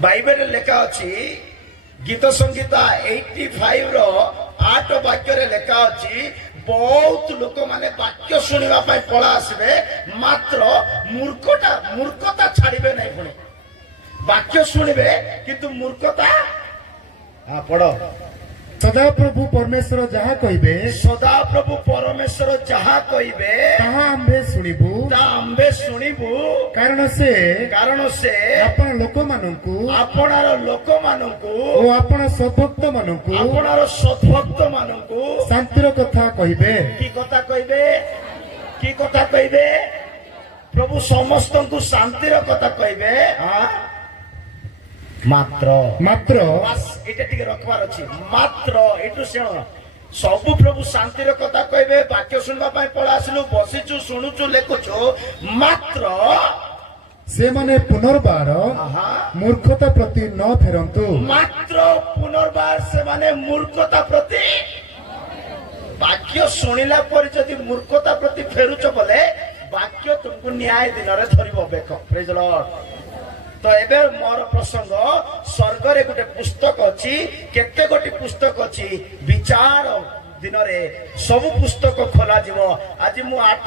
Bible लेखा अच्छी गीत संगीता 85 रो 8 वाक्य लेखा अच्छी बहुत लोक माने वाक्य शुणा पला आसबे मात्र मूर्खता छाड़े नहीं पुणी वाक्य शुणवे किंतु मूर्खता। हाँ पढ़। सदा प्रभु परमेश्वर जहा कहिबे सदा प्रभु परमेश्वर जहा कहिबे ताहा आम्भे शुणिबु आम्भे शुणिबु कारण से आपण लोक माननकु आपणार लोक माननकु ओ आपण सद्भक्त माननकु आपणार सद्भक्त माननकु शांतिर कथा कहिबे की कथा कहिबे की कथा कहिबे प्रभु समस्त को शांतिर कथा कहिबे। हाँ मात्र मात्र बस एटा टिके रखबार अछि मात्र एटु शुण सबु प्रभु शांतिर कथा कहबे वाक्य सुनबा पई पळा आसलु बसिचु सुनुचु लेखुचु मात्र से माने पुनर्बार मूर्खता प्रति न फेरंतु मात्र पुनर्बार से माने मूर्खता प्रति वाक्य सुनिला पर जदि मूर्खता प्रति फेरुच बोले वाक्य तुमको न्याय दिन रे धरिबो बेक प्रेज द लॉर्ड। तो एबे मोर प्रसंग स्वर्ग रे गोटे पुस्तक अच्छी केते गोटी पुस्तक अच्छी विचार दिन रे सब पुस्तक खोला जीवो आज मु आठ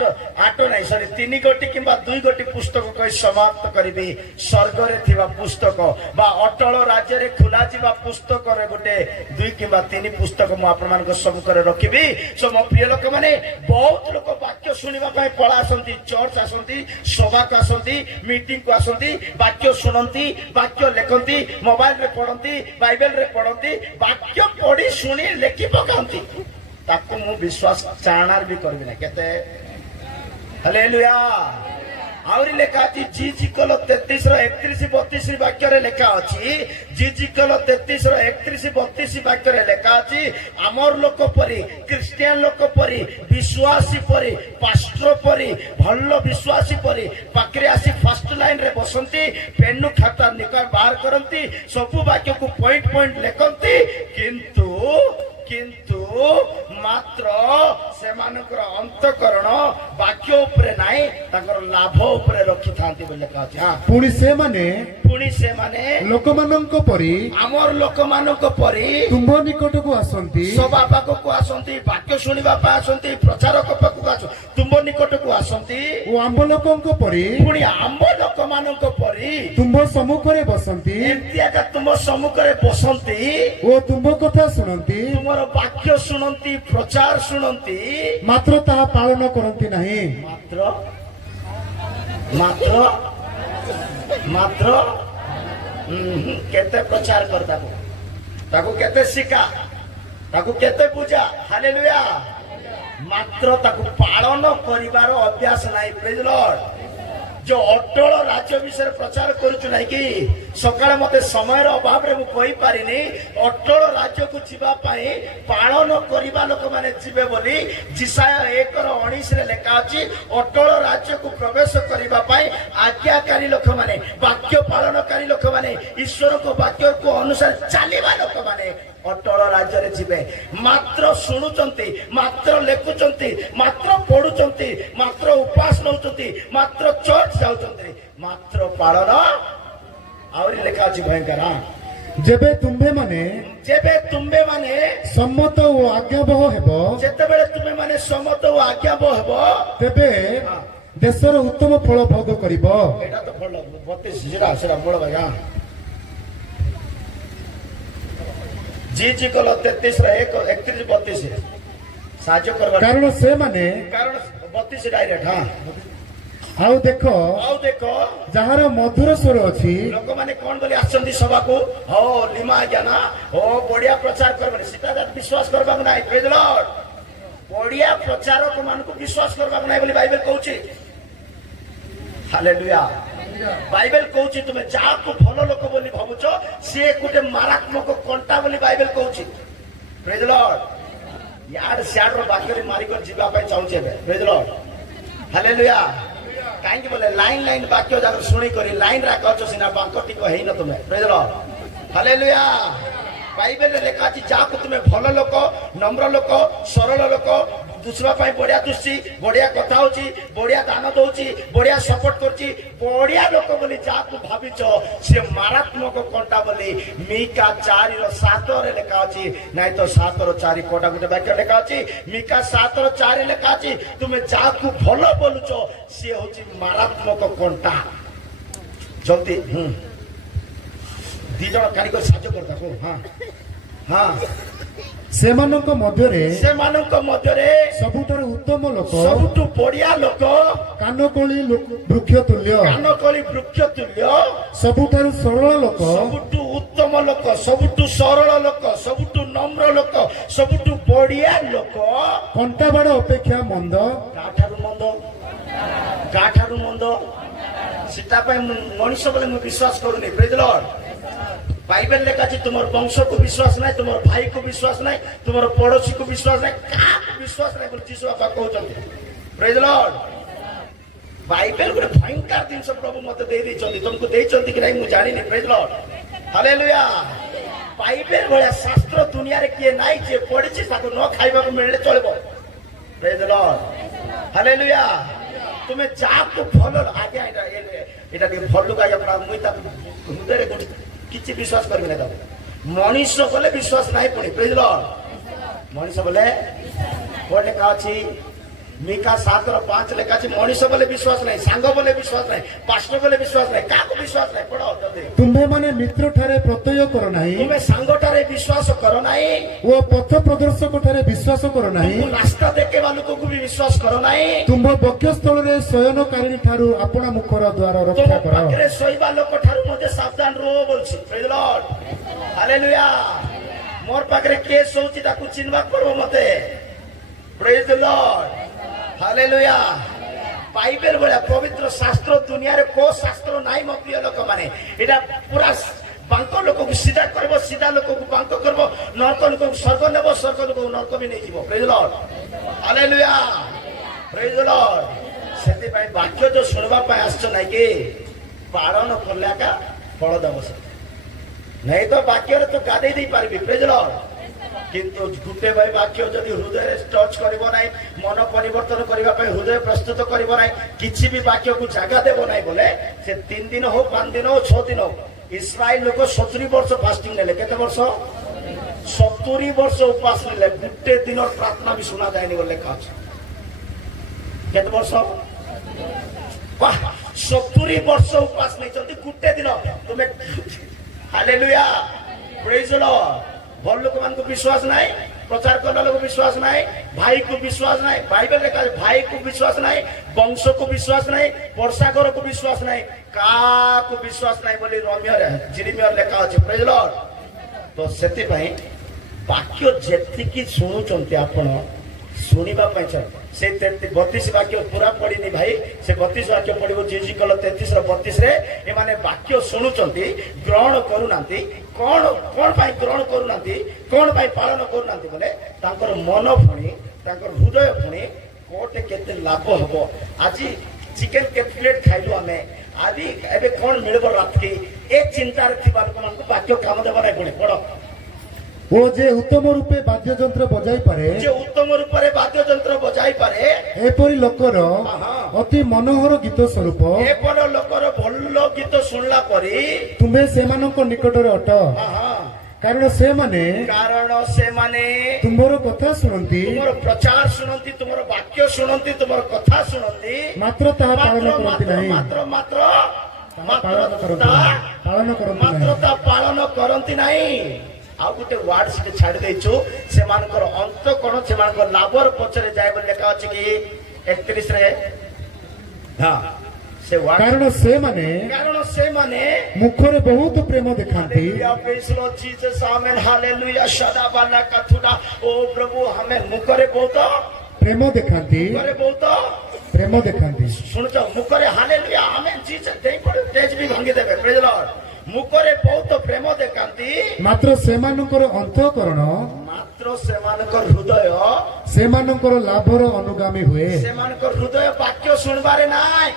नहीं सॉरी 3 गोटी किंबा 2 गोटी पुस्तक कहि समाप्त करिबी स्वर्ग रे थिबा पुस्तक बा अटल राज्य रे खोला जीवा पुस्तक रे गोटे 2 किंबा 3 पुस्तक मु आपन मान को सम्मुख रे रखिबी। सो मो प्रिय लोक माने बहुत लोक वाक्य सुनिबा पई पळा आसंती चर्च आसंती सभा को आसंती मीटिंग को आसंती वाक्य सुनंती वाक्य लेखंती मोबाइल रे पढंती बाइबल रे पढंती वाक्य पढी सुनी लेखि पकांती ताको मु विश्वास चाणार भी करबी ना केते हालेलुया। आउरी लेखा अछि जीजिकल 33 रो 31 32 वाक्य रे लेखा अछि जीजिकल 33 रो 31 32 वाक्य रे लेखा अछि आमर लोक परी क्रिश्चियन लोक परी विश्वासी परी पास्टर परी भल्लो विश्वासी परी पाकरे आसी फर्स्ट लाइन रे बसंती पेनु खाता निकाल बाहर करंती सब वाक्य को पॉइंट पॉइंट लेखंती किंतु मात्र सेमानकर अंतकरण वाक्य उपरे नाही ताकर लाभ उपरे रखि थांती बोले कहछि। हां पुणी से माने लोक माननक परी हमर लोक माननक परी तुम निकट को आसंती सभा पाक को आसंती वाक्य सुनिबा पा आसंती प्रचारक पाक को आसो तुम निकट को आसंती ओ आंब लोकंक परी पुणी आंब लोक माननक परी तुम सम्मुख रे बसंती एंतियाका तुम सम्मुख रे बसंती ओ तुम कथा सुनंती तुमर वाक्य सुनंती प्रचार सुनंती मात्र ताहा पालन करंती नाही मात्र मात्र मात्र केते प्रचार करता को ताको केते शिका ताको केते पूजा हालेलुया मात्र ताको पालन करिवार अभ्यास नाही प्रेज लॉर्ड। जो अटल राज्य विषय प्रचार करूछु नाही कि सकाळ मते समय अभाव रे मु कहि पारिनी अटल राज्य को जीवा पाई पालन करिबा लोक माने जीवे बोली जिसाया 1:19 रे लेखा अछि अटल राज्य को प्रवेश करिबा पाई आज्ञाकारी लोक माने वाक्य पालनकारी लोक माने ईश्वर को वाक्य को अनुसार चालीबा लोक माने अटल राज्य रे जीवे मात्र शुणुचंती मात्र लेखुचंती मात्र पढुचंती मात्र उपास नउचंती मात्र चर्च जाउचंती मात्र पालन आउरी लेखा अछि भयंकर। जेबे तुम्बे माने सम्मत ओ आज्ञाबह हेबो जेतेबेले तुमे माने सम्मत ओ आज्ञाबह हेबो तेबे देशर उत्तम फल भोग करिबो। एटा तो फल 32 सेरा बोल भाई। हां जी कल 33 रो 31 32 साहाय्य करबा कारण से माने कारण 32 डायरेक्ट। हां आउ देखो जहार मधुर स्वर अछि लोक माने कोन बोली आछंती सभा को हो लिमा ज्ञाना हो बढ़िया प्रचार करबे सीता विश्वास करबा नै प्रेज लॉर्ड बढ़िया प्रचारक मान को विश्वास करबा नै बोली बाइबल कहूची हालेलुया। बाइबल कहूची तुमे जा को भलो लोक बोली भाबुचो से गुटे मारात्मक कंटा बोली बाइबल कहूची प्रेज लॉर्ड। यार सियार रो बाकरी मारी कर जीवा पय चाहूचे प्रेज लॉर्ड हालेलुया। काहे बोले लाइन वाक्य जाकर सुनी करी लाइन राखो सिना बांकटी को हेई न तुमे प्रेज लॉर्ड हालेलुया। बाइबल रे लेखा अछि जा को तुमे भलो लोक नम्र लोक सरल लोक ଦୁଷିବା ପାଇଁ ବଢିଆ ଦୁଷି, ବଢିଆ କଥା ହଉଛି, ବଢିଆ ଦାନ ଦଉଛି, ବଢିଆ ସପୋର୍ଟ କରୁଛି, ବଢିଆ ଲୋକ ବୋଲି ଯାହାକୁ ଭାବିଛ ସେ ମାରାତ୍ମକ କଣ୍ଟା ବୋଲି ମିକା 4:7 ଲେଖା ଅଛି। ନାଇଁ ତ 7:4 କୋଟା ଗୋଟେ ବାକ୍ୟ ଲେଖା ଅଛି। ମିକା 7:4 ଲେଖା ଅଛି, ତୁମେ ଯାହାକୁ ଭଲ ବୋଲୁଛ ସିଏ ହଉଛି ମାରାତ୍ମକ କଣ୍ଟା। ଜଲ୍ଦି ଦି ଜଣ କାରିଗର ସାହାଯ୍ୟ କରିଥାକୁ। ହଁ ହଁ, ସେମାନଙ୍କ ମଧ୍ୟରେ ସବୁଠାରୁ ଉତ୍ତମ ଲୋକ, ସବୁଠୁ ବଢିଆ ଲୋକ, କାନକଳି ବୃକ୍ଷ ତୁଲ୍ୟ, କାନକଳି ବୃକ୍ଷ ତୁଲ୍ୟ, ସବୁଠାରୁ ସରଳ ଲୋକ, ସବୁଠୁ ଉତ୍ତମ ଲୋକ, ସବୁଠୁ ସରଳ ଲୋକ, ସବୁଠୁ ନମ୍ର ଲୋକ, ସବୁଠୁ ବଢିଆ ଲୋକ କଣ୍ଟା ବାଡ଼ ଅପେକ୍ଷା ମନ୍ଦ, କାଠାରୁ ମନ୍ଦ, କାଠାରୁ ମନ୍ଦ। ସେଟା ପାଇଁ ମଣିଷ ବୋଲି ମୁଁ ବିଶ୍ୱାସ କରୁନି। ପ୍ରେଜ୍ ଦ ଲର୍ଡ। ବାଇବେଲ ଲେଖା ଅଛି ତୁମର ବଂଶକୁ ବିଶ୍ୱାସ ନାହିଁ, ତୁମର ଭାଇକୁ ବିଶ୍ୱାସ ନାହିଁ, ତୁମର ପଡୋଶୀକୁ ବିଶ୍ୱାସ ନାହିଁ, କାହାକୁ ବିଶ୍ୱାସ ନାହିଁ ବୋଲି ଯୀଶୁ ବାପା କହୁଛନ୍ତି। ପ୍ରେଜ୍ ଦ ଲର୍ଡ। ବାଇବେଲ ଗୋଟେ ଭୟଙ୍କର ଜିନିଷ ପ୍ରଭୁ ମତେ ଦେଇଛନ୍ତି, ତମକୁ ଦେଇଛନ୍ତି କି ନାହିଁ ମୁଁ ଜାଣିନି। ପ୍ରେଜ୍ ଦ ଲର୍ଡ। ହାଲେଲୁୟା। ବାଇବେଲ ଭଳିଆ ଶାସ୍ତ୍ର ଦୁନିଆରେ କିଏ ନାହିଁ, ଯିଏ ପଢିଛି ତାକୁ ନ ଖାଇବାକୁ ମିଳିଲେ ଚଳିବ। ପ୍ରେଜ୍ ଦ ଲର୍ଡ। ହାଲେଲୁୟା। ତୁମେ ଯାହାକୁ ଭଲ ଆଜ୍ଞା ଏଇଟା ଟିକେ ଭଲ ଆଜ୍ଞା ମୁଇଁ ତାକୁ ହୃଦୟରେ କିଛି ବିଶ୍ୱାସ କରିବି ନାହିଁ। ତାକୁ ମଣିଷ ବୋଲେ ବିଶ୍ୱାସ ନାହିଁ ପୁଣି। ପ୍ରେଜ୍ ଦ ଲର୍ଡ। ମଣିଷ ବୋଲେ କୋଉଠି ଲେଖା ଅଛି? ମିକା 7:5 ଲେଖା ଅଛି। ମଣିଷ ବୋଲେ ବିଶ୍ୱାସ ନାହିଁ, ସାଙ୍ଗ ବୋଲେ ବିଶ୍ୱାସ ନାହିଁ, ପାଷ୍ଟର ବୋଲେ ବିଶ୍ୱାସ ନାହିଁ, କାହାକୁ ବିଶ୍ୱାସ ନାହିଁ। ପଢ ଜଲ୍ଦି। ତୁମ୍ଭେମାନେ ମିତ୍ର ଠାରେ ପ୍ରତ୍ୟୟ କର ନାହିଁ, ତୁମେ ସାଙ୍ଗଠାରେ ବିଶ୍ୱାସ କର ନାହିଁ, ଓ ପଥ ପ୍ରଦର୍ଶକ ଠାରେ ବିଶ୍ୱାସ କର ନାହିଁ, ରାସ୍ତା ଦେଖେଇବା ଲୋକକୁ ବି ବିଶ୍ୱାସ କର ନାହିଁ, ତୁମ୍ଭ ବକ୍ଷସ୍ଥଳରେ ଶୟନକାରିଣୀ ଠାରୁ ଆପଣା ମୁଖର ଦ୍ୱାର ତୁମ ରକ୍ଷା କର। ପାଖରେ ଶୋଇବା ଲୋକ ଠାରୁ ମଧ୍ୟ ସାବଧାନ ରୁହ ବୋଲଛି। ପ୍ରେଜ୍ ଦ ଲର୍ଡ। ହାଲେଲୁୟା। ମୋର ପାଖରେ କିଏ ଶୋଉଛି ତାକୁ ଚିହ୍ନିବାକୁ ପଡିବ ମତେ। ପ୍ରେଜ୍ ଦ ଲର୍ଡ। ହାଲେଲୁୟା। ବାଇବେଲ ଭଳିଆ ପବିତ୍ର ଶାସ୍ତ୍ର ଦୁନିଆରେ କୋଉ ଶାସ୍ତ୍ର ନାହିଁ ମୋ ପ୍ରିୟ ଲୋକମାନେ। ଏଇଟା ପୁରା ବାଙ୍କ ଲୋକକୁ ସିଧା କରିବ, ସିଧା ଲୋକକୁ ବାଙ୍କ କରିବ, ନର୍କ ଲୋକକୁ ସ୍ୱର୍ଗ ନେବ, ସ୍ୱର୍ଗ ଲୋକକୁ ନର୍କ ବି ନେଇଯିବ। ପ୍ରେଜ୍ ଦ ଲର୍ଡ। ହାଲେଲୁୟା। ପ୍ରେଜ୍ ଦ ଲର୍ଡ। ସେଥିପାଇଁ ବାକ୍ୟ ଯୋଉ ଶୁଣିବା ପାଇଁ ଆସିଛ ନାଇଁ କି, ପାଳନ କଲେ ଏକା ଫଳ ଦବ। ସେ ନାଇଁ ତ ବାକ୍ୟରେ ତ ଗାଧେଇ ଦେଇ ପାରିବି। ପ୍ରେଜ୍ ଦ ଲର୍ଡ। କିନ୍ତୁ ଗୋଟେ ଭାଇ ବାକ୍ୟ ଯଦି ହୃଦୟରେ ଟଚ୍ କରିବ ନାହିଁ, ମନ ପରିବର୍ତ୍ତନ କରିବା ପାଇଁ ହୃଦୟ ପ୍ରସ୍ତୁତ କରିବ ନାହିଁ, କିଛି ବି ବାକ୍ୟକୁ ଜାଗା ଦେବ ନାହିଁ ବୋଲେ ସେ 3 ଦିନ ହଉ, 5 ଦିନ ହଉ, 6 ଦିନ ହଉ। ଇସ୍ରାଏଲ ଲୋକ 70 ବର୍ଷ ଫାଷ୍ଟିଂ ନେଲେ। କେତେ ବର୍ଷ? 70 ବର୍ଷ ଉପାସ ନେଲେ। ଗୋଟେ ଦିନର ପ୍ରାର୍ଥନା ବି ଶୁଣା ଯାଏନି ବୋଲି ଲେଖା ଅଛି। କେତେ ବର୍ଷ? 70 ବର୍ଷ ଉପାସ ନେଇଛନ୍ତି, ଗୋଟେ ଦିନ। ତୁମେ ହାଲେଲୁୟା। ପ୍ରେଜ୍ ଦ ଲର୍ଡ। ଭଲ ଲୋକମାନଙ୍କୁ ବିଶ୍ୱାସ ନାହିଁ, ପ୍ରଚାର କଲା ଲୋକ ବିଶ୍ୱାସ ନାହିଁ, ଭାଇକୁ ବିଶ୍ୱାସ ନାହିଁ। ବାଇବେଲ ଲେଖା ଭାଇକୁ ବିଶ୍ୱାସ ନାହିଁ, ବଂଶକୁ ବିଶ୍ୱାସ ନାହିଁ, ବର୍ଷା ଘରକୁ ବିଶ୍ୱାସ ନାହିଁ, କାହାକୁ ବିଶ୍ୱାସ ନାହିଁ ବୋଲି ଜିରିମିୟରେ ଲେଖା ଅଛି। ପ୍ରେଜ୍ ଦ ଲର୍ଡ। ତ ସେଥିପାଇଁ ବାକ୍ୟ ଯେତିକି ଶୁଣୁଛନ୍ତି ଆପଣ ଶୁଣିବା ପାଇଁ ସେ 32 ବାକ୍ୟ ପୁରା ପଢିନି ଭାଇ, ସେ 32 ବାକ୍ୟ ପଢିବ। ଜିଜିକଲ 33:32 ଏମାନେ ବାକ୍ୟ ଶୁଣୁଛନ୍ତି, ଗ୍ରହଣ କରୁନାହାନ୍ତି। କଣ ପାଇଁ ଗ୍ରହଣ କରୁନାହାନ୍ତି, କଣ ପାଇଁ ପାଳନ କରୁନାହାନ୍ତି ବୋଲେ ତାଙ୍କର ମନ ପୁଣି, ତାଙ୍କର ହୃଦୟ ପୁଣି କୋଟେ କେତେ ଲାଭ ହବ। ଆଜି ଚିକେନ କେତେ ପ୍ଲେଟ ଖାଇଲୁ ଆମେ, ଆଜି ଏବେ କଣ ମିଳିବ ରାତି, ଏ ଚିନ୍ତାରେ ଥିବା ଲୋକମାନଙ୍କୁ ବାକ୍ୟ କାମ ଦେବ ନାହିଁ। ପୁଣି ପଢ। ଓ ଯେ ଉତ୍ତମ ରୂପେ ବାଦ୍ୟଯନ୍ତ୍ର ବଜାଇ ପାରେ, ଯେ ଉତ୍ତମ ରୂପରେ ବାଦ୍ୟଯନ୍ତ୍ର ବଜାଇ ପାରେ, ଏପରି ଲୋକର ଅତି ମନୋହର ଗୀତ ସ୍ୱରୂପ, ଏପରି ଲୋକର ଭଲ ଗୀତ ଶୁଣିଲା ପରି ତୁମେ ସେମାନଙ୍କ ନିକଟରେ ଅଟ। କାରଣ ସେମାନେ ତୁମର କଥା ଶୁଣନ୍ତି, ତୁମର ପ୍ରଚାର ଶୁଣନ୍ତି, ତୁମର ବାକ୍ୟ ଶୁଣନ୍ତି, ତୁମର କଥା ଶୁଣନ୍ତି, ମାତ୍ର ତାହା ପାଳନ କରନ୍ତି ନାହିଁ। ପାଳନ କରନ୍ତି ନାହିଁ। ଆଉ ଗୋଟେ ୱାର୍ଡ ସେଠି ଛାଡି ଦେଇଛୁ, ସେମାନଙ୍କର ଅନ୍ତ କଣ, ସେମାନଙ୍କର ଲାଭର ପଛରେ ଯାଏ ବୋଲି ଲେଖା ଅଛି କି 31 କାରଣ ସେମାନେ ମୁଖରେ ବହୁତ ପ୍ରେମ ଦେଖାନ୍ତି। ଓ ପ୍ରଭୁ ଆମେ ମୁଖରେ ବହୁତ ପ୍ରେମ ଦେଖାନ୍ତି, ପ୍ରେମ ଦେଖାନ୍ତି। ଶୁଣୁଛ, ମୁଖରେ ହାଲେଲୁୟା ଆମେ ତେଜ ବି ଭାଙ୍ଗିଦେବେ। ପ୍ରେଜ୍ ଦ ଲର୍ଡ। ମୁଖରେ ବହୁତ ପ୍ରେମ ଦେଖାନ୍ତି, ମାତ୍ର ସେମାନଙ୍କର ଅନ୍ତଃକରଣ, ମାତ୍ର ସେମାନଙ୍କର ହୃଦୟ ସେମାନଙ୍କର ଲାଭର ଅନୁଗାମୀ ହୁଏ। ସେମାନଙ୍କର ହୃଦୟ ବାକ୍ୟ ଶୁଣିବାରେ ନାହିଁ।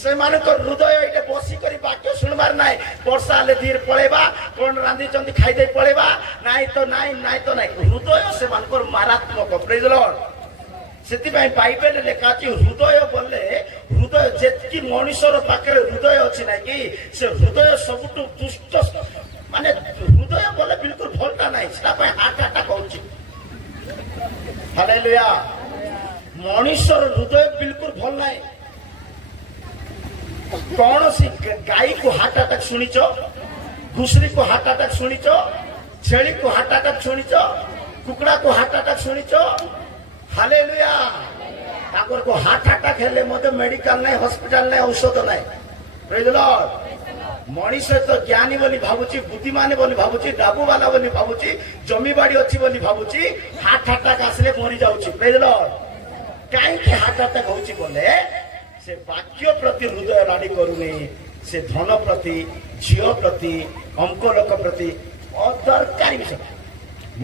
ସେମାନଙ୍କର ହୃଦୟ ଏଇଟା ବସିକରି ବାକ୍ୟ ଶୁଣିବାର ନାହିଁ। ବର୍ଷା ହେଲେ ଧୀର ପଳେଇବା, କଣ ରାନ୍ଧିଛନ୍ତି ଖାଇଦେଇ ପଳେଇବା, ନାଇଁ ତ ନାଇଁ, ନାଇଁ ତ ନାଇଁ। ହୃଦୟ ସେମାନଙ୍କର ମାରାତ୍ମକ। ପ୍ରେଜ୍ ଦ ଲର୍ଡ। ସେଥିପାଇଁ ବାଇବେଲରେ ଲେଖା ଅଛି ହୃଦୟ ବୋଲେ ହୃଦୟ ଯେତିକି ମଣିଷର ପାଖରେ ହୃଦୟ ଅଛି ନାଇଁ କି ସେ ହୃଦୟ ସବୁଠୁ ଦୁଷ୍ଟ ମାନେ ହୃଦୟ ବୋଲେ ବିଲକୁଲ ଭଲଟା ନାହିଁ ସେଟା ପାଇଁ ହାର୍ଟ ଆଟାକ୍ ହଉଛି ହାଲେଲୁୟା ମଣିଷର ହୃଦୟ ବିଲକୁଲ ଭଲ ନାହିଁ କୌଣସି ଗାଈକୁ ହାର୍ଟ ଆଟାକ୍ ଶୁଣିଛ ଘୁଷୁରୀକୁ ହାର୍ଟ ଆଟାକ୍ ଶୁଣିଛ ଛେଳିକୁ ହାର୍ଟ ଆଟାକ୍ ଶୁଣିଛ କୁକୁଡ଼ାକୁ ହାର୍ଟ ଆଟାକ୍ ଶୁଣିଛ ହାଲେଲୁୟା ତାଙ୍କର ହାର୍ଟ ଆଟାକ୍ ହେଲେ ମଧ୍ୟ ମେଡିକାଲ ନାହିଁ ହସ୍ପିଟାଲ ନାହିଁ ଔଷଧ ନାହିଁ ପ୍ରେଜ୍ ଦ ଲର୍ଡ ମଣିଷ ତ ଜ୍ଞାନୀ ବୋଲି ଭାବୁଛି ବୁଦ୍ଧିମାନ ବୋଲି ଭାବୁଛି ଡାବୁବାଲା ବୋଲି ଭାବୁଛି ଜମିବାଡି ଅଛି ବୋଲି ଭାବୁଛି ହାର୍ଟ ଆଟାକ୍ ଆସିଲେ ମରିଯାଉଛି ପ୍ରେଜ୍ ଦ ଲର୍ଡ କାହିଁକି ହାର୍ଟ ଆଟାକ୍ ହଉଛି ବୋଲେ ସେ ବାକ୍ୟ ପ୍ରତି ହୃଦୟ ଲାଡି କରୁନି ସେ ଧନ ପ୍ରତି ଝିଅ ପ୍ରତି ଅଙ୍କ ଲୋକ ପ୍ରତି ଅଦରକାରୀ ବିଷୟ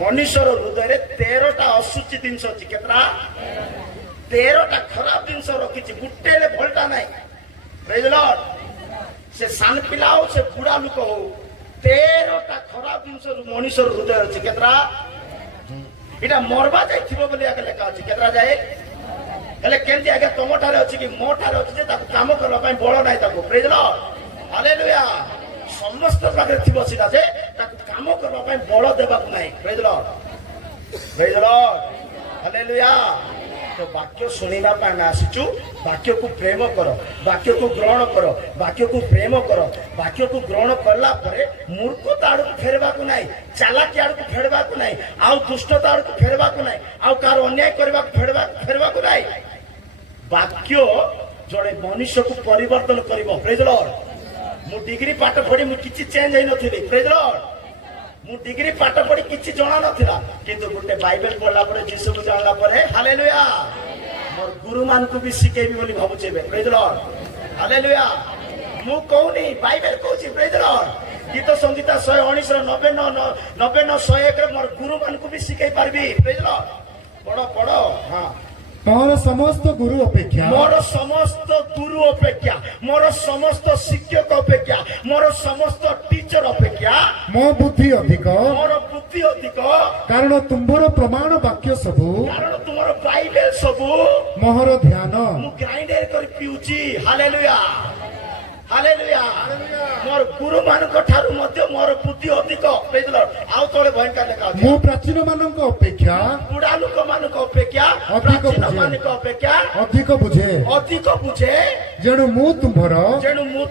ମନୁଷ୍ୟର ହୃଦୟରେ 13ଟା ଅଶୁଚି ଜିନିଷ ଅଛି କେତେଟା 13ଟା ଖରାପ ଜିନିଷ ରଖିଛି ଗୋଟେ ହେଲେ ଭଲଟା ନାହିଁ ପ୍ରେଜ୍ ଦ ଲର୍ଡ ସେ ସାନ ପିଲା ହଉ ସେ ବୁଢା ଲୋକ ହଉ 13ଟା ଖରାପ ଜିନିଷ ମଣିଷର ହୃଦୟ ଅଛି କେତେଟା ଏଇଟା ମରବା ଯାଇଥିବ ବୋଲି ଆଗ ଲେଖା ଅଛି କେତେଟା ଯାଏ ହେଲେ କେମିତି ଆଜ୍ଞା ତମ ଠାରେ ଅଛି କି ମୋ ଠାରେ ଅଛି ଯେ ତାକୁ କାମ କରିବା ପାଇଁ ବଳ ନାହିଁ ତାକୁ ପ୍ରେଜ୍ ଦ ଲର୍ଡ ହାଲେଲୁୟା ସମସ୍ତ ପାଖରେ ଥିବ ସେଟା ଯେ ତାକୁ କାମ କରିବା ପାଇଁ ବଳ ଦେବାକୁ ନାହିଁ ପ୍ରେଜ୍ ଦ ଲର୍ଡ ହାଲେଲୁୟା ତ ବାକ୍ୟ ଶୁଣିବା ପାଇଁ ଆମେ ଆସିଛୁ ବାକ୍ୟକୁ ପ୍ରେମ କର ବାକ୍ୟକୁ ଗ୍ରହଣ କର ବାକ୍ୟକୁ ପ୍ରେମ କର ବାକ୍ୟକୁ ଗ୍ରହଣ କଲା ପରେ ମୂର୍ଖତା ଆଡକୁ ଫେରବାକୁ ନାହିଁ ଚାଲାକି ଆଡକୁ ଫେରବାକୁ ନାହିଁ ଆଉ ଦୁଷ୍ଟତା ଆଡକୁ ଫେରବାକୁ ନାହିଁ ଆଉ କାହାର ଅନ୍ୟାୟ କରିବାକୁ ଫେରବାକୁ ନାହିଁ ବାକ୍ୟ ଜଣେ ମନୁଷ୍ୟକୁ ପରିବର୍ତ୍ତନ କରିବ ପ୍ରେଜ୍ ଦ ଲର୍ଡ ମୁଁ ଡିଗ୍ରୀ ପାଠ ପଢି ମୁଁ କିଛି ଚେଞ୍ଜ ହେଇନଥିଲି ପ୍ରେଜ୍ ଦ ଲର୍ଡ ମୁଁ ଡିଗ୍ରୀ ପାଠ ପଢି କିଛି ଜଣା ନଥିଲା କିନ୍ତୁ ଗୋଟେ ବାଇବେଲ ପଢିଲା ପରେ ଯୀଶୁକୁ ଜାଣିଲା ପରେ ହାଲେଲୁୟା ମୋର ଗୁରୁ ମାନଙ୍କୁ ବି ଶିଖେଇବି ବୋଲି ଭାବୁଛି ଏବେ ପ୍ରେଜ୍ ଦ ଲର୍ଡ ହାଲେଲୁୟା ମୁଁ କହୁନି ବାଇବେଲ କହୁଛି ପ୍ରେଜ୍ ଦ ଲର୍ଡ ଗୀତ ସଂଗୀତ 119 99 101 ମୋର ଗୁରୁ ମାନଙ୍କୁ ବି ଶିଖେଇ ପାରିବି ପ୍ରେଜ୍ ଦ ଲର୍ଡ ପଢ ହଁ ତୋର ସମସ୍ତ ଗୁରୁ ଅପେକ୍ଷା ମୋର ସମସ୍ତ ଗୁରୁ ଅପେକ୍ଷା ମୋର ସମସ୍ତ ଶିକ୍ଷକ ଅପେକ୍ଷା ମୋର ସମସ୍ତ ଟିଚର ଅପେକ୍ଷା ମୋ ବୁଦ୍ଧି ଅଧିକ ମୋର ବୁଦ୍ଧି ଅଧିକ କାରଣ ତୁମ୍ଭର ପ୍ରମାଣ ବାକ୍ୟ ସବୁ କାରଣ ତୁମର ବାଇବେଲ ସବୁ ମୋହର ଧ୍ୟାନ ମୁଁ ଗ୍ରାଇଣ୍ଡର କରି ପିଉଛି ହାଲେଲୁୟା ହାଲେଲୁୟା ମୋର ଗୁରୁ ମାନଙ୍କ ଠାରୁ ମଧ୍ୟ ମୋର ବୁଦ୍ଧି ଅଧିକ ପ୍ରେଜ୍ ଦ ଲର୍ଡ ଆଉ ତଳେ ଭୟଙ୍କର ଲେଖା ଅଛି ମୁଁ ପ୍ରାଚୀନ ମାନଙ୍କ ଅପେକ୍ଷା ବୁଢା ଲୋକ ମାନଙ୍କ ଅପେକ୍ଷା ଅଧିକ ପ୍ରାଚୀନ ବୁଝେ। ମାନଙ୍କ ଅପେକ୍ଷା ଅଧିକ ବୁଝେ ଯେଣୁ ମୁଁ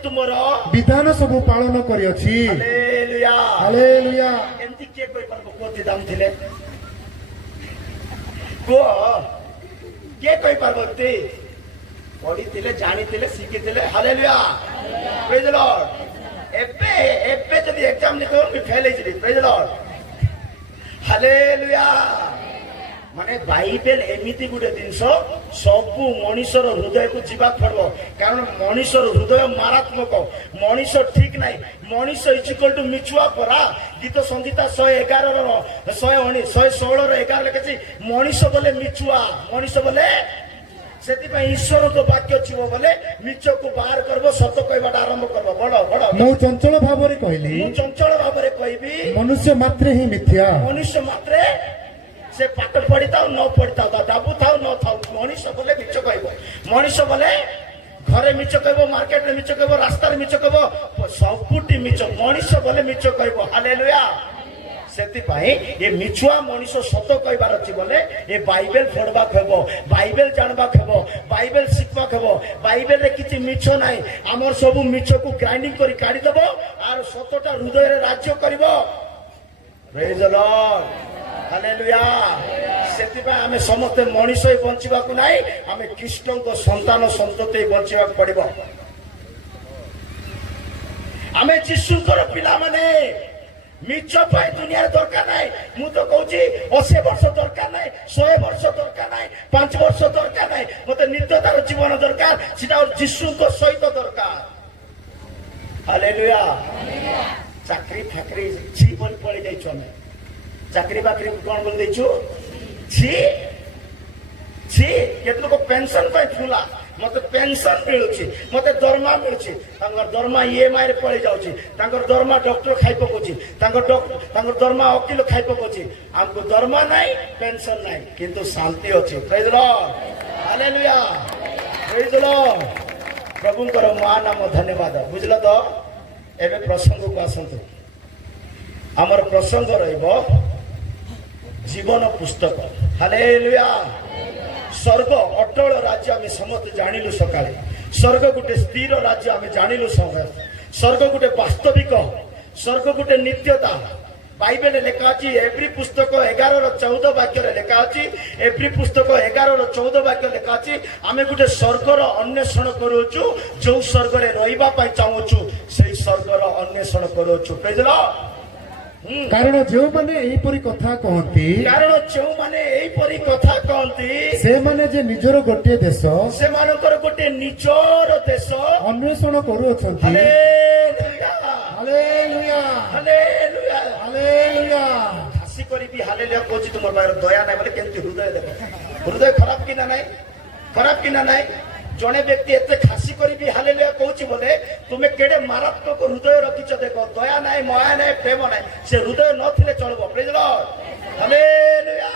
ତୁମର ବିଧାନ ସବୁ ପାଳନ କରିଅଛି ହାଲେଲୁୟା ହାଲେଲୁୟା ଏମିତି କିଏ କହିପାରିବ କୋଠି ଦାମ ଥିଲେ କୁହ କିଏ କହିପାରିବ ଏମିତି ପଢିଥିଲେ ଜାଣିଥିଲେ ଶିଖିଥିଲେ ହାଲେଲୁୟା ପ୍ରେଜ୍ ଦ ଲର୍ଡ ଏବେ ଯଦି ଏକ୍ସାମ ଲେଖିବ ମୁଁ ଫେଲ ହେଇଯିବି ପ୍ରେଜ୍ ଦ ଲର୍ଡ ହାଲେଲୁୟା ମାନେ ବାଇବେଲ ଏମିତି ଗୋଟେ ଜିନିଷ ସବୁ ମଣିଷର ହୃଦୟକୁ ଯିବାକୁ ପଡିବ କାରଣ ମଣିଷର ହୃଦୟ ମାରାତ୍ମକ ମଣିଷ ଠିକ ନାହିଁ ମଣିଷ ଇଜିକାଲ ଟୁ ମିଛୁଆ ପରା ଗୀତ ସଂଗୀତ 116 ଲେଖିଛି ମଣିଷ ବୋଲେ ମିଛୁଆ ମଣିଷ ବୋଲେ ସେଥିପାଇଁ ଈଶ୍ୱରଙ୍କ ବାକ୍ୟ ଥିବ ବୋଲେ ମିଛକୁ ବାହାର କରିବ ସତ କହିବାଟା ଆରମ୍ଭ କରିବ ବଡ ମୁଁ ଚଞ୍ଚଳ ଭାବରେ କହିଲି ମୁଁ ଚଞ୍ଚଳ ଭାବରେ କହିବି ମନୁଷ୍ୟ ମାତ୍ରେ ହିଁ ମିଥ୍ୟା ମନୁଷ୍ୟ ମାତ୍ରେ ସେ ପାଠ ପଢିଥାଉ ନ ପଢିଥାଉ ତା ଡାବୁ ଥାଉ ନ ଥାଉ ମଣିଷ ବୋଲେ ମିଛ କହିବ ମଣିଷ ବୋଲେ ଘରେ ମିଛ କହିବ ମାର୍କେଟରେ ମିଛ କହିବ ରାସ୍ତାରେ ମିଛ କହିବ ସବୁଠି ମିଛ ମଣିଷ ବୋଲେ ମିଛ କହିବ ହାଲେଲୁୟା ସେଥିପାଇଁ ଏ ମିଛୁଆ ମଣିଷ ସତ କହିବାର ଅଛି ବୋଲେ ଏ ବାଇବେଲ ପଢବାକୁ ହେବ ବାଇବେଲ ଜାଣବାକୁ ହେବ ବାଇବେଲ ଶିଖବାକୁ ହେବ ବାଇବେଲରେ କିଛି ମିଛ ନାହିଁ ଆମର ସବୁ ମିଛକୁ ଗ୍ରାଇଣ୍ଡିଂ କରି କାଢିଦେବ ଆଉ ସତଟା ହୃଦୟରେ ରାଜ୍ୟ କରିବ ପ୍ରେଜ୍ ଦ ଲର୍ଡ ହାଲେଲୁୟା ସେଥିପାଇଁ ଆମେ ସମସ୍ତେ ମଣିଷ ହିଁ ବଞ୍ଚିବାକୁ ନାହିଁ ଆମେ ଖ୍ରୀଷ୍ଟଙ୍କ ସନ୍ତାନ ସନ୍ତତି ବଞ୍ଚିବାକୁ ପଡିବ ଆମେ ଯୀଶୁଙ୍କର ପିଲାମାନେ ମିଛ ପାଇଁ ଦୁନିଆରେ ଦରକାର ନାହିଁ ମୁଁ ତ କହୁଛି 80 ବର୍ଷ ଦରକାର ନାହିଁ 100 ବର୍ଷ ଦରକାର ନାହିଁ 5 ବର୍ଷ ଦରକାର ନାହିଁ ମତେ ନିତ୍ୟତାର ଜୀବନ ଦରକାର ସେଟା ଯୀଶୁଙ୍କ ସହିତ ଦରକାର ହାଲେଲୁୟା ଚାକରି ଫାକରି ଛି ବୋଲି ପଳେଇ ଯାଇଛୁ ଆମେ ଚାକରି ବାକରି କଣ ବୋଲି ଦେଇଛୁ ଛି କେତେ ଲୋକ ପେନସନ ପାଇଁ ଫୁଲା मते पेंशन मिलुची मते दरमा मिलुची तांकर दरमा ईएमआई रे पळी जाउची तांकर दरमा डॉक्टर खाइ पकोची तांकर दरमा वकील खाइ पकोची हमको दरमा नाही पेंशन नाही किंतु शांति अछि praise the Lord hallelujah praise the Lord प्रभुଙ୍କର महानाम धन्यवाद बुझल तो एबे प्रसंग को आसंतु हमर प्रसंग रहइबो जीवन पुस्तक हालेलुया स्वर्ग अटल राज्य आम समस्त जानिलु सकाळे स्वर्ग गोटे स्थिर राज्य आम जानिलु स्वर्ग गोटे वास्तविक स्वर्ग गोटे नित्यता बाइबल लेखा अछि एवरी पुस्तक 11:14 वाक्य लेखा अछि एवरी पुस्तक 11:14 वाक्य लेखा अछि आमे गोटे स्वर्गर अन्वेषण करूछु जो स्वर्ग रे रहिबा पई चाहूछु सेही स्वर्गर अन्वेषण करूछु प्रेज द लॉर्ड କାରଣ ଯେଉଁମାନେ ଏହିପରି କଥା କହନ୍ତି କାରଣ ଯେଉଁମାନେ ଏହିପରି କଥା କହନ୍ତି ସେମାନେ ଯେ ନିଜର ଗୋଟିଏ ଦେଶ ସେମାନଙ୍କର ଗୋଟେ ନିଜର ଦେଶ ଅନ୍ୱେଷଣ କରୁଅଛନ୍ତି ହାଲେଲୁୟା ହାଲେଲୁୟା ହାଲେଲୁୟା ହାଲେଲୁୟା ଖାସି କରିବି ହାଲେଲୁୟା କହୁଛି ତୁମର ପାଖରେ ଦୟା ନାହିଁ ବୋଲେ କେମିତି ହୃଦୟ ଦେଖ ହୃଦୟ ଖରାପ କି ନା ନାହିଁ ଖରାପ କି ନା ନାହିଁ ଜଣେ ବ୍ୟକ୍ତି ଏତେ ଖାସି କରିବି ହାଲେଲୁୟା କହୁଛି ବୋଲେ ତୁମେ କେଡେ ମାରାତ୍ମକ ହୃଦୟ ରଖିଛ ଦେଖ ଦୟା ନାହିଁ ମାୟା ନାହିଁ ପ୍ରେମ ନାହିଁ ସେ ହୃଦୟ ନଥିଲେ ଚଳିବ praise the Lord hallelujah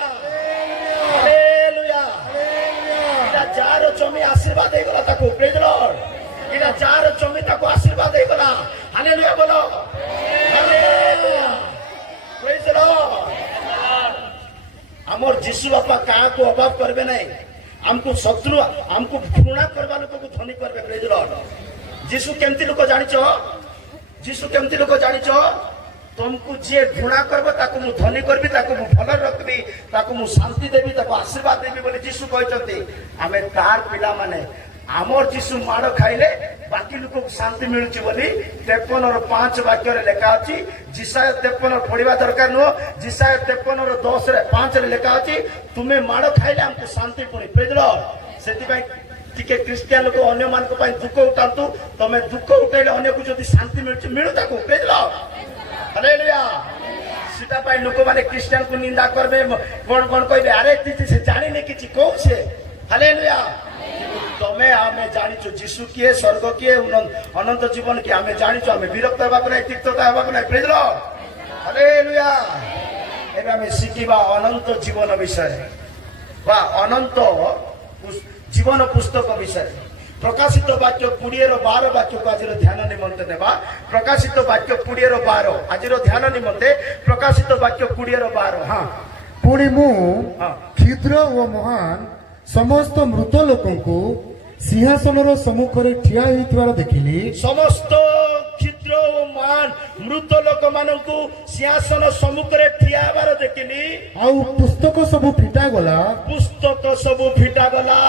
hallelujah ଏଟା ଯାହାର ଜମି ଆଶୀର୍ବାଦ ହେଇଗଲା ତାକୁ ପ୍ରେଜ ଦ ଲର୍ଡ ଏଟା ଯାହାର ଜମି ତାକୁ ଆଶୀର୍ବାଦ ହେଇଗଲା ହାଲେଲୁୟା ବୋଲ ହାଲେଲୁୟା ପ୍ରେଜ ଦ ଲର୍ଡ ଆମର ଯୀଶୁ ବାପା କାହାକୁ ଅଭାବ କରିବେ ନାହିଁ हमको शत्रु हमको घृणा करवा लोक को धनी करबे प्रेज लॉर्ड जीसु केमती लोक जानिचो जीसु केमती लोक जानिचो तुमको जे घृणा करबो ताको मु धनी करबी ताको मु भल रखबी ताको मु शांति देबी ताको आशीर्वाद देबी बोले जीसु कहचंती आमे तार पिला माने आमर जीसु माड़ खाइले बाकी लोक को शांति मिलुची बोली 53:5 वाक्य रे लेखा अछि जिसाय 53 पढिबा दरकार नो जिसाय 53:10 रे 5 रे लेखा अछि तुमे माड़ खाइले हमको शांति पुनी प्रेज लॉर्ड सेति भाई टिके क्रिश्चियन लोक अन्य मान को पई दुख उठांतु तमे दुख उठाइले अन्य को जदी शांति मिलुची मिलु ताको प्रेज लॉर्ड हालेलुया सीता पाई लोक माने क्रिश्चियन को निंदा करबे कोन कोन कहबे अरे तिति से जानि ने किछि कहू से हालेलुया तमे आमे जानिचो जीसु किए स्वर्ग किए अनंत जीवन किए आमे जानिचो आमे विरक्त हेबाक नै तीर्थता हेबाक नै प्रेज लॉर्ड हालेलुया एबे आमे शिखिबा अनंत जीवन विषय बा अनंत जीवन पुस्तक विषय प्रकाशित वाक्य 20:12 वाक्य को आज ध्यान निमंते नेबा प्रकाशित वाक्य 20:12 आज ध्यान निमंते प्रकाशित वाक्य 20:12 हां पुଣି ମୁଁ କ୍ଷୁଦ୍ର ଓ ମହାନ ସମସ୍ତ ମୃତ ଲୋକଙ୍କୁ ସିଂହାସନର ସମ୍ମୁଖରେ ଠିଆ ହୋଇଥିବାର ଦେଖିଲି समस्त क्षुद्र ଓ महान मृत लोक माननकु सिंहासन सम्मुखरे ठिया हेबार देखिली ଆଉ ପୁସ୍ତକ ସବୁ ଫିଟା ଗଲା पुस्तक सब फिटा गला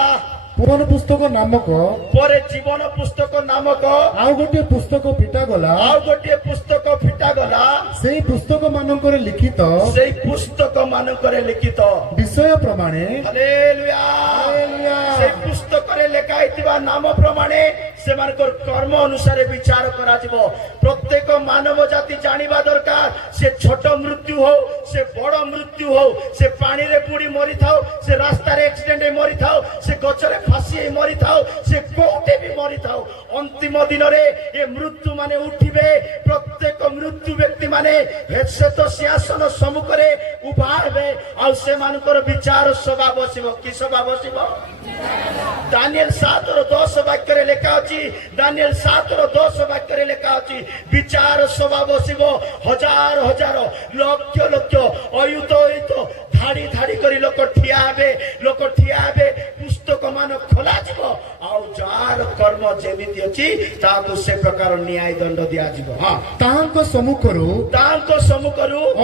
ପୁରାଣ ପୁସ୍ତକ ନାମକ ପରେ ଜୀବନ ପୁସ୍ତକ ନାମକ ଆଉ ଗୋଟିଏ ପୁସ୍ତକ ଫିଟା ଗଲା ଆଉ ଗୋଟିଏ ପୁସ୍ତକ ଫିଟା ଗଲା ସେଇ ପୁସ୍ତକ ମାନଙ୍କରେ ଲିଖିତ ସେଇ ପୁସ୍ତକ ମାନଙ୍କରେ ଲିଖିତ ବିଷୟ ପ୍ରମାଣେ ହାଲେଲୁୟା ହାଲେଲୁୟା ସେଇ ପୁସ୍ତକରେ ଲେଖା ହେଇଥିବା ନାମ ପ୍ରମାଣେ ସେମାନଙ୍କର କର୍ମ ଅନୁସାରେ ବିଚାର କରାଯିବ ପ୍ରତ୍ୟେକ ମାନବ ଜାତି ଜାଣିବା ଦରକାର ସେ ଛୋଟ ମୃତ୍ୟୁ ହଉ ସେ ବଡ଼ ମୃତ୍ୟୁ ହଉ ସେ ପାଣିରେ ବୁଡ଼ି ମରିଥାଉ ସେ ରାସ୍ତାରେ ଆକ୍ସିଡେଣ୍ଟ ହେଇ ମରିଥାଉ ସେ ଗଛରେ फासी मरी थाओ से कोटे भी मरी थाओ अंतिम दिन रे ये मृत्यु माने उठिबे प्रत्येक मृत्यु व्यक्ति माने हेसे तो सिंहासन सम्मुख रे उभा हेबे आ से मानकर विचार सभा बसिबो कि सभा बसिबो दानिएल 7:10 वाक्य रे लेखा अछि दानिएल 7:10 वाक्य रे लेखा अछि विचार सभा बसिबो हजार हजार लक्ष लक्ष अयुत अयुत धाड़ी धाड़ी करी लोक ठिया हेबे पुस्तक मान खोला जीव आउ जार कर्म जेमिति अछि ताको से प्रकार न्याय दंड दिया जीव हां तांको सम्मुखरु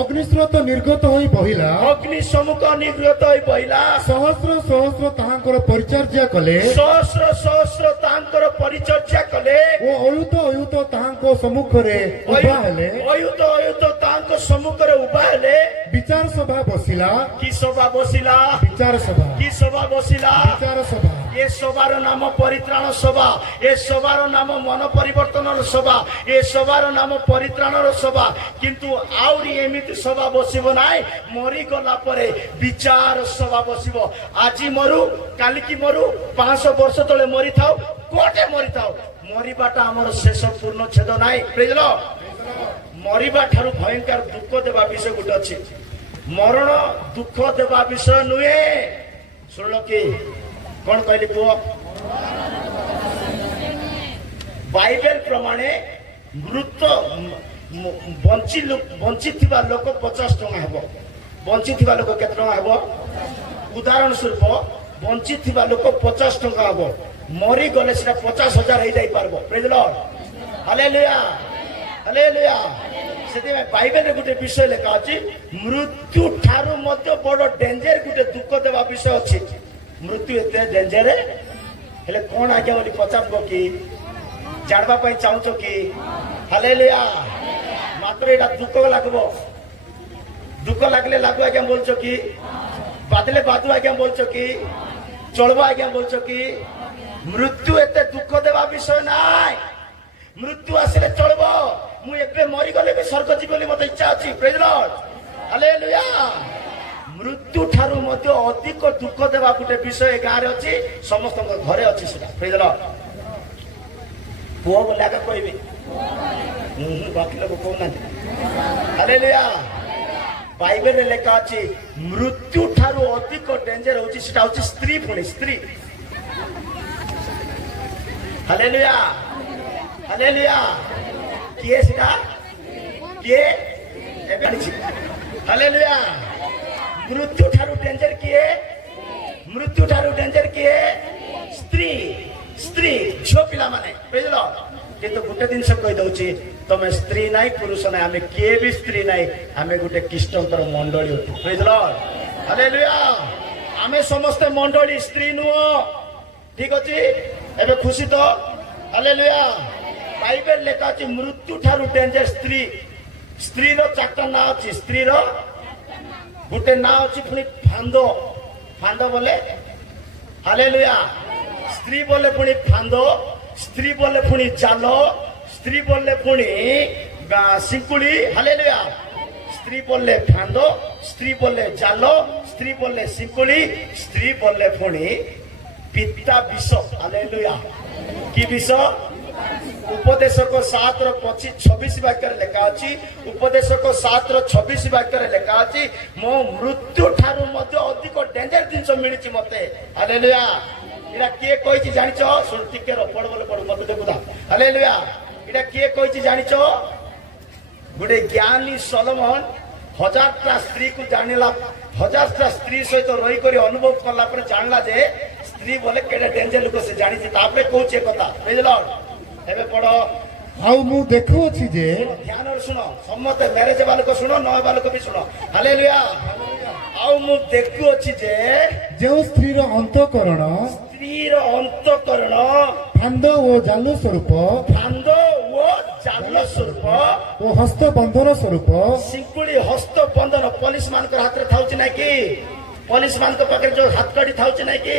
अग्निस्रोत निर्गत होई बहिला अग्नि सम्मुख निर्गत होई बहिला सहस्र सहस्र तांकर परिचर्या कले सहस्र सहस्र तांकर परिचर्या कले ओ अयुत अयुत तांको सम्मुखरे उभा हेले अयुत तांको सम्मुखरे उभा हेले विचार सभा बसिला की सभा बसिला विचार सभा की सभा बसिला विचार सभा ଏ ସଭାର ନାମ ପରିତ୍ରାଣ ସଭା, ଏ ସଭାର ନାମ ମନ ପରିବର୍ତ୍ତନର ସଭା, ଏ ସଭାର ନାମ ପରିତ୍ରାଣର ସଭା। କିନ୍ତୁ ଆହୁରି ଏମିତି ସଭା ବସିବ ନାହିଁ, ମରିଗଲା ପରେ ବିଚାର ସଭା ବସିବ। ଆଜି ମରୁ, କାଲିକି ମରୁ, 500 ବର୍ଷ ତଳେ ମରିଥାଉ, କୋଟେ ମରିଥାଉ, ମରିବାଟା ଆମର ଶେଷ ପୂର୍ଣ୍ଣଚ୍ଛେଦ ନାହିଁ। Praise the Lord. ମରିବା ଠାରୁ ଭୟଙ୍କର ଦୁଃଖ ଦେବା ବିଷୟ ଗୋଟେ ଅଛି। ମରଣ ଦୁଃଖ ଦେବା ବିଷୟ ନୁହେଁ। ଶୁଣିଲ କି କଣ କହିଲି ପୁଅ? ବାଇବେଲ ପ୍ରମାଣେ ମୃତ ବଞ୍ଚିଥିବା ଲୋକ 50 ଟଙ୍କା ହେବ। ବଞ୍ଚିଥିବା ଲୋକ କେତେ ଟଙ୍କା ହେବ? ଉଦାହରଣ ସ୍ୱରୂପ ବଞ୍ଚିଥିବା ଲୋକ 50 ଟଙ୍କା ହେବ। ମରିଗଲେ ସେଟା 50,000 ହେଇଯାଇ ପାରିବ। Praise the Lord. Hallelujah, hallelujah. ସେଥିପାଇଁ ବାଇବେଲରେ ଗୋଟେ ବିଷୟ ଲେଖା ଅଛି, ମୃତ୍ୟୁ ଠାରୁ ମଧ୍ୟ ବଡ ଡେଞ୍ଜର ଗୋଟେ ଦୁଃଖ ଦେବା ବିଷୟ ଅଛି। ମୃତ୍ୟୁ ଏତେ ଡେଞ୍ଜର ହେଲେ କଣ ଆଜ୍ଞା ବୋଲି ପଚାରିବ କି? ଜାଣିବା ପାଇଁ ଚାହୁଁଛ କି? ହାଲେଲୁୟା। ମାତ୍ର ଏଇଟା ଦୁଃଖ ଲାଗିବ। ଦୁଃଖ ଲାଗିଲେ ଲାଗୁ ଆଜ୍ଞା ବୋଲଛ କି? ବାଦଲେ ବାଦୁ ଆଜ୍ଞା ବୋଲଛ କି? ଚଳବ ଆଜ୍ଞା ବୋଲଛ କି? ମୃତ୍ୟୁ ଏତେ ଦୁଃଖ ଦେବା ବିଷୟ ନାହିଁ। ମୃତ୍ୟୁ ଆସିଲେ ଚଳିବ। ମୁଁ ଏବେ ମରିଗଲେ ବି ସ୍ୱର୍ଗ ଯିବି ବୋଲି ମତେ ଇଚ୍ଛା ଅଛି। Praise the Lord. ହାଲେଲୁୟା। ମୃତ୍ୟୁ ଠାରୁ ମଧ୍ୟ ଅଧିକ ଦୁଃଖ ଦେବା ଗୋଟେ ବିଷୟ ଏ ଗାଁରେ ଅଛି, ସମସ୍ତଙ୍କ ଘରେ ଅଛି ସେଟା। Praise the Lord. ପୁଅ ବୋଲି ଆଗ କହିବି, ବାକି ଲୋକ କହୁନାହାନ୍ତି। ହାଲେଲୁୟା। ବାଇବେଲରେ ଲେଖା ଅଛି, ମୃତ୍ୟୁ ଠାରୁ ଅଧିକ ଡେଞ୍ଜର ହଉଛି ସେଟା ହଉଛି ସ୍ତ୍ରୀ। ପୁଣି ସ୍ତ୍ରୀ। Hallelujah, hallelujah. କିଏ ସେଟା? କିଏ? ଏବେ ଆଣିଛି। ହାଲେଲୁୟା। ମୃତ୍ୟୁ ଠାରୁ ଡେଞ୍ଜର କିଏ? ମୃତ୍ୟୁ ଠାରୁ ଡେଞ୍ଜର କିଏ? ସ୍ତ୍ରୀ। ସ୍ତ୍ରୀ, ଝିଅ ପିଲାମାନେ। Praise the Lord. କିନ୍ତୁ ଗୋଟେ ଜିନିଷ କହିଦଉଛି, ତମେ ସ୍ତ୍ରୀ ନାହିଁ, ପୁରୁଷ ନାହିଁ, ଆମେ କିଏ ବି ସ୍ତ୍ରୀ ନାହିଁ, ଆମେ ଗୋଟେ ଖ୍ରୀଷ୍ଟଙ୍କର ମଣ୍ଡଳୀ ଅଛୁ। Praise the Lord. ହାଲେଲୁୟା। ଆମେ ସମସ୍ତେ ମଣ୍ଡଳୀ, ସ୍ତ୍ରୀ ନୁହଁ। ଠିକ ଅଛି? ଏବେ ଖୁସି ତ? ହାଲେଲୁୟା। ବାଇବେଲ ଲେଖା ଅଛି, ମୃତ୍ୟୁ ଠାରୁ ଡେଞ୍ଜର ସ୍ତ୍ରୀ। ସ୍ତ୍ରୀର 4ଟା ନାଁ ଅଛି। ସ୍ତ୍ରୀର ଗୋଟେ ନାଁ ଅଛି ପୁଣି ଫାନ୍ଦ। ଫାନ୍ଦ ବୋଲେ ହାଲେଲୁୟା। ସ୍ତ୍ରୀ ବୋଲେ ପୁଣି ଫାନ୍ଦ, ସ୍ତ୍ରୀ ବୋଲେ ପୁଣି ଜାଲ, ସ୍ତ୍ରୀ ବୋଲେ ପୁଣି ଶିଙ୍କୁଳି। ହାଲେଲୁୟା। ସ୍ତ୍ରୀ ବୋଲେ ଫାନ୍ଦ, ସ୍ତ୍ରୀ ବୋଲେ ଜାଲ, ସ୍ତ୍ରୀ ବୋଲେ ଶିଙ୍କୁଳି, ସ୍ତ୍ରୀ ବୋଲେ ପୁଣି ପିତା ବିଷ। ହାଲେଲୁୟା। କି ବିଷ? ଉପଦେଶକ 7:26 ବାକ୍ୟରେ ଲେଖା ଅଛି। ଉପଦେଶକ 7:26 ବାକ୍ୟରେ ଲେଖା ଅଛି, ମୋ ମୃତ୍ୟୁ ଠାରୁ ମଧ୍ୟ ଅଧିକ ଡେଞ୍ଜର ଜିନିଷ ମିଳିଛି ମତେ। ହାଲେଲୁୟା। ଏଇଟା କିଏ କହିଛି ଜାଣିଛ? ଶୁଣ ଟିକେ ପଡ ବୋଲେ ପଡ ମତେ ଦେଖୁଥା। ହାଲେଲୁୟା। ଏଇଟା କିଏ କହିଛି ଜାଣିଛ? ଗୋଟେ ଜ୍ଞାନୀ ସଲୋମନ 1000ଟା ସ୍ତ୍ରୀକୁ ଜାଣିଲା, 1000ଟା ସ୍ତ୍ରୀ ସହିତ ରହିକରି ଅନୁଭବ କଲା ପରେ ଜାଣିଲା ଯେ ସ୍ତ୍ରୀ ବୋଲେ କେଡେ ଡେଞ୍ଜର ଲୋକ ସେ ଜାଣିଛି। ତାପରେ କହୁଛି କଥା। Praise the Lord. ଏବେ ପଢ। ଆଉ ମୁଁ ଦେଖୁଅଛି ଯେ, ଧ୍ୟାନରେ ଶୁଣ, ସମସ୍ତେ ମ୍ୟାରେଜ ହେବା ଲୋକ ଶୁଣ, ନ ହେବା ଲୋକ ବି ଶୁଣ। ହାଲେଲୁୟା। ଆଉ ମୁଁ ଦେଖୁଅଛି ଯେ ଯେଉଁ ସ୍ତ୍ରୀର ଅନ୍ତଃକରଣ ସ୍ତ୍ରୀର ଅନ୍ତଃକରଣ ଫାନ୍ଦ ଓ ଜାଲ ସ୍ୱରୂପ, ଫାନ୍ଦ ଓ ଜାଲ ସ୍ୱରୂପ, ଓ ହସ୍ତ ବନ୍ଧନ ସ୍ୱରୂପ, ଶିଙ୍କୁଳି ହସ୍ତ ବନ୍ଧନ। ପୋଲିସ ମାନଙ୍କର ହାତରେ ଥାଉଛି ନାଇଁ କି? ପୋଲିସ ମାନଙ୍କ ପାଖରେ ଯୋଉ ହାତକଡ଼ି ଥାଉଛି ନାଇଁ କି?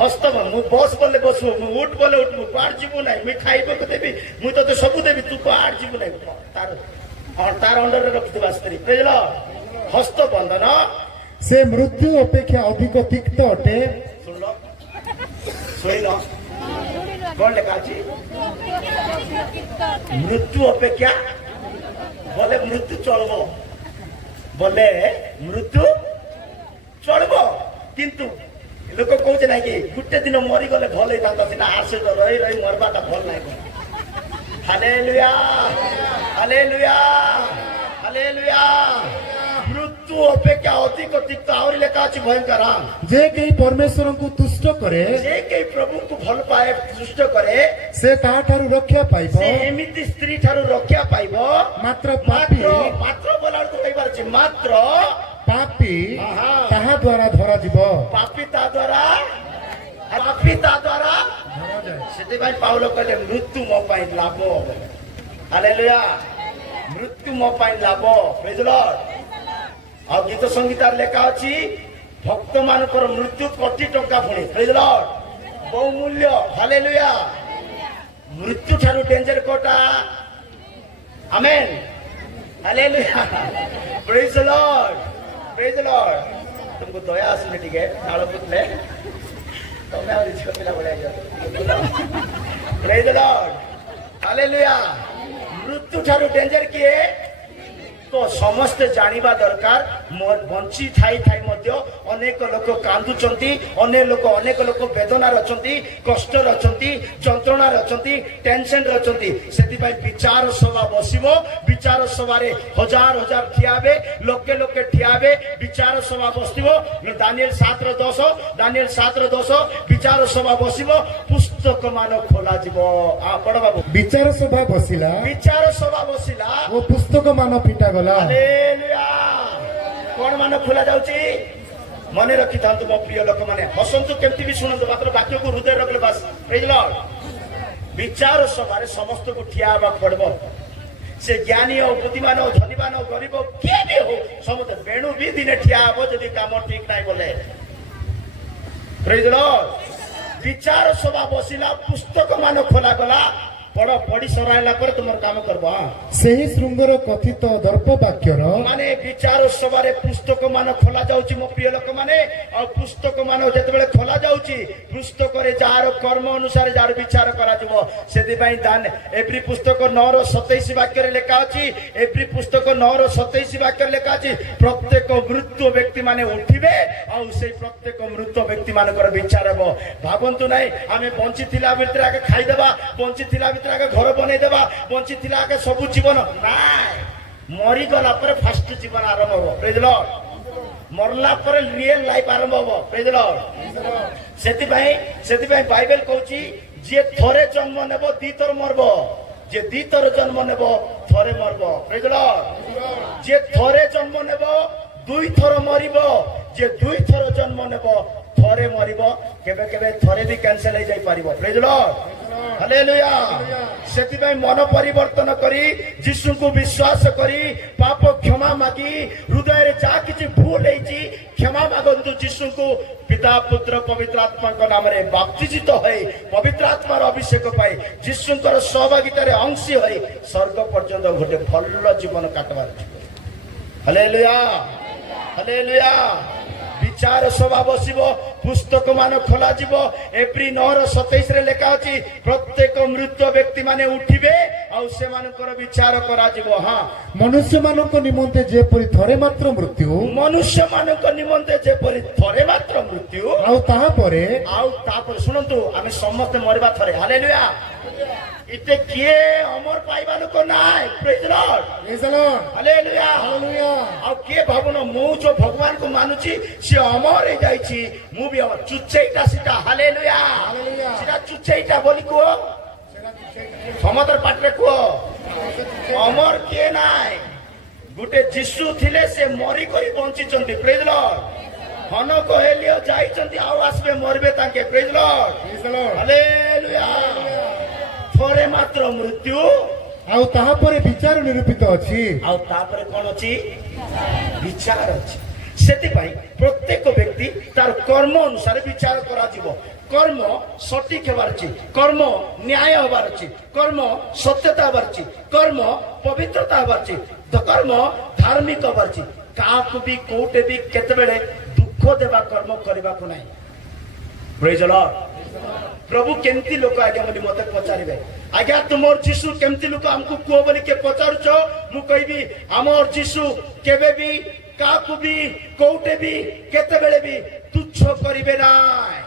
ହସ୍ତ। ମୁଁ ବସ୍ ବୋଲେ ବସବୁ, ମୁଁ ଉଠ ବୋଲେ ଉଠବୁ, କୁଆଡେ ଯିବୁ ନାହିଁ, ମୁଁ ଖାଇବାକୁ ଦେବି, ମୁଁ ତତେ ସବୁ ଦେବି, ତୁ କୁଆଡେ ଯିବୁ ନାହିଁ। ତାର ଅଣ୍ଡରରେ ରଖିଥିବା ସ୍ତ୍ରୀ। Praise the Lord. ହସ୍ତ ବନ୍ଧନ। ସେ ମୃତ୍ୟୁ ଅପେକ୍ଷା ଅଧିକ ତିକ୍ତ ଅଟେ। ଶୁଣିଲ, ଶୁଣିଲ କଣ ଲେଖା ଅଛି? ମୃତ୍ୟୁ ଅପେକ୍ଷା ବୋଲେ ମୃତ୍ୟୁ ଚଳିବ, ବୋଲେ ମୃତ୍ୟୁ ଚଳିବ। କିନ୍ତୁ ଲୋକ କହୁছে ନାଇଁ କି ଗୋଟେ ଦିନ ମରିଗଲେ ଭଲ ହେଇଥାନ୍ତା, ସିନା ଆର ସହିତ ରହି ରହି ମରବାଟା ଭଲ ନାହିଁ। Hallelujah, hallelujah, hallelujah. ମୃତ୍ୟୁ ଅପେକ୍ଷା ଅଧିକ ତିକ୍ତ। ଆହୁରି ଲେଖା ଅଛି ଭୟଙ୍କର। ଯେ କେହି ପରମେଶ୍ୱରଙ୍କୁ ତୁଷ୍ଟ କରେ, ଯେ କେହି ପ୍ରଭୁଙ୍କୁ ଭଲ ପାଏ, ତୁଷ୍ଟ କରେ, ସେ ତାହାଠାରୁ ରକ୍ଷା ପାଇବ। ସେ ଏମିତି ସ୍ତ୍ରୀ ଠାରୁ ରକ୍ଷା ପାଇବ। ମାତ୍ର ପାପୀ, ମାତ୍ର ବୋଲା ବେଳକୁ କହିପାରୁଛି, ମାତ୍ର ପାପୀ ତାହା ଦ୍ୱାରା ଧରାଯିବ। ପାପୀ ତା ଦ୍ୱାରା, ପାପୀ ତା ଦ୍ୱାରା। ସେଥିପାଇଁ ପାଉଲ କହିଲେ ମୃତ୍ୟୁ ମୋ ପାଇଁ ଲାଭ। ହାଲେଲୁୟା। ମୃତ୍ୟୁ ମୋ ପାଇଁ ଲାଭ। Praise the Lord. ଆଉ ଗୀତ ସଙ୍ଗୀତାର ଲେଖା ଅଛି, ଭକ୍ତ ମାନଙ୍କର ମୃତ୍ୟୁ 1,000,000 ପୁଣି। Praise the lord. बहुमूल्य हालेलुया मृत्यु ठारू डेंजर कोटा amen hallelujah praise the lord तुमको दया आसने टिके नाळ पुतले तमे आ रिछ पिला बडा प्रेज द लॉर्ड हालेलुया मृत्यु ठारू डेंजर किए तो समस्ते जानिबा दरकार बंची थाई थाई मध्य अनेक लोक कांदुचंती अनेक लोक वेदना रचंती कष्ट रचंती जंत्रणा रचंती टेंशन रचंती सेति भाई विचार सभा बसिबो विचार सभा रे हजार हजार ठियाबे लोके लोके ठियाबे विचार सभा बसिबो दानिएल 7:10 विचार सभा बसिबो पुस्तक मान खोला जीवो आ बड़ बाबू विचार सभा बसिला विचार सभा बसिला ओ पुस्तक मान पिटा गला हालेलुया कोन मान खोला जाउची मने रखि थांतु मो प्रिय लोक माने हसंतु केमति भी सुनंतु मात्र वाक्य को हृदय रखले बस प्रेज लॉर्ड विचार सभा रे समस्त को ठियाबा पड़बो से ज्ञानी हो बुद्धिमान हो धनीमान हो गरीब हो के भी हो समस्त बेणु भी दिने ठिया हो जदी काम ठीक नाही बोले प्रेज लॉर्ड विचार सभा बसिला पुस्तक मान खोला गला बड़ पढ़ी सराइला पर तुम काम करबा ସେହି ଶୃଙ୍ଗର କଥିତ ଦର୍ପ ବାକ୍ୟର माने विचार सभा रे पुस्तक मान खोला जाउची मो प्रिय लोक माने और पुस्तक मान जेतेबेले खोला जाउची पुस्तक रे जार कर्म अनुसार जार विचार करा जबो सेति पई दान एवरी पुस्तक 9:27 वाक्य रे लेखा अछि एवरी पुस्तक 9:27 वाक्य रे लेखा अछि प्रत्येक मृत्यु व्यक्ति माने उठिबे और से प्रत्येक मृत्यु व्यक्ति मानकर विचार हबो भाबंतु नै आमे बंची थिला भितर आके खाइ देबा बंची थिला भितर आके घर बनै देबा बंची थिला आके सब जीवन नाय मरी गला पर फर्स्ट जीवन आरंभ हो प्रेज लॉर्ड मरला पर रियल लाइफ आरंभ हो प्रेज लॉर्ड सेति भाई बाइबल कहूची जे थोरे जन्म नेबो दी थर मरबो जे दी थर जन्म नेबो थोरे मरबो प्रेज लॉर्ड जे थोरे जन्म नेबो दुई थर मरिबो जे दुई थर जन्म नेबो थोरे मरिबो केबे केबे थोरे भी कैंसिल हो जाई पारिबो प्रेज लॉर्ड हालेलुया सेति भाई मन परिवर्तन करी यीशु को विश्वास करी पाप क्षमा मागी हृदय रे जा किछि भूल हेची क्षमा मागंतु यीशु को पिता पुत्र पवित्र आत्मा को नाम रे बाप्तिजित होई पवित्र आत्मार अभिषेक पाई यीशुଙ୍କର सहभागिता रे अंशी होई स्वर्ग पर्यंत गोटे भल जीवन काटबार हालेलुया हालेलुया विचार सभा बसिबो पुस्तक मान खोला जीवो एप्रिल 9:27 रे लेखा अछि प्रत्येक मृत व्यक्ति माने उठिबे आ से मानकर विचार करा जीवो हां मनुष्य मानक निमंते जेपरि थरे मात्र मृत्यु मनुष्य मानक निमंते जेपरि थरे मात्र मृत्यु आउ ताहा परे सुनंतु आमे समस्त मरबा थरे हालेलुया इते किए अमर पाइबा लोक नाय प्रेज लॉर्ड हालेलुया हालेलुया आ के भावनो मु जो भगवान को मानुची से अमर हे जाईची मु भी अमर चुचैटा सीता हालेलुया हालेलुया सीता चुचैटा बोली को समतर पाटरे को अमर के नाय गुटे जिसु थिले से मरी करी बंची चंती प्रेज लॉर्ड हन को हेलियो जाई चंती आउ आसबे मरबे ताके प्रेज लॉर्ड हालेलुया थोरे मात्र मृत्यु आउ ताहा परे विचार निरूपित अछि आउ तापरे कोन अछि विचार अछि सेति पई प्रत्येक व्यक्ति तार कर्म अनुसार विचार करा जीवो कर्म सटीक हेबार अछि कर्म न्याय हेबार अछि कर्म सत्यता हेबार अछि कर्म पवित्रता हेबार अछि तो कर्म धार्मिक हेबार अछि काकु भी कोटे भी केते बेले दुख देबा कर्म करबा को नाही प्रेज द लॉर्ड प्रभु केमती लोक आज्ञा बोली मते पचारिबे आज्ञा तुमर जीसु केमती लोक हमकु को बोली के पचारुछो मु कहबी हमर जीसु केबे भी काकु भी कोटे भी केते बेले भी तुच्छ करिबे नाय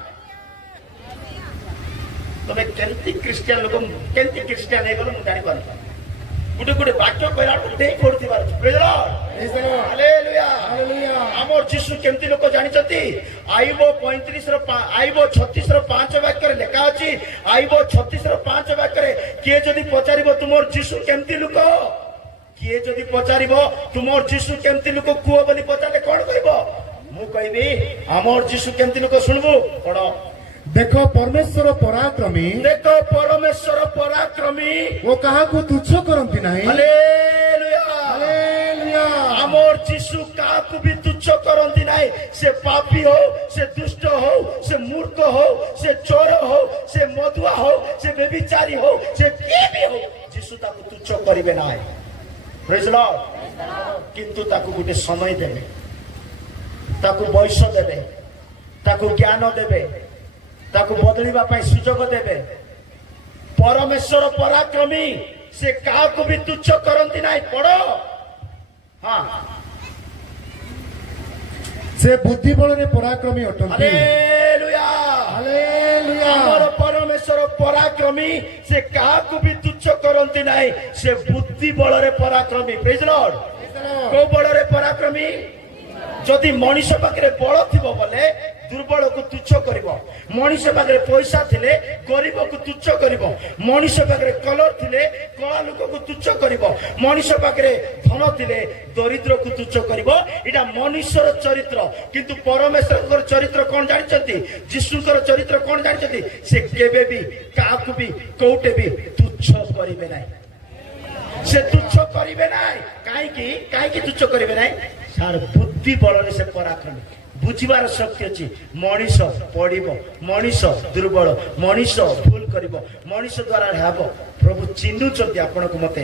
तबे केमती क्रिश्चियन लोक केमती क्रिश्चियन हे बोलो मु जानि पार गुटे गुटे वाक्य कहला गुटे कोरती बार praise the Lord hallelujah hallelujah हमर जीसु केमती लोक जानि छथि आइबो 35 रो आइबो 36 रो 5 वाक्य रे लेखा अछि आइबो 36 रो 5 वाक्य रे के जदी पचारिबो तुमर जीसु केमती लोक के जदी पचारिबो तुमर जीसु केमती लोक कुओ बोली पचारले कोन कहबो मु कहबी हमर जीसु केमती लोक सुनबो पढो देखो परमेश्वर पराक्रमी ओ काहाकु तुच्छ करंती नाही हालेलुया हालेलुया हमर আমার যিশু কাহাকু বি তুচ্ছ করন্তি নাই। সে পাপী হও, সে দুষ্ট হও, সে মূর্খ হও, সে চোর হও, সে মদুয়া হও, সে বেবিচারী হও, সে কিଏ ବି হও, যিশু তাকে তুচ্ছ করিবে নাই। Praise lord. কিন্তু তাকে গোটে সময় দেবে, তাকে বয়স দেবে, তাকে জ্ঞান দেবে, তাকে বদলিবা পাই সুযোগ দেবে। পরমেশ্বর পরাক্রমী, সে কাহাকু বি তুচ্ছ করন্তি নাই। পড়। হ্যাঁ, ସେ ବୁଦ୍ଧି ବଳରେ ପରାକ୍ରମୀ ଅଟନ୍ତି। ହାଲେଲୁୟା। ହାଲେଲୁୟା। ଆମର ପରମେଶ୍ୱର ପରାକ୍ରମୀ, ସେ କାହାକୁ ବି ତୁଚ୍ଛ କରନ୍ତି ନାହିଁ। ସେ ବୁଦ୍ଧି ବଳରେ ପରାକ୍ରମୀ। ପ୍ରେଜ୍ ଲର୍ଡ। କୋଉ ବଳରେ ପରାକ୍ରମୀ? ଯଦି ମଣିଷ ପାଖରେ ବଳ ଥିବ ବୋଲେ ଦୁର୍ବଳକୁ ତୁଚ୍ଛ କରିବ। ମଣିଷ ପାଖରେ ପଇସା ଥିଲେ ଗରିବକୁ ତୁଚ୍ଛ କରିବ। ମଣିଷ ପାଖରେ କଲର ଥିଲେ କଳା ଲୋକକୁ ତୁଚ୍ଛ କରିବ। ମଣିଷ ପାଖରେ ଧନ ଥିଲେ ଦରିଦ୍ରକୁ ତୁଚ୍ଛ କରିବ। ଏଇଟା ମନୁଷ୍ୟର ଚରିତ୍ର। କିନ୍ତୁ ପରମେଶ୍ୱରଙ୍କର ଚରିତ୍ର କଣ ଜାଣିଛନ୍ତି? ଯୀଶୁଙ୍କର ଚରିତ୍ର କଣ ଜାଣିଛନ୍ତି? ସେ କେବେ ବି କାହାକୁ ବି କୋଉଟେ ବି ତୁଚ୍ଛ କରିବେ ନାହିଁ। ସେ ତୁଚ୍ଛ କରିବେ ନାହିଁ। କାହିଁକି? କାହିଁକି ତୁଚ୍ଛ କରିବେ ନାହିଁ? ତାର ବୁଦ୍ଧି ବଳରେ ସେ ପରାକ୍ରମୀ। ବୁଝିବାର ଶକ୍ତି ଅଛି। ମଣିଷ ପଡିବ, ମଣିଷ ଦୁର୍ବଳ, ମଣିଷ ଭୁଲ କରିବ, ମଣିଷ ଦ୍ଵାରା ହେବ। ପ୍ରଭୁ ଚିହ୍ନୁଛନ୍ତି ଆପଣଙ୍କୁ ମତେ।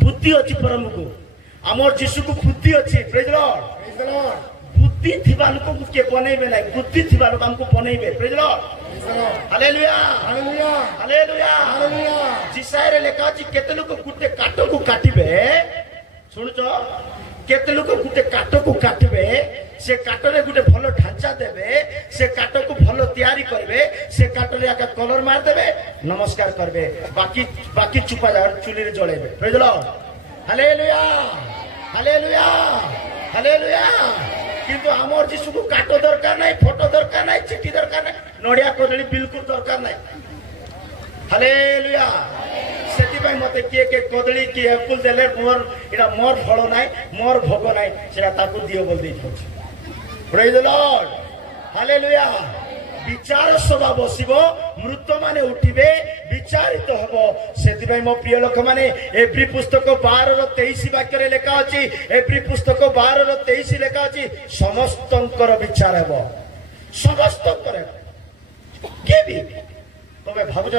ବୁଦ୍ଧି ଅଛି ପ୍ରଭୁକୁ। ଆମର ଯୀଶୁକୁ ବୁଦ୍ଧି ଅଛି। ପ୍ରେଜ୍ ଲର୍ଡ। ବୁଦ୍ଧି ଥିବା ଲୋକକୁ କିଏ ବନେଇବେ ନାହିଁ। ବୁଦ୍ଧି ଥିବା ଲୋକ ଆମକୁ ବନେଇବେ। Praise Lord. Hallelujah. Hallelujah. Hallelujah. Hallelujah. ଜିସାୟରେ ଲେଖା ଅଛି କେତେ ଲୋକ ଗୋଟେ କାଠକୁ କାଟିବେ। ଶୁଣୁଛ? କେତେ ଲୋକ ଗୋଟେ କାଠକୁ କାଟିବେ, ସେ କାଠରେ ଗୋଟେ ଭଲ ଢାଞ୍ଚା ଦେବେ, ସେ କାଠକୁ ଭଲ ତିଆରି କରିବେ, ସେ କାଠରେ ଆକା କଲର ମାରିଦେବେ, ନମସ୍କାର କରିବେ, ବାକି ବାକି ଚୁପା ଜାଗାରେ ଚୁଲିରେ ଜଳେଇବେ। ପ୍ରେଜ୍ ଲର୍ଡ। ହାଲେଲୁୟା। ହାଲେଲୁୟା। ହାଲେଲୁୟା। କିନ୍ତୁ ଆମର ଯୀଶୁକୁ କାଠ ଦରକାର ନାହିଁ, ଫଟୋ ଦରକାର ନାହିଁ, ଚିଠି ଦରକାର ନାହିଁ, ନଡିଆ କଦଳୀ ବିଲକୁଲ ଦରକାର ନାହିଁ। ହାଲେଲୁୟା। ସେଥିପାଇଁ ମତେ କିଏ କିଏ କଦଳୀ କି ଏପୁଲ ଦେଲେ ମୋର ଏଇଟା ମୋର ଫଳ ନାହିଁ, ମୋର ଭୋଗ ନାହିଁ, ସେଟା ତାକୁ ଦିଅ ବୋଲି ଦେଇଥାଉଛି। ପ୍ରେଜ୍ ଦ ଲର୍ଡ। ହାଲେଲୁୟା। ବିଚାର ସଭା ବସିବ, ମୃତ ମାନେ ଉଠିବେ, ବିଚାରିତ ହେବ। ସେଥିପାଇଁ ମୋ ପ୍ରିୟ ଲୋକମାନେ ଏଭ୍ରି ପୁସ୍ତକ 12:23 ବାକ୍ୟରେ ଲେଖା ଅଛି। ଏଭ୍ରି ପୁସ୍ତକ 12:23 ଲେଖା ଅଛି। ସମସ୍ତଙ୍କର ବିଚାର ହେବ। ସମସ୍ତଙ୍କର ହେବ। କିଏ ବି ତମେ ଭାବୁଛ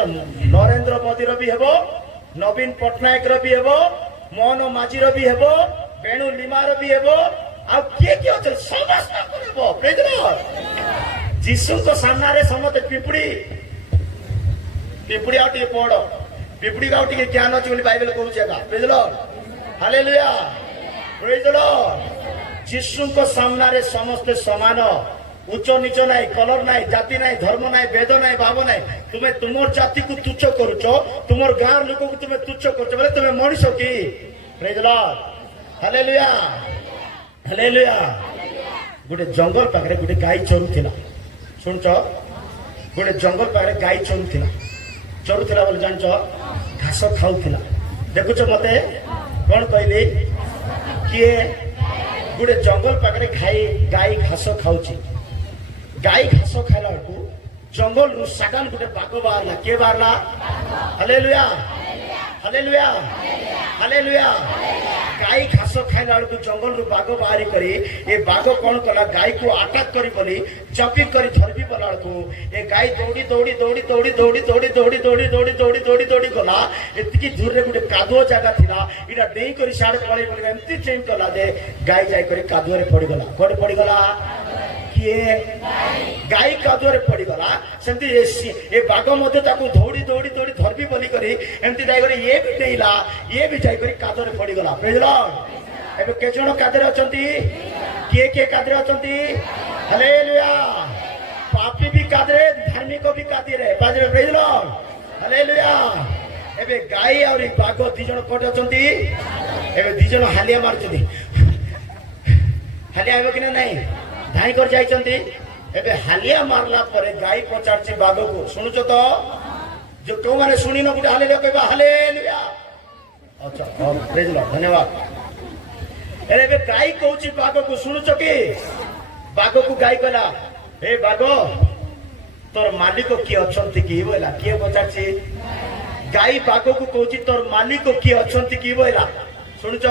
ନରେନ୍ଦ୍ର ମୋଦିର ବି ହେବ, ନବୀନ ପଟ୍ଟନାୟକର ବି ହେବ, ମୋହନ ମାଝୀର ବି ହେବ, ବେଣୁ ଲିମାର ବି ହେବ, ଆଉ କିଏ କିଏ ଅଛନ୍ତି ସମସ୍ତଙ୍କର ହେବ। ପ୍ରେଜ୍ ଲର୍ଡ। ଯୀଶୁଙ୍କ ସାମ୍ନାରେ ସମସ୍ତେ ପିମ୍ପୁଡି ପିମ୍ପୁଡି ଆଉ ଟିକେ ପଡ, ପିମ୍ପୁଡି ଆଉ ଟିକେ ଜ୍ଞାନ ଅଛି ବୋଲି ବାଇବେଲ କହୁଛି ଏକା। ପ୍ରେଜ୍ ଲର୍ଡ। ହାଲେଲୁୟା। ପ୍ରେଜ୍ ଲର୍ଡ। ଯୀଶୁଙ୍କ ସାମ୍ନାରେ ସମସ୍ତେ ସମାନ। ଉଚ୍ଚ ନିଚ ନାହିଁ, କଲର ନାହିଁ, ଜାତି ନାହିଁ, ଧର୍ମ ନାହିଁ, ଭେଦ ନାହିଁ, ଭାବ ନାହିଁ। ତୁମେ ତୁମର ଜାତିକୁ ତୁଚ୍ଛ କରୁଛ, ତୁମର ଗାଁର ଲୋକକୁ ତୁମେ ତୁଚ୍ଛ କରୁଛ ବୋଲେ ତୁମେ ମଣିଷ କି? ପ୍ରେଜ୍ ଲର୍ଡ। ହାଲେଲୁୟା। ହାଲେଲୁୟା। ଗୋଟେ ଜଙ୍ଗଲ ପାଖରେ ଗୋଟେ ଗାଈ ଚରୁଥିଲା। ଶୁଣୁଛ? ଗୋଟେ ଜଙ୍ଗଲ ପାଖରେ ଗାଈ ଚରୁଥିଲା। ଚରୁଥିଲା ବୋଲି ଜାଣିଛ? ଘାସ ଖାଉଥିଲା। ଦେଖୁଛ ମତେ କଣ କହିଲି? କିଏ? ଗୋଟେ ଜଙ୍ଗଲ ପାଖରେ ଗାଈ ଘାସ ଖାଉଛି। ଗାଈ ଘାସ ଖାଇଲା ବେଳକୁ ଜଙ୍ଗଲରୁ ସଡନ୍ ଗୋଟେ ବାଘ ବାହାରିଲା। କିଏ ବାହାରିଲା? ହାଲେଲୁୟା। ହାଲେଲୁୟା। ହାଲେଲୁୟା। ଗାଈ ଘାସ ଖାଇଲା ବେଳକୁ ଜଙ୍ଗଲରୁ ବାଘ ବାହାରି କରି ଏ ବାଘ କଣ କଲା? ଗାଈକୁ ଆଟାକ୍ କରି ବୋଲି ଚାପି କରି ଧରିବି ଗଲା ବେଳକୁ ଏ ଗାଈ ଦୌଡ଼ି ଦୌଡ଼ି ଦୌଡ଼ି ଦୌଡ଼ି ଦୌଡ଼ି ଦୌଡ଼ି ଦୌଡ଼ି ଦୌଡ଼ି ଦୌଡ଼ି ଦୌଡ଼ି ଦୌଡ଼ି ଦୌଡ଼ି ଗଲା। ଏତିକି ଦୂରରେ ଗୋଟେ କାଦୁଅ ଜାଗା ଥିଲା। ଏଇଟା ଡେଇଁ କରି ସିଆଡେ ପଳେଇ ବୋଲି ଏମିତି ଚେଞ୍ଜ କଲା ଯେ ଗାଈ ଯାଇକରି କାଦୁଅରେ ପଡିଗଲା। କୋଉଠି ପଡିଗଲା? କିଏ? ଗାଈ କାଦୁଅରେ ପଡିଗଲା। ସେମିତି ଏ ବାଘ ମଧ୍ୟ ତାକୁ ଦୌଡ଼ି ଦୌଡ଼ି ଦୌଡ଼ି ଧରିବି ବୋଲି କରି ଏମିତି ଯାଇକରି ଇଏ ବି ଡେଇଁଲା, ଇଏ ବି ଯାଇକରି କାଦୁଅରେ ପଡିଗଲା। ପ୍ରେଜ୍ ଲର୍ଡ। ଏବେ କେତେ ଜଣ କାଦୁଅରେ ଅଛନ୍ତି? କିଏ କିଏ କାଦୁଅରେ ଅଛନ୍ତି? ହାଲେଲୁୟା। ପାପୀ ବି କାଦୁଅରେ, ଧାର୍ମିକ ବି କାଦୁଅରେ। ପ୍ରେଜ୍ ଲର୍ଡ। ହାଲେଲୁୟା। ଏବେ ଗାଈ ଆହୁରି ବାଘ ଦି ଜଣ କୋଉଠି ଅଛନ୍ତି? ଏବେ ଦି ଜଣ ହାଲିଆ ମାରୁଛନ୍ତି। ହାଲିଆ ହେବ କି ନା ନାହିଁ? ଧାଇଁ କରି ଯାଇଛନ୍ତି। ଏବେ ହାଲିଆ ମାରିଲା ପରେ ଗାଈ ପଚାରୁଛି ବାଘକୁ, ଶୁଣୁଛ ତ? ଯୋଉ କୋଉମାନେ ଶୁଣିନ ଗୋଟେ ହାଲେଲୁୟା କହିବା। ହାଲେଲୁୟା। ଆଚ୍ଛା, ପ୍ରେଜ୍ ଲର୍ଡ। ଧନ୍ୟବାଦ। ଏବେ ଗାଈ କହୁଛି ବାଘକୁ, ଶୁଣୁଛ କି? ବାଘକୁ ଗାଈ କହିଲା, ଏ ବାଘ ତୋର ମାଲିକ କିଏ ଅଛନ୍ତି କି ବୋଇଲା। କିଏ ପଚାରୁଛି? ଗାଈ ବାଘକୁ କହୁଛି ତୋର ମାଲିକ କିଏ ଅଛନ୍ତି କି ବୋଇଲା। ଶୁଣୁଛ?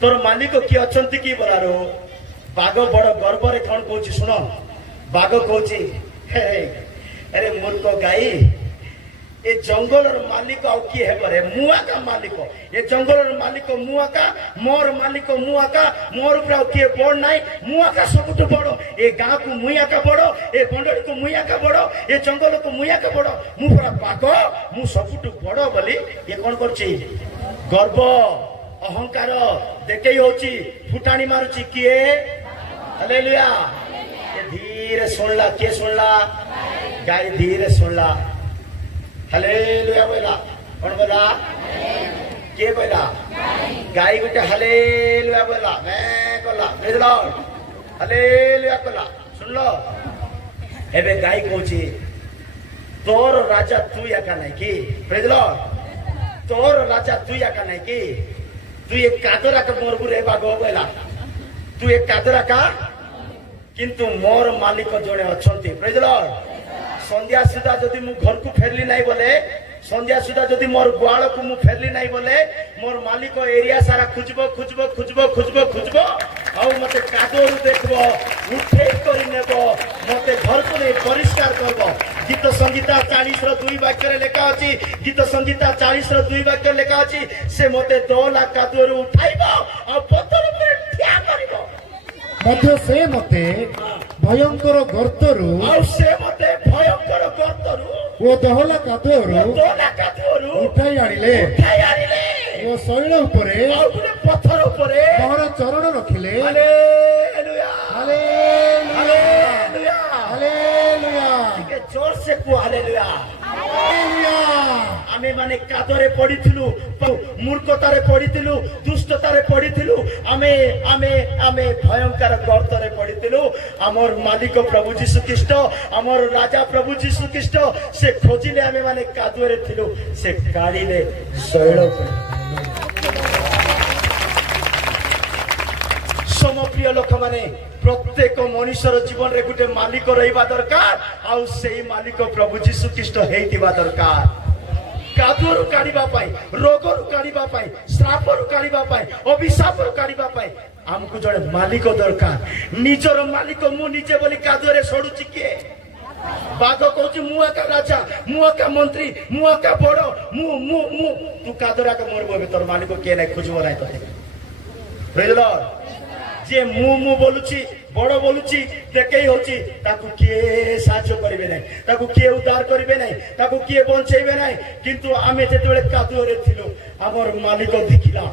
ତୋର ମାଲିକ କିଏ ଅଛନ୍ତି କି ବୋଲାରୁ ବାଘ ବଡ ଗର୍ବରେ କଣ କହୁଛି ଶୁଣ। ବାଘ କହୁଛି ହେ ଆରେ ମୂର୍ଖ ଗାଈ, ଏ ଜଙ୍ଗଲର ମାଲିକ ଆଉ କିଏ ହେବରେ? ମୁଁ ଆକା ମାଲିକ। ଏ ଜଙ୍ଗଲର ମାଲିକ ମୁଁ ଆକା, ମୋର ମାଲିକ ମୁଁ ଆକା, ମୋର ଉପରେ ଆଉ କିଏ ବଡ ନାହିଁ। ମୁଁ ଆକା ସବୁଠୁ ବଡ। ଏ ଗାଁକୁ ମୁଇଁ ଆକା ବଡ, ଏ ଗଣ୍ଡଡିକୁ ମୁଇଁ ଆକା ବଡ, ଏ ଜଙ୍ଗଲକୁ ମୁଇଁ ଆକା ବଡ। ମୁଁ ପୁରା ବାଘ, ମୁଁ ସବୁଠୁ ବଡ ବୋଲି ଏ କଣ କରୁଛି? ଗର୍ବ ଅହଙ୍କାର ଦେଖେଇ ହଉଛି, ଫୁଟାଣି ମାରୁଛି। କିଏ? ହାଲେଲୁୟା। ଏ ଧୀରେ ଶୁଣିଲା। କିଏ ଶୁଣିଲା? ଗାଈ ଧୀରେ ଶୁଣିଲା। ହାଲେଲୁୟା ବୋଇଲା। କଣ ବୋଇଲା? କିଏ ବୋଇଲା? ଗାଈ ଗୋଟେ ହାଲେଲୁୟା ବୋଇଲା। କଲା ହାଲେଲୁୟା କଲା। ଶୁଣିଲ? ଏବେ ଗାଈ କହୁଛି ତୋର ରାଜା ତୁଇ ଏକା ନାଇଁ କି? Praise Lord. ତୋର ରାଜା ତୁଇ ଏକା ନାଇଁ କି? তুই এক কাদরাকে মরবু রে বাঘ বইলা। তুই এক কাদরাকা, কিন্তু মোর মালিক জনে অছন্তি। Praise Lord. সন্ধ্যা সুদ্ধা যদি মু ঘরকু ফেরলি নাই বলে, সন্ধ্যা সুদ্ধা যদি মোর গুয়ালকু মু ফেরলি নাই বলে, মোর মালিক এরিয়া সারা খুঁজব খুঁজব খুঁজব খুঁজব খুঁজব, আউ মতে কাদরু দেখব, উঠেই করে নেব, মতে ঘরকু নেই পরিষ্কার করব। গীত সংহিতা 40:2 বাক্যরে লেখা আছে। গীত সংহিতা 40:2 বাক্য লেখা আছে, সে মতে দোলা কাদরু উঠাইব আর পথর উপরে ঠিয়া করিব। ମଧ୍ୟ ସେ ମୋତେ ଭୟଙ୍କର ଗର୍ତ୍ତରୁ ଆଉ ସେ ମତେ ଭୟଙ୍କର ଗର୍ତ୍ତରୁ ଓ ଦହଲା କାଦୁଅରୁ ଦୋଲା କାଦୁଅରୁ ଉଠାଇ ଆଣିଲେ ଉଠାଇ ଆଣିଲେ। ଓ ଶୈଳ ଉପରେ ଆଉ ଗୋଟେ ପଥର ଉପରେ ମୋର ଚରଣ ରଖିଲେ। Hallelujah hallelujah hallelujah. ହାଲେଲୁୟା ଟିକେ ଜୋର ସେ କୁହ ହାଲେଲୁୟା। ହାଲେଲୁୟା। ଆମେ ମାନେ କାଦରେ ପଡିଥିଲୁ, ମୂର୍ଖତାରେ ପଡିଥିଲୁ, ଦୁଷ୍ଟତାରେ ପଡିଥିଲୁ, ଆମେ ଆମେ ଆମେ ଭୟଙ୍କର ଗର୍ତ୍ତରେ ପଡିଥିଲୁ। ଆମର ମାଲିକ ପ୍ରଭୁ ଯୀଶୁ ଖ୍ରୀଷ୍ଟ, ଆମର ରାଜା ପ୍ରଭୁ ଯୀଶୁ ଖ୍ରୀଷ୍ଟ, ସେ ଖୋଜିଲେ ଆମେ ମାନେ କାଦୁଅରେ ଥିଲୁ, ସେ କାଢିଲେ ଶୈଳ ଉପରେ। ସମପ୍ରିୟ ଲୋକମାନେ, ପ୍ରତ୍ୟେକ ମଣିଷର ଜୀବନରେ ଗୋଟେ ମାଲିକ ରହିବା ଦରକାର, ଆଉ ସେଇ ମାଲିକ ପ୍ରଭୁ ଯୀଶୁ ଖ୍ରୀଷ୍ଟ ହେଇଥିବା ଦରକାର। କାଦୁଅରୁ କାଢିବା ପାଇଁ, ରୋଗରୁ କାଢିବା ପାଇଁ, ଶ୍ରାପରୁ କାଢିବା ପାଇଁ, ଅଭିଶାପରୁ କାଢିବା ପାଇଁ ଆମକୁ ଜଣେ ମାଲିକ ଦରକାର। ନିଜର ମାଲିକ ମୁଁ ନିଜେ ବୋଲି କାଦୁଅରେ ସଢୁଛି କିଏ? ବାଘ କହୁଛି ମୁଁ ଏକା ରାଜା, ମୁଁ ଏକା ମନ୍ତ୍ରୀ, ମୁଁ ଏକା ବଡ, ମୁଁ ତୁ କାଦୁଅରେ ଏକା ମରିବୁ। ଏବେ ତୋର ମାଲିକ କିଏ ନାହିଁ, ଖୋଜିବ ନାହିଁ ତତେ। Praise Lord. যে ମୁଁ ବୋଲୁଛି, ବଡ ବୋଲୁଛି, ଦେଖେଇ ହଉଛି, ତାକୁ କିଏ ସାହାଯ୍ୟ କରିବେ ନାହିଁ, ତାକୁ କିଏ ଉଦ୍ଧାର କରିବେ ନାହିଁ, ତାକୁ କିଏ ବଞ୍ଚେଇବେ ନାହିଁ। କିନ୍ତୁ ଆମେ ଯେତେବେଳେ କାଦୁଅରେ ଥିଲୁ, ଆମର ମାଲିକ ଦେଖିଲା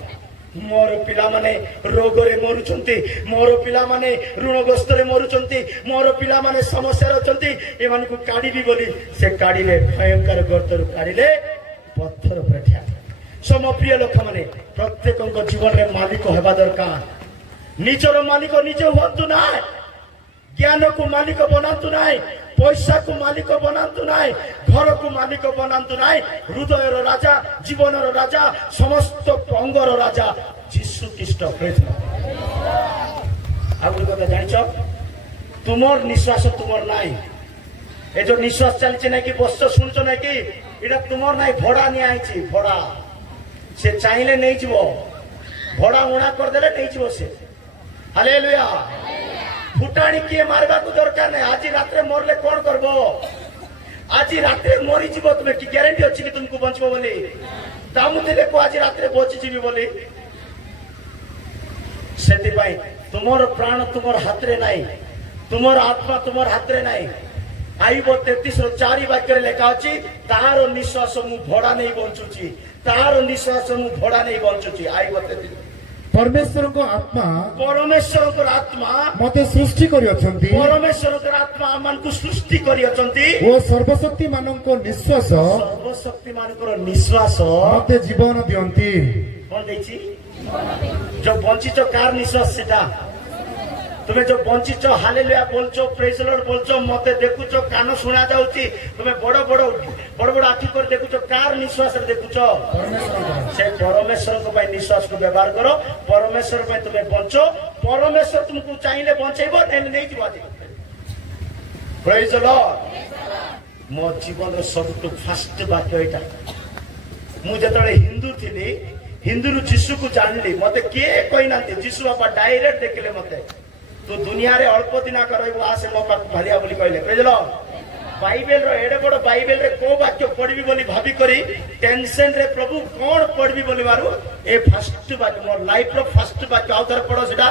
ମୋର ପିଲାମାନେ ରୋଗରେ ମରୁଛନ୍ତି, ମୋର ପିଲାମାନେ ଋଣଗ୍ରସ୍ତରେ ମରୁଛନ୍ତି, ମୋର ପିଲାମାନେ ସମସ୍ୟାରେ ଅଛନ୍ତି, ଏମାନଙ୍କୁ କାଢିବି ବୋଲି ସେ କାଢିଲେ, ଭୟଙ୍କର ଗର୍ତ୍ତରୁ କାଢିଲେ, ପଥର ଉପରେ ଠିଆ। ସମପ୍ରିୟ ଲୋକମାନେ, ପ୍ରତ୍ୟେକଙ୍କ ଜୀବନରେ ମାଲିକ ହେବା ଦରକାର। ନିଜର ମାଲିକ ନିଜେ ହୁଅନ୍ତୁ ନାହିଁ, ଜ୍ଞାନକୁ ମାଲିକ ବନାନ୍ତୁ ନାହିଁ, ପଇସାକୁ ମାଲିକ ବନାନ୍ତୁ ନାହିଁ, ଘରକୁ ମାଲିକ ବନାନ୍ତୁ ନାହିଁ। ହୃଦୟର ରାଜା, ଜୀବନର ରାଜା, ସମସ୍ତ ଅଙ୍ଗର ରାଜା ଯୀଶୁ ଖ୍ରୀଷ୍ଟ। ଆଉ ଗୋଟେ କଥା ଜାଣିଛ, ତୁମର ନିଶ୍ୱାସ ତୁମର ନାହିଁ। ଏ ଯୋଉ ନିଶ୍ୱାସ ଚାଲିଛି ନାଇଁ କି, ବସ ଶୁଣୁଛ ନାଇଁ କି, ଏଇଟା ତୁମର ନାହିଁ, ଭଡା ନିଆ ହେଇଛି। ଭଡା ସେ ଚାହିଁଲେ ନେଇଯିବ, ଭଡା ଉଣା କରିଦେଲେ ନେଇଯିବ ସେ। ହାଲେଲୁୟା। ଫୁଟାଣି କିଏ ମାରିବାକୁ ଦରକାର ନାହିଁ। ଆଜି ରାତିରେ ମରିଲେ କଣ କରବ? ଆଜି ରାତିରେ ମରିଯିବ, ତୁମେ କି ଗ୍ୟାରେଣ୍ଟି ଅଛି କି ତୁମକୁ ବଞ୍ଚିବ ବୋଲି? ଦାମୁଥିଲେ କୁ ଆଜି ରାତିରେ ବଞ୍ଚିଯିବି ବୋଲି। ସେଥିପାଇଁ ତୁମର ପ୍ରାଣ ତୁମର ହାତରେ ନାହିଁ, ତୁମର ଆତ୍ମା ତୁମର ହାତରେ ନାହିଁ। ଆଇବ 33:4 ବାକ୍ୟରେ ଲେଖା ଅଛି, ତାହାର ନିଶ୍ୱାସ ମୁଁ ଭଡା ନେଇ ବଞ୍ଚୁଛି, ତାହାର ନିଶ୍ୱାସ ମୁଁ ଭଡା ନେଇ ବଞ୍ଚୁଛି। ଆଇବ 33। ପରମେଶ୍ୱରଙ୍କ ଆତ୍ମା ପରମେଶ୍ୱରଙ୍କର ଆତ୍ମା ମତେ ସୃଷ୍ଟି କରିଅଛନ୍ତି, ପରମେଶ୍ୱରଙ୍କର ଆତ୍ମା ଆମମାନଙ୍କୁ ସୃଷ୍ଟି କରିଅଛନ୍ତି, ଓ ସର୍ବଶକ୍ତି ମାନଙ୍କ ନିଶ୍ୱାସ ସର୍ବଶକ୍ତି ମାନଙ୍କର ନିଶ୍ୱାସ ମତେ ଜୀବନ ଦିଅନ୍ତି। କଣ ଦେଇଛି? ଯୋଉ ବଞ୍ଚିଛ, କାର ନିଶ୍ୱାସ ସେଟା? তুমি যে বঞ্চিছ, হালেলুয়া বলছো, প্রেজ লর্ড বলছো, মতে দেখুছ, কান শোনা যাଉଛି, তুমি বড় বড় বড় বড় আখি করে দেখুছ, কার নিঃশ্বাসরে দেখুছ? সে পরমেশ্বরଙ୍କ ପାଇଁ ନିଶ୍ୱାସକୁ ବ୍ୟବହାର କର। ପରମେଶ୍ୱର ପାଇଁ ତୁମେ ବଞ୍ଚ। ପରମେଶ୍ୱର ତୁମକୁ ଚାହିଁଲେ ବଞ୍ଚେଇବ, ନେଲେ ନେଇଯିବ। ଆଜି ପ୍ରେଜ ଲର୍ଡ। ମୋ ଜୀବନର ସବୁଠୁ ଫାଷ୍ଟ ବାକ୍ୟ ଏଇଟା। ମୁଁ ଯେତେବେଳେ ହିନ୍ଦୁ ଥିଲି, ହିନ୍ଦୁରୁ ଯୀଶୁକୁ ଜାଣିଲି ମତେ କିଏ କହିନାହାନ୍ତି ଯୀଶୁ ବାପା ଡାଇରେକ୍ଟ ଦେଖିଲେ ମତେ ତୁ ଦୁନିଆରେ ଅଳ୍ପ ଦିନ ରହିବୁ ଆସେ ମୋ ପାଖକୁ ଭାରିଆ ବୋଲି କହିଲେ ବୁଝିଲ ବାଇବେଲର ଏଡେ ବଡ ବାଇବେଲରେ କୋଉ ବାକ୍ୟ ପଢିବି ବୋଲି ଭାବି କରି ଟେନସନ ରେ ପ୍ରଭୁ କଣ ପଢିବି ବୋଲି ମାରୁ ଏ ଫାଷ୍ଟ ବାକ୍ୟ ମୋର ଲାଇଫର ଫାଷ୍ଟ ବାକ୍ୟ ଆଉ ଥରେ ପଢ ସେଟା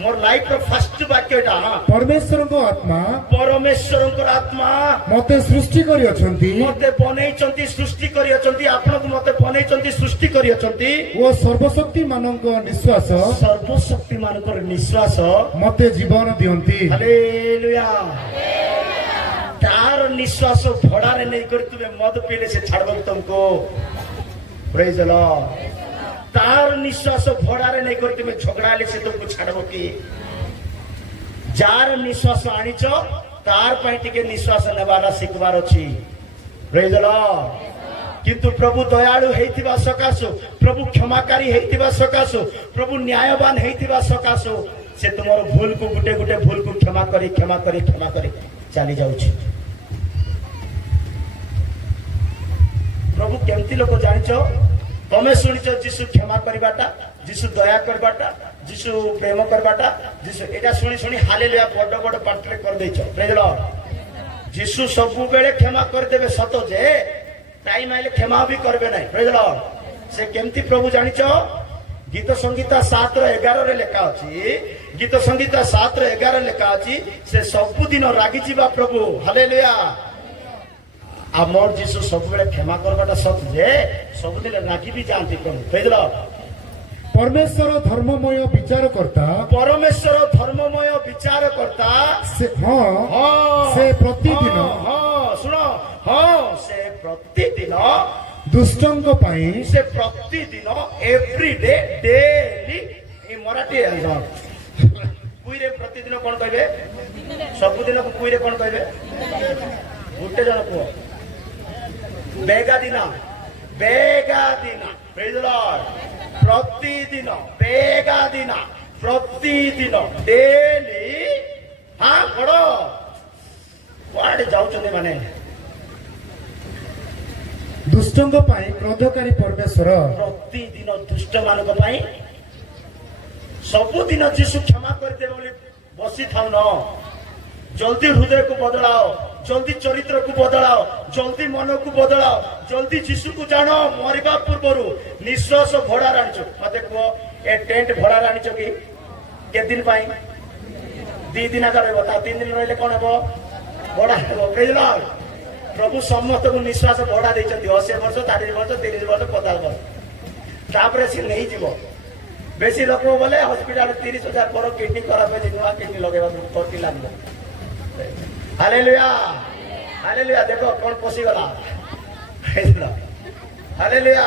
ମୋର ଲାଇଫର ଫାଷ୍ଟ ବାକ୍ୟ ଏଟା परमेश्वरଙ୍କ आत्मा ପରମେଶ୍ୱରଙ୍କର ଆତ୍ମା ମତେ ସୃଷ୍ଟି କରିଅଛନ୍ତି ମତେ ବନେଇଛନ୍ତି ସୃଷ୍ଟି କରିଅଛନ୍ତି ଆପଣଙ୍କୁ ମତେ ବନେଇଛନ୍ତି ସୃଷ୍ଟି କରିଅଛନ୍ତି ଓ ସର୍ବଶକ୍ତି ମାନଙ୍କ ନିଶ୍ୱାସ ସର୍ବଶକ୍ତି ମାନଙ୍କର ନିଶ୍ୱାସ ମତେ ଜୀବନ ଦିଅନ୍ତି ହାଲେଲୁୟା ତାର ନିଶ୍ୱାସ ଭଡାରେ ନେଇକରି ତୁମେ ମଦ ପିଇଲେ ସେ ଛାଡବ ତୁମକୁ ପ୍ରେଜ ଦ ଲର୍ଡ ତାର ନିଶ୍ୱାସ ଭଡାରେ ନେଇକରି ତୁମେ ଝଗଡା ହେଲେ ସେ ତୁମକୁ ଛାଡବ କି ଯାର ନିଶ୍ୱାସ ଆଣିଛ ତାର ପାଇଁ ଟିକେ ନିଶ୍ୱାସ ନେବାର ଶିଖିବାର ଅଛି ପ୍ରେଜ ଦ ଲର୍ଡ କିନ୍ତୁ ପ୍ରଭୁ ଦୟାଳୁ ହେଇଥିବା ସକାଶୁ ପ୍ରଭୁ କ୍ଷମାକାରୀ ହେଇଥିବା ସକାଶୁ ପ୍ରଭୁ ନ୍ୟାୟବାନ ହେଇଥିବା ସକାଶୁ ସେ ତୁମର ଭୁଲକୁ ଗୋଟେ ଗୋଟେ ଭୁଲକୁ କ୍ଷମା କରି ଚାଲି ଯାଉଛି ପ୍ରଭୁ କେମିତି ଲୋକ ଜାଣିଛ ତମେ ଶୁଣିଛ ଯୀଶୁ କ୍ଷମା କରିବାଟା ଯୀଶୁ ଦୟା କରିବାଟା ଯୀଶୁ ପ୍ରେମ କରିବାଟା ଯୀଶୁ ଏଇଟା ଶୁଣି ଶୁଣି ହାଲେଲୁୟା ବଡ ବଡ ପାଠରେ କରିଦେଇଛ ପ୍ରେଜ ଦ ଲର୍ଡ ଯୀଶୁ ସବୁବେଳେ କ୍ଷମା କରିଦେବେ ସତ ଯେ ଟାଇମ ଆଇଲେ କ୍ଷମା ବି କରିବେ ନାହିଁ ପ୍ରେଜ ଦ ଲର୍ଡ ସେ କେମିତି ପ୍ରଭୁ ଜାଣିଛ ଗୀତ ସଂଗୀତା 7:11 ଲେଖା ଅଛି ଗୀତ ସଂଗୀତା 7:11 ଲେଖା ଅଛି ସେ ସବୁଦିନ ରାଗିଯିବା ପ୍ରଭୁ ହାଲେଲୁୟା ଆମର ଯୀଶୁ ସବୁବେଳେ କ୍ଷମା କରିବାଟା ସତ ଯେ ସବୁଦିନ ରାଗି ବି ଯାଆନ୍ତି ପ୍ରଭୁ ପ୍ରେଜ ଦ ଲର୍ଡ परमेश्वर धर्ममय विचारकर्ता ପରମେଶ୍ୱର ଧର୍ମମୟ ବିଚାରକର୍ତ୍ତା से प्रतिदिन ଶୁଣ ସେ ପ୍ରତିଦିନ दुष्टଙ୍କ ପାଇଁ ସେ ପ୍ରତିଦିନ ଏଭ୍ରିଡେ ଡେଲି ଏ ମରାଠୀ କୁଇରେ ପ୍ରତିଦିନ କଣ କହିବେ ସବୁଦିନକୁ କୁଇରେ କଣ କହିବେ ଗୋଟେ ଜଣ କୁହ ବେଗାଦିନ ପ୍ରେଜ ଦ ଲର୍ଡ ପ୍ରତିଦିନ ବେଗାଦିନ ପ୍ରତିଦିନ ଡେଲି ପଢ କୁଆଡେ ଯାଉଛନ୍ତି ମାନେ दुष्टଙ୍କ ପାଇଁ କ୍ରୋଧକାରୀ परमेश्वर ପ୍ରତିଦିନ ଦୁଷ୍ଟ ମାନଙ୍କ ପାଇଁ ସବୁଦିନ ଯୀଶୁ କ୍ଷମା କରିଦେବେ ବୋଲି ବସିଥାଉନ ଜଲ୍ଦି ହୃଦୟକୁ ବଦଳାଅ ଜଲ୍ଦି ଚରିତ୍ରକୁ ବଦଳାଅ ଜଲ୍ଦି ମନକୁ ବଦଳାଅ ଜଲ୍ଦି ଯୀଶୁକୁ ଜାଣ ମରିବା ପୂର୍ବରୁ ନିଶ୍ୱାସ ଭଡାରେ ଆଣିଛ ମତେ କୁହ ଏ ଟେଣ୍ଟ ଭଡାରେ ଆଣିଛ କି କେତେ ଦିନ ପାଇଁ 2 ଦିନ ରହିବ ତା 3 ଦିନ ରହିଲେ କଣ ହବ ଭଡା ହେବ ପ୍ରେଜ ଦ ଲର୍ଡ ପ୍ରଭୁ ସମସ୍ତଙ୍କୁ ନିଶ୍ୱାସ ଭଡା ଦେଇଛନ୍ତି 80 ବର୍ଷ 40 ବର୍ଷ 30 ବର୍ଷ 50 ବର୍ଷ ତାପରେ ସେ ନେଇଯିବ ବେଶୀ ଲୋକ ବୋଲେ ହସ୍ପିଟାଲ 30,000 ପର କିଡନୀ ଖରାପ ହେଇଛି ନୂଆ କିଡନୀ ଲଗେଇବା କୋଟି ଲାଗିବ ହାଲେଲୁୟା ହାଲେଲୁୟା ଦେଖ କଣ ପଶିଗଲା ହାଲେଲୁୟା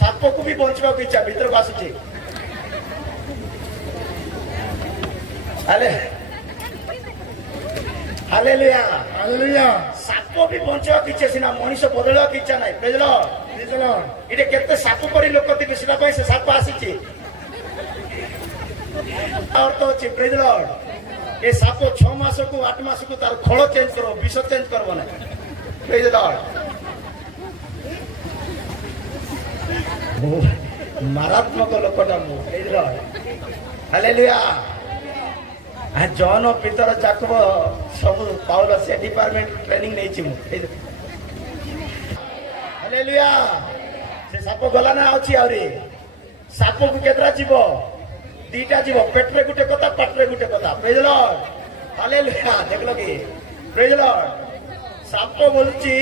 ସାପକୁ ବି ବଞ୍ଚିବାକୁ ଇଚ୍ଛା ଭିତରକୁ ଆସୁଛି ହାଲେଲୁୟା हालेलुया ସାପ ବି ବଞ୍ଚିବାକୁ ଇଚ୍ଛା ସିନା ମଣିଷ ବଦଳିବାକୁ ଇଚ୍ଛା ନାହିଁ ପ୍ରେଜ ଦ ଲର୍ଡ ଏଠି କେତେ ସାପ ପରି ଲୋକ ଥିବେ ସେଟା ପାଇଁ ସେ ସାପ ଆସିଛି ଅର୍ଥ ଅଛି ପ୍ରେଜ ଦ ଲର୍ଡ ଏ ସାପ 6 ମାସକୁ 8 ମାସକୁ ତାର ଖୋଳ ଚେଞ୍ଜ କରିବ ବିଷ ଚେଞ୍ଜ କରିବ ନା ପ୍ରେଜ ଦ ଲର୍ଡ ମାରାତ୍ମକ ଲୋକଟା ମୁଁ ପ୍ରେଜ ଦ ଲର୍ଡ ହାଲେଲୁୟା ଜନ ପିତର ଯାକବ ସବୁ ପାଉଲ ସେ ଡିପାର୍ଟମେଣ୍ଟ ଟ୍ରେନିଂ ନେଇଛି ମୁଁ ହାଲେଲୁୟା ସେ ସାପ ଗଲା ନା ଅଛି ଆହୁରି ସାପକୁ କେତେଟା ଯିବ 2ଟା ଯିବ ପେଟରେ ଗୋଟେ କଥା ପାଟରେ ଗୋଟେ କଥା ପ୍ରେଜ ଦ ଲର୍ଡ ହାଲେଲୁୟା ଦେଖିଲ କି ପ୍ରେଜ ଦ ଲର୍ଡ ସାପ ବୋଲୁଛି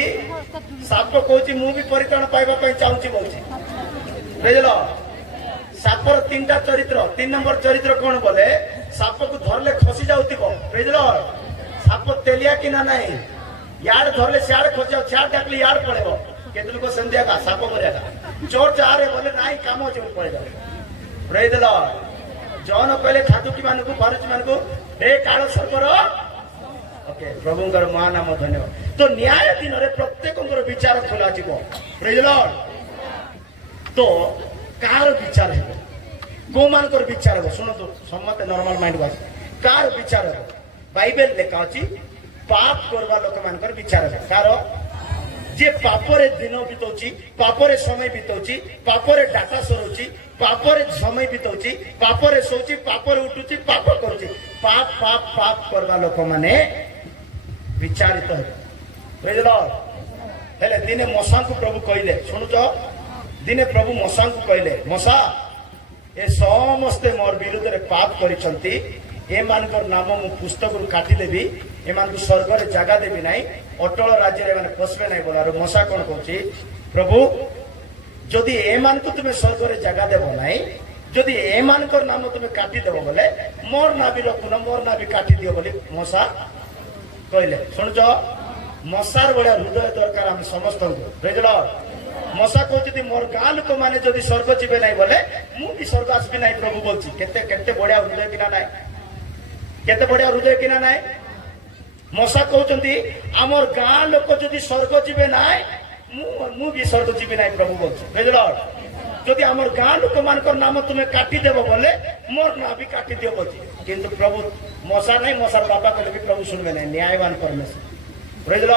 ସାପ କହୁଛି ମୁଁ ବି ପରିତ୍ରାଣ ପାଇବା ପାଇଁ ଚାହୁଁଛି ବୋଲୁଛି ପ୍ରେଜ ଦ ଲର୍ଡ ସାପର 3ଟା ଚରିତ୍ର 3 ନମ୍ବର ଚରିତ୍ର କଣ ବୋଲେ ସାପକୁ ଧରଲେ ଖସି ଯାଉଥିବ ପ୍ରେଜ ଦ ଲର୍ଡ ସାପ ତେଲିଆ କି ନା ନାହିଁ ୟାଡେ ଧରଲେ ସିଆଡେ ଖସି ଯାଉ ସିଆଡେ ଡାକଲେ ୟାଡେ ପଳେଇବ କେତେ ଲୋକ ସେମିତି ଏକା ସାପ ମରିଆ ଚୋର ଚାରେ ବୋଲେ ନାଇଁ କାମ ଅଛି ପଳେଇବ ପ୍ରେଜ ଦ ଲର୍ଡ ଜନ କହିଲେ ଖାଦୁକି ମାନଙ୍କୁ ଫାରୁଚି ମାନଙ୍କୁ ଏ କାଳ ସର୍ପର ଓକେ ପ୍ରଭୁଙ୍କର ମହାନାମ ଧନ୍ୟବାଦ ତ ନ୍ୟାୟ ଦିନରେ ପ୍ରତ୍ୟେକଙ୍କର ବିଚାର ଖୋଲାଯିବ ପ୍ରେଜ ଦ ଲର୍ଡ ତ କାହାର ବିଚାର ହେବ କୋଉମାନଙ୍କର ବିଚାର ହେବ ଶୁଣନ୍ତୁ ସମସ୍ତେ ନର୍ମାଲ ମାଇଣ୍ଡ ଆସ କାହାର ବିଚାର ହେବ ବାଇବେଲ ଲେଖା ଅଛି ପାପ କରିବା ଲୋକମାନଙ୍କର ବିଚାର ହେବ କାହାର ଯେ ପାପରେ ଦିନ ବିତଉଛି, ପାପରେ ସମୟ ବିତଉଛି, ପାପରେ ଡାଟା ସରୁଛି, ପାପରେ ସମୟ ବିତଉଛି, ପାପରେ ଶୋଉଛି, ପାପରେ ଉଠୁଛି, ପାପ କରୁଛି। ପାପ ପାପ ପାପ କରିବା ଲୋକମାନେ ବିଚାରିତ ହେବେ। ବୁଝିଲ? ହେଲେ ଦିନେ ମଶାଙ୍କୁ ପ୍ରଭୁ କହିଲେ, ଶୁଣୁଛ, ଦିନେ ପ୍ରଭୁ ମଶାଙ୍କୁ କହିଲେ, ମଶା ଏ ସମସ୍ତେ ମୋର ବିରୁଦ୍ଧରେ ପାପ କରିଛନ୍ତି, ଏମାନଙ୍କର ନାମ ମୁଁ ପୁସ୍ତକରୁ କାଟିଦେବି, ଏମାନଙ୍କୁ ସ୍ୱର୍ଗରେ ଜାଗା ଦେବି ନାହିଁ, ଅଟଳ ରାଜ୍ୟରେ ଏମାନେ ପଶିବେ ନାହିଁ ବୋଲାରୁ ମଶା କଣ କହୁଛି, ପ୍ରଭୁ ଯଦି ଏମାନଙ୍କୁ ତୁମେ ସ୍ୱର୍ଗରେ ଜାଗା ଦେବ ନାହିଁ, ଯଦି ଏମାନଙ୍କର ନାମ ତୁମେ କାଟିଦେବ ବୋଲେ ମୋର ନାଁ ବି ରଖୁନ, ମୋର ନାଁ ବି କାଟିଦିଅ ବୋଲି ମଶା କହିଲେ। ଶୁଣୁଛ, ମଶାର ଭଳିଆ ହୃଦୟ ଦରକାର ଆମେ ସମସ୍ତଙ୍କୁ। ବୁଝିଲ? ମଶା କହୁଛନ୍ତି ମୋର ଗାଁ ଲୋକମାନେ ଯଦି ସ୍ୱର୍ଗ ଯିବେ ନାହିଁ ବୋଲେ ମୁଁ ବି ସ୍ୱର୍ଗ ଆସିବି ନାହିଁ ପ୍ରଭୁ ବଲଛି। କେତେ କେତେ ବଢିଆ ହୃଦୟ କିନା ନାହିଁ, କେତେ ବଢିଆ ହୃଦୟ କିନା ନାହିଁ। ମଶା କହୁଛନ୍ତି ଆମର ଗାଁ ଲୋକ ଯଦି ସ୍ୱର୍ଗ ଯିବେ ନାହିଁ ମୁଁ ବି ସ୍ୱର୍ଗ ଯିବି ନାହିଁ ପ୍ରଭୁ ବଲଛି। ବୁଝିଲ? ଯଦି ଆମର ଗାଁ ଲୋକମାନଙ୍କର ନାମ ତୁମେ କାଟିଦେବ ବୋଲେ ମୋର ନାଁ ବି କାଟିଦିଅ ବଲଛି। କିନ୍ତୁ ପ୍ରଭୁ ମଶା ନାହିଁ, ମଶାର ବାପା କହିଲେ ବି ପ୍ରଭୁ ଶୁଣିବେ ନାହିଁ, ନ୍ୟାୟବାନ ପରମେଶ୍ୱର। ବୁଝିଲ?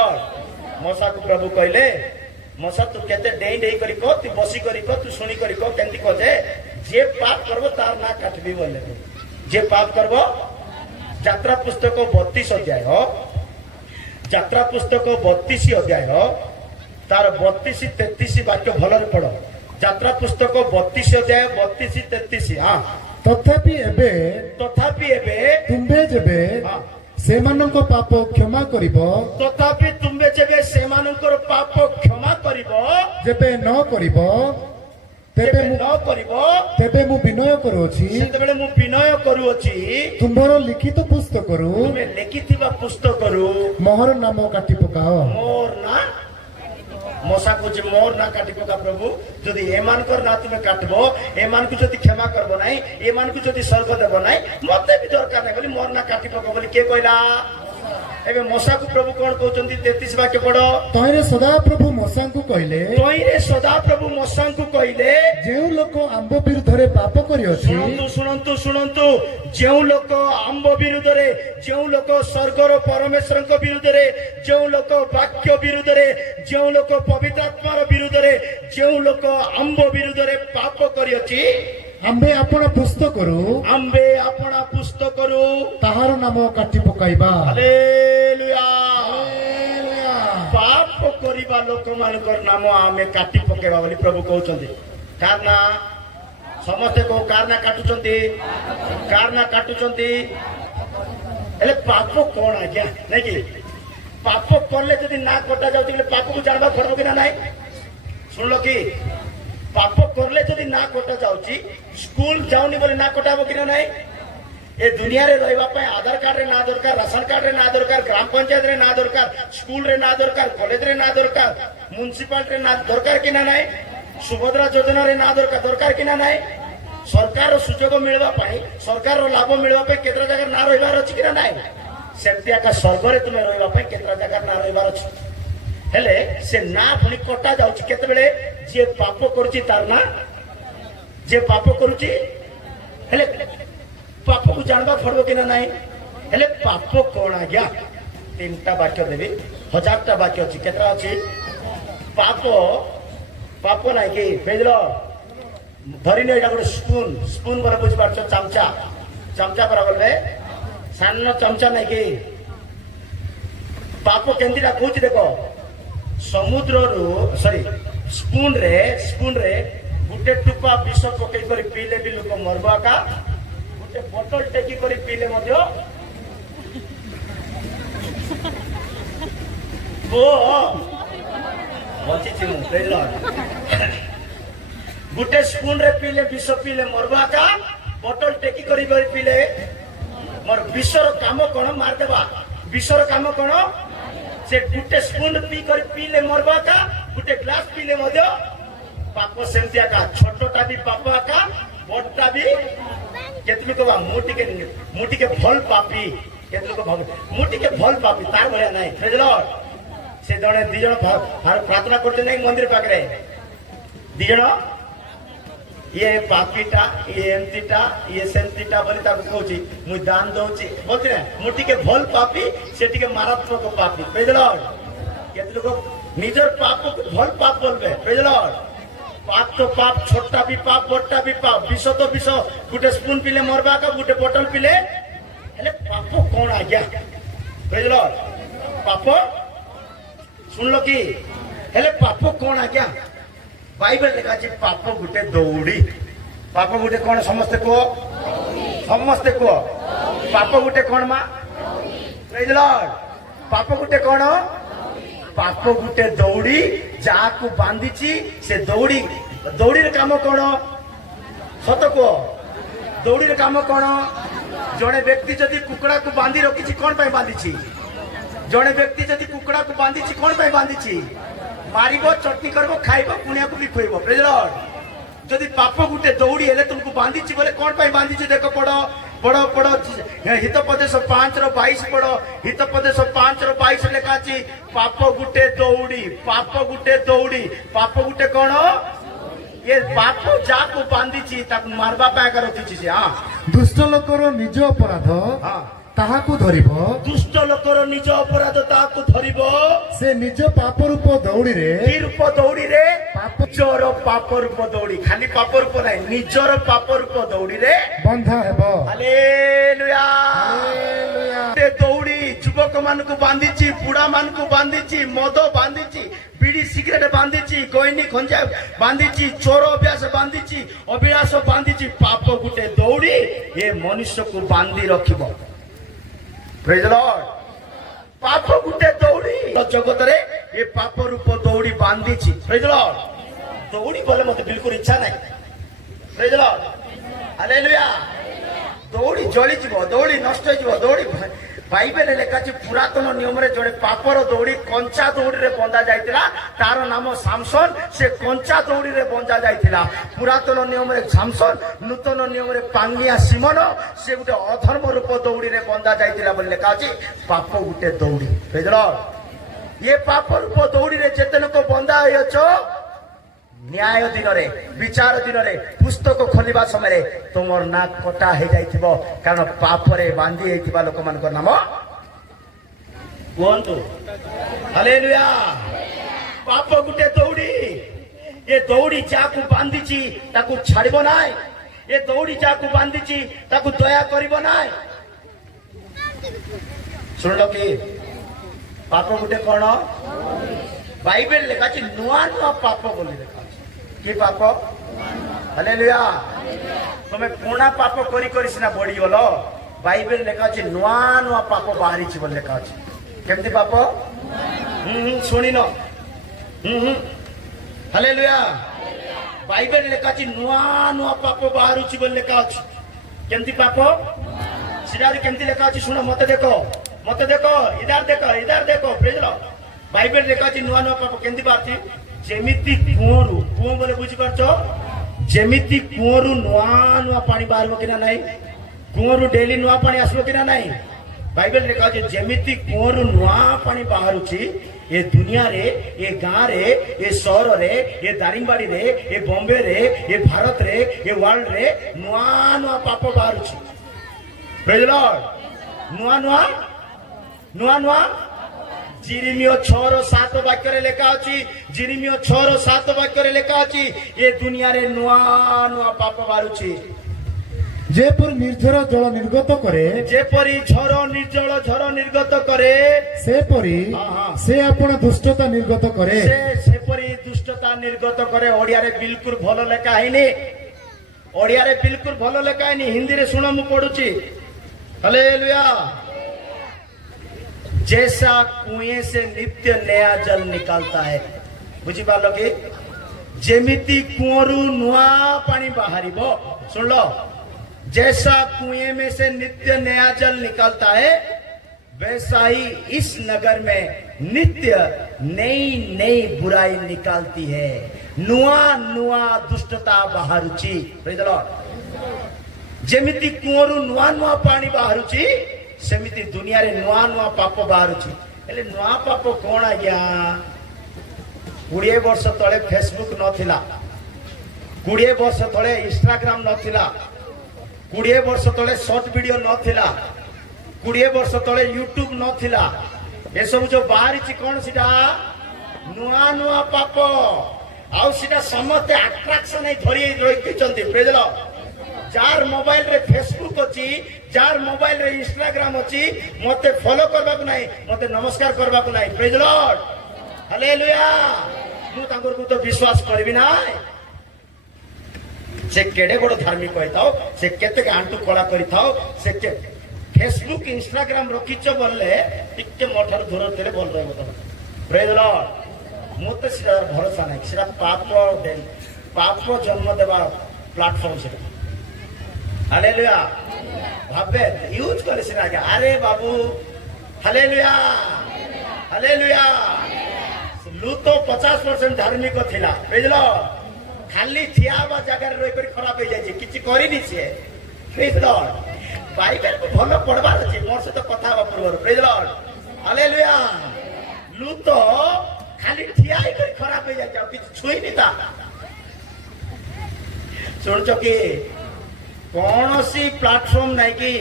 ମଶାକୁ ପ୍ରଭୁ କହିଲେ, ମଶା ତୁ କେତେ ଡେଇଁ ଡେଇଁ କରି କହ, ତୁ ବସି କରି କହ, ତୁ ଶୁଣି କରି କହ, କେମିତି କହ ଯେ ଯେ ପାପ করব তার না কাটবি বলে। যে পাপ করব, যাত্রা পুস্তক 32 অধ্যায়, যাত্রা পুস্তক 32 অধ্যায় তার 32 33 বাক্য ভালরে পড়। যাত্রা পুস্তক 32 অধ্যায় 32 33। হ্যাঁ, ତଥାପି ଏବେ তথাপি এবে ତୁମ୍ଭେ ଯେବେ হ্যাঁ, ସେମାନଙ୍କ ପାପ କ୍ଷମା କରିବ, তথাপি তুমি যেবে সেমানଙ୍କର পাপ ক্ষমা করিব, ଯେବେ ନ କରିବ ତେବେ যেবে ମୁଁ ন করিব ତେବେ ମୁଁ ବିନୟ କରୁଅଛି ସେତେବେଳେ ମୁଁ ବିନୟ କରୁଅଛି ତୁମ୍ଭର ଲିଖିତ ପୁସ୍ତକରୁ ତୁମେ ଲେଖିଥିବା ପୁସ୍ତକରୁ ମୋହର ନାମ କାଟି ପକାଅ। ମୋର ନା, ମଶା କହୁଛି ମୋର ନା କାଟି ପକା ପ୍ରଭୁ। ଯଦି ଏମାନଙ୍କର ନା ତୁମେ କାଟିବ, ଏମାନଙ୍କୁ ଯଦି କ୍ଷମା କରିବ ନାହିଁ, ଏମାନଙ୍କୁ ଯଦି ସ୍ୱର୍ଗ ଦେବ ନାହିଁ, ମତେ ବି ଦରକାର ନାହିଁ ବୋଲି ମୋର ନା କାଟି ପକା ବୋଲି କିଏ କହିଲା? ଏବେ ମଶାକୁ ପ୍ରଭୁ କଣ କହୁଛନ୍ତି? 33 ବାକ୍ୟ ପଢ। ତହିଁରେ ସଦାପ୍ରଭୁ ମଶାଙ୍କୁ କହିଲେ, ତହିଁରେ ସଦାପ୍ରଭୁ ମଶାଙ୍କୁ କହିଲେ, ଯେଉଁ ଲୋକ ଆମ୍ବ ବିରୁଦ୍ଧରେ ପାପ କରିଅଛି, ଶୁଣନ୍ତୁ ଶୁଣନ୍ତୁ ଶୁଣନ୍ତୁ, ଯେଉଁ ଲୋକ ଆମ୍ବ ବିରୁଦ୍ଧରେ, ଯେଉଁ ଲୋକ ସ୍ୱର୍ଗର ପରମେଶ୍ୱରଙ୍କ ବିରୁଦ୍ଧରେ, ଯେଉଁ ଲୋକ ବାକ୍ୟ ବିରୁଦ୍ଧରେ, ଯେଉଁ ଲୋକ ପବିତ୍ର ଆତ୍ମାର ବିରୁଦ୍ଧରେ, ଯେଉଁ ଲୋକ ଆମ୍ବ ବିରୁଦ୍ଧରେ ପାପ କରିଅଛି, ଆମ୍ଭେ ଆପଣ ପୁସ୍ତକରୁ ଆମ୍ଭେ ଆପଣା ପୁସ୍ତକରୁ ତାହାର ନାମ କାଟି ପକାଇବା। ହାଲେଲୁୟା। ହାଲେଲୁୟା। ପାପ କରିବା ଲୋକମାନଙ୍କର ନାମ ଆମେ କାଟି ପକେଇବା ବୋଲି ପ୍ରଭୁ କହୁଛନ୍ତି। କାର ନା? ସମସ୍ତେ କହୁ କାର ନା କାଟୁଛନ୍ତି, କାର ନା କାଟୁଛନ୍ତି। ହେଲେ ପାପ କଣ ଆଜ୍ଞା? ନାଇଁ କି? ପାପ କଲେ ଯଦି ନା କଟା ଯାଉଛି, ହେଲେ ପାପକୁ ଜାଣିବା ପଡିବ କି ନା ନାହିଁ? ଶୁଣିଲ କି? ପାପ করলে যদি না কটা যাচ্ছি, স্কুল যাওনি বলে না কটা হব কিনা নাই? এ দুনিয়ারে রহবা পাই আধার কার্ডে না দরকার, রাশন কার্ডে না দরকার, গ্রাম পঞ্চায়েতরে না দরকার, স্কুলরে না দরকার, কলেজরে না দরকার, মুনিসিপালিটিরে না দরকার কিনা নাই? সুভদ্রা যোজনারে না দরকার, দরকার কিনা নাই? সরকারর সুযোগ মিলবা পাই, সরকারর লাভ মিলবা পাই কেতটা জায়গা না রহবার আছে কিনা নাই? সেমতি একা স্বর্গরে তুমি রহবা পাই কেতটা জায়গা না রহবার আছে। হেলে সে না পুনি কটা যাচ্ছে কেতবেলে যে পাপ করছি তার না, যে পাপ করছি, হেলে পাপକୁ ଜାଣିବା ପଡିବ କି ନା ନାହିଁ? ହେଲେ ପାପ କଣ ଆଜ୍ଞା? 3ଟା ବାକ୍ୟ ଦେବି, 1000ଟା ବାକ୍ୟ ଅଛି। କେତେଟା ଅଛି? ପାପ ପାପ ନାହିଁ କି? ବୁଝିଲ? ଧରିନି ଏଇଟା ଗୋଟେ ସ୍ପୁନ, ସ୍ପୁନ ବରା ବୁଝିପାରୁଛ? ଚାମଚା, ଚାମଚା ବରା ବୋଲେ ସାନ ଚାମଚା ନାହିଁ କି? ପାପ କେମିତିଟା କହୁଛି ଦେଖ, ସମୁଦ୍ରରୁ ସରି ସ୍ପୁନରେ ଗୋଟେ ଟୁପା ବିଷ ପକେଇ କରି ପିଇଲେ ବି ଲୋକ ମରବ ଆକା, ଗୋଟେ ବୋତଲ ଟେକି କରି ପିଇଲେ ମଧ୍ୟ ବଞ୍ଚିଛି ମୁଁ। ଗୋଟେ ସ୍ପୁନରେ ପିଇଲେ ବିଷ ପିଇଲେ ମରବ ଆକା, ବୋତଲ ଟେକି କରି ପିଇଲେ ମୋର ବିଷର କାମ କଣ? ମାରିଦେବା। ବିଷର କାମ କଣ? ସେ ଗୋଟେ ସ୍ପୁନ ପିଇଲେ ମରବ ଆକା, ଗୋଟେ ଗ୍ଲାସ ପିଇଲେ ମଧ୍ୟ ପାପ ସେମିତି ଆକା। ଛୋଟଟା ବି ପାପ ଆକା, ବଡଟା ବି। କେତେ ଲୋକ ଭାବ ମୁଁ ଟିକେ ଭଲ ପାପି, କେତେ ଲୋକ ଭାବ ମୁଁ ଟିକେ ଭଲ ପାପି, ତାର ଭଳିଆ ନାହିଁ। ବୁଝିଲ? ସେ ଜଣେ ଦି ଜଣ ପ୍ରାର୍ଥନା କରୁଛନ୍ତି ନାଇଁ ମନ୍ଦିର ପାଖରେ, ଦି ଜଣ, ଇଏ ପାପିଟା, ଇଏ ଏମତିଟା, ଇଏ ସେମତିଟା ବୋଲି ତାକୁ କହୁଛି ମୁଁ ଦାନ ଦଉଛି ବଲଛି ନା, ମୁଁ ଟିକେ ଭଲ ପାପି, ସେ ଟିକେ ମାରାତ୍ମକ ପାପି। ବୁଝିଲ? କେତେ ଲୋକ নিজের পাপ ভল পাপ বলবে বুঝল পাপ তো পাপ ছোটটা বি পাপ বড়টা বি পাপ বিষ তো বিষ গোটে স্পুন পিলে মরবা কা গোটে ବୋଟଲ ପିଲେ ହେଲେ ପାପ କଣ ଆଜ୍ଞା ବୁଝିଲ ପାପ ଶୁଣିଲ କି ହେଲେ ପାପ କଣ ଆଜ୍ଞା ବାଇବେଲ ଲେଖା ଅଛି ପାପ ଗୋଟେ ଦୌଡ଼ି ପାପ ଗୋଟେ କଣ ସମସ୍ତେ କୁହ ସମସ୍ତେ କୁହ ପାପ ଗୋଟେ କଣ ମା ବୁଝିଲ ପାପ ଗୋଟେ କଣ ପାପ ଗୋଟେ ଦୌଡ଼ି ଯାହାକୁ ବାନ୍ଧିଛି ସେ ଦୌଡ଼ିର କାମ କଣ ସତ କୁହ ଦୌଡ଼ିର କାମ କଣ ଜଣେ ବ୍ୟକ୍ତି ଯଦି କୁକୁଡ଼ାକୁ ବାନ୍ଧି ରଖିଛି କଣ ପାଇଁ ବାନ୍ଧିଛି ଜଣେ ବ୍ୟକ୍ତି ଯଦି କୁକୁଡ଼ାକୁ ବାନ୍ଧିଛି କଣ ପାଇଁ ବାନ୍ଧିଛି ମାରିବ ଚଟନି କରିବ ଖାଇବ ପୁଣିଆକୁ ବି ଖୁଆଇବ ବୁଝିଲ ଯଦି ପାପ ଗୋଟେ ଦୌଡ଼ି ହେଲେ ତୁମକୁ ବାନ୍ଧିଛି ବୋଲେ କଣ ପାଇଁ ବାନ୍ଧିଛି ଦେଖ ପଡ ପଡ ପଡ ହିତୋପଦେଶ 5:22 ପଡ ହିତୋପଦେଶ 5:22 ଲେଖା ଅଛି ପାପ ଗୋଟେ ଦୌଡ଼ି ପାପ ଗୋଟେ କଣ ये पाप जाको बांधिची ताकू मारबा पाए का रखिची से हां ଦୁଷ୍ଟ ଲୋକର ନିଜ ଅପରାଧ हां ତାହାକୁ ଧରିବ दुष्ट लोकर निज अपराध ताकू धरिबो ସେ ନିଜ ପାପ ରୂପ ଦୌଡ଼ିରେ की रूप दौड़ी रे ପାପ निजर पाप रूप दौड़ी खाली पाप रूप नहीं निजर पाप रूप दौड़ी रे ବନ୍ଧା ହେବ हालेलुया ହାଲେଲୁୟା। ते दौड़ी युवक मान को बांधिची बुढ़ा मान को बांधिची मद बांधिची बीड़ी सिगरेट बांधिची गोइनी खंजा बांधिची चोर अभ्यास बांधिची अभिलाष बांधिची पाप गुटे दौड़ी ये मनुष्य को बांधी रखिबो प्रेज द लॉर्ड पाप गुटे दौड़ी जगत रे ये पाप रूप दौड़ी बांधिची प्रेज द लॉर्ड दौड़ी बोले मते बिल्कुल इच्छा नहीं प्रेज द लॉर्ड हालेलुया दौड़ी जली जीव दौड़ी नष्ट जीव दौड़ी बाइबल लेखा अछि पुरातन नियम रे जोड़े पापर दौड़ी कंचा दौड़ी रे बंधा जाइतिला तार नाम सामसन से कंचा दौड़ी रे बंधा जाइतिला पुरातन नियम रे सामसन नूतन नियम रे पांगिया सिमन से गुटे अधर्म रूप दौड़ी रे बंधा जाइतिला बोली लेखा अछि पाप गुटे दौड़ी बुझल ये पाप रूप दौड़ी रे जेतन को बंधा होयछो न्याय दिन रे विचार दिन रे पुस्तक खोलिबा समय रे तुमर नाक कटा हे जाइथिबो कारण पाप रे बांधी हेतिबा लोक मानकर नाम कोंतु हालेलुया पाप गुटे दौड़ी ये दौड़ी जाकू बांधिची ताकू छाड़िबो नाय ये दौड़ी जाकू बांधिची ताकू दया करिबो नाय सुनलो कि पाप गुटे कोन बाइबल लेखा अछि नुआ नुआ पाप बोली लेखा कि पाप हालेलुया तुमे पुणा पाप करी करी सिना बड़ी गलो बाइबल लेखा अछि नुआ नुआ पाप बाहरी छी बोल लेखा अछि केमती पाप सुनी न हालेलुया बाइबल लेखा अछि नुआ नुआ पाप बाहरु छी बोल लेखा अछि केमती पाप सिरारी केमती लेखा अछि सुनो मते देखो इधर देखो प्रेज लो बाइबल लेखा अछि नुआ नुआ पाप केमती बात जेमिति कुओरु कुओ बोले बुझी पारछो जेमिति कुओरु नुआ नुआ पानी बाहरबो कि ना नहीं कुओरु डेली नुआ पानी आसबो कि ना नहीं बाइबल लिखा अछि जेमिति कुओरु नुआ पानी बाहरुची ये दुनिया रे ये गां रे ये शहर रे ये दारिंगबाड़ी रे ये बॉम्बे रे ये भारत रे ये वर्ल्ड रे नुआ नुआ पाप बाहरुची प्रेज द लॉर्ड नुआ नुआ जिरिमियो 6:7 वाक्य रे लेखा अछि जिरिमियो 6:7 वाक्य रे लेखा अछि ये दुनिया रे नुआ नुआ पाप बारुछि ଯେପରି ନିର୍ଝର ଜଳ ନିର୍ଗତ କରେ जेपरी झरो निर्जल झरो निर्गत करे ସେପରି ସେ ଆପଣ ଦୁଷ୍ଟତା ନିର୍ଗତ କରେ से सेपरी दुष्टता निर्गत करे ओडिया रे बिल्कुल भलो लेखा हैनी ओडिया रे बिल्कुल भलो लेखा हैनी हिंदी रे सुनो मु पढुछि हालेलुया जैसा कुएं से नित्य नया जल निकालता है बुझी पालो कि जेमिति कुओरु नुआ पानी बाहरिबो सुन लो जैसा कुएं में से नित्य नया जल निकलता है वैसा ही इस नगर में नित्य नई नई बुराई निकालती है नुआ नुआ दुष्टता बाहरुची प्रेज द लॉर्ड जेमिति कुओरु नुआ नुआ पानी बाहरुची सेमिति दुनिया रे नुआ नुआ पाप बाहरुची हेले नुआ पाप कोन आज्ञा 20 वर्ष तळे फेसबुक नथिला 20 वर्ष तळे इंस्टाग्राम नथिला 20 वर्ष तळे शॉर्ट वीडियो नथिला 20 वर्ष तळे यूट्यूब नथिला ए सब जो बाहरी छि कोन सिटा ନୂଆ ନୂଆ ପାପ ଆଉ ସେଟା ସମସ୍ତେ ଆଟ୍ରାକ୍ସନ ହେଇ ଧରି ରହିଛନ୍ତି ବୁଝିଲ ଯାର ମୋବାଇଲ ରେ ଫେସବୁକ୍ ଅଛି ଯାର ମୋବାଇଲ ରେ ଇନଷ୍ଟାଗ୍ରାମ ଅଛି ମତେ ଫଲୋ କରିବାକୁ ନାହିଁ ମତେ ନମସ୍କାର କରିବାକୁ ନାହିଁ ପ୍ରେଜ ଲର୍ଡ ହାଲେଲୁୟା ମୁଁ ତାଙ୍କରକୁ ତ ବିଶ୍ୱାସ କରିବି ନାହିଁ ସେ କେଡେ ବଡ ଧାର୍ମିକ ହେଇଥାଉ ସେ କେତେ ଆଣ୍ଟୁ କଳା କରିଥାଉ ସେ ଫେସବୁକ୍ ଇନଷ୍ଟାଗ୍ରାମ ରଖିଛ ବୋଲେ ଟିକେ ମୋ ଠାରୁ ଦୂର ଥିଲେ ଭଲ ରହିବ ତମେ ପ୍ରେଜ ଲର୍ଡ ମୋତେ ସେଟା ଭରସା ନାହିଁ ସେଟା ପାପ ଜନ୍ମ ଦେବା ପ୍ଲାଟଫର୍ମ ସେଟା ହାଲେଲୁୟା ଭାବେ ୟୁଜ କରେ ସିନା ଆଜ୍ଞା ଆରେ ବାବୁ ହାଲେଲୁୟା ହାଲେଲୁୟା ଲୁତ 50% ଧାର୍ମିକ ଥିଲା ବୁଝିଲ ଖାଲି ଠିଆ ହବା ଜାଗାରେ ରହିକରି ଖରାପ ହେଇଯାଇଛି କିଛି କରିନି ସିଏ ବୁଝିଲ ବାଇବେଲକୁ ଭଲ ପଢବାର ଅଛି ମୋର ସହିତ କଥା ହବା ପୂର୍ବରୁ ବୁଝିଲ ହାଲେଲୁୟା ଲୁତ ଖାଲି ଠିଆ ହେଇକରି ଖରାପ ହେଇଯାଇଛି ଆଉ କିଛି ଛୁଇଁନି ତା ଶୁଣୁଛ କି କୌଣସି ପ୍ଲାଟଫର୍ମ ନାଇଁ କି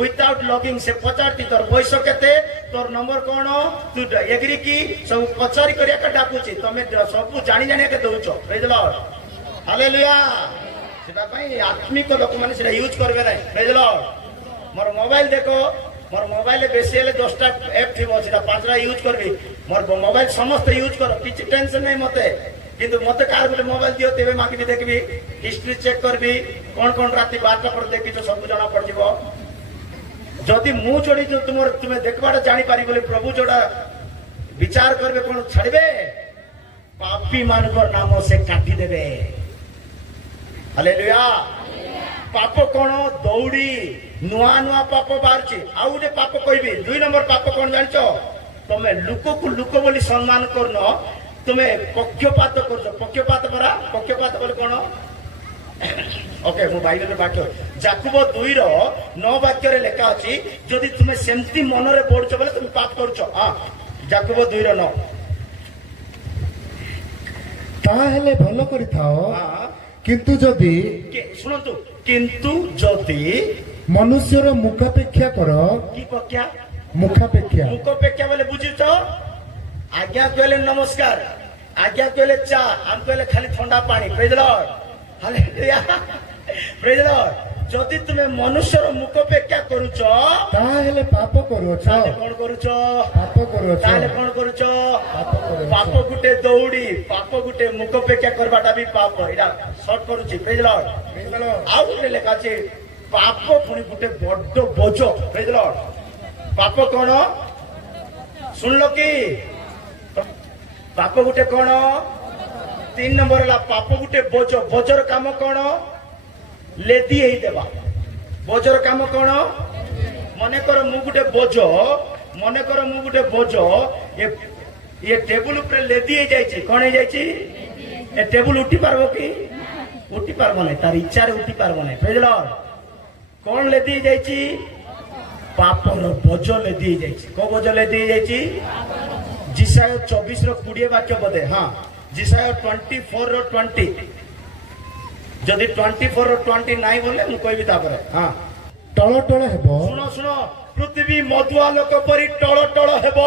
ୱିଥାଉଟ୍ ଲଗିଂ ସେ ପଚାରଟି ତୋର ବୟସ କେତେ ତୋର ନମ୍ବର କଣ ତୁ ଏଗ୍ରି କି ସବୁ ପଚାରି କରି ଏକା ଡାକୁଛି ତମେ ସବୁ ଜାଣି ଜାଣି ଏକା ଦଉଛ ବୁଝିଲ ହାଲେଲୁୟା ସେଟା ପାଇଁ ଆତ୍ମିକ ଲୋକମାନେ ସେଟା ୟୁଜ କରିବେ ନାହିଁ ବୁଝିଲ ମୋର ମୋବାଇଲ ଦେଖ ମୋର ମୋବାଇଲ ବେଶୀ ହେଲେ 10ଟା ଏପ୍ ଥିବ ସେଟା 5ଟା ୟୁଜ କରିବି ମୋର ମୋବାଇଲ ସମସ୍ତେ ୟୁଜ କର କିଛି ଟେନସନ ନାହିଁ ମତେ কিন্তু মতে কার বলে মোবাইল দিও তেবে মাগিবি দেখবি হিস্ট্রি চেক করবি কোন কোন রাতে 12টা পর দেখিছ সব জনা পড়িব যদি মু চড়ি তুমি দেখবাটা জানি পারি বলে প্রভু जोड़ा বিচার করবে কোন ছাড়বে পাপী মানকর নাম সে কাটি দেবে হালেলুয়া পাপ কোন দৌড়ি নূয়া নূয়া পাপ বাড়ছে আউ গোটে পাপ কইবি 2 নম্বর পাপ কোন জানিছ তুমি লোককু লোক বলি সম্মান করন তুমি পক্ষপাত করছো পক্ষপাত পরা পক্ষপাত বলে কোন ওকে মু বাইবেলের বাক্য যাকুব 2 র 9 বাক্যরে লেখা আছে যদি তুমি সেমতি মনরে পড়ছ বলে তুমি পাপ করছো যাকুব 2 র 9 ତାହେଲେ ଭଲ କରିଥାଅ କିନ୍ତୁ ଯଦି ଶୁଣନ୍ତୁ କିନ୍ତୁ ଯଦି ମନୁଷ୍ୟର ମୁଖାପେକ୍ଷା କର କି ପକ୍ଷା ମୁଖାପେକ୍ଷା ମୁଖପେକ୍ଷା বলে বুঝিছ आज्ञा कहले नमस्कार आज्ञा कहले चा हम कहले खाली ठंडा पानी praise Lord hallelujah praise Lord যদি তুমি মনুষ্যর মুখপেক্ষা করুছ ତାହେଲେ ପାପ କରୁଅଛ তাহলে কোন করুছ ପାପ କରୁଅଛ তাহলে কোন করুছ ପାପ କରୁଅଛ পাপ গুটে দৌড়ি পাপ গুটে মুখপেক্ষা করবাটা বি পাপ এটা শর্ট করুছি প্রেজ লর্ড আউ গুটে লেখা আছে পাপ পুনি গুটে বড় বোঝ প্রেজ লর্ড পাপ কোন শুনলো কি পাপ গুটে কোন 3 নম্বর হলা পাপ গুটে বোঝ বোঝর কাম কোন লেদি হেই দেবা বোঝর কাম কোন মনে কর মু গুটে বোঝ মনে কর মু গুটে বোঝ ये टेबुल ऊपर लेदी हे जाइछि कोन हे जाइछि ए टेबुल उठी पारबो की उठी पारबो नै तार इच्छा रे उठी पारबो नै प्रेज लॉर्ड कोन लेदी हे जाइछि पापर बोझ लेदी हे जाइछि को बोझ लेदी हे जाइछि जिसाय 24 रो 20 वाक्य बदे हां जिसाय 24 रो 20 जदि 24 रो 20 নাই बोले मु कहबी तापर हां ଟଳ ଟଳ ହେବ सुनो सुनो पृथ्वी मधुआ लोक परी टळ टळ हेबो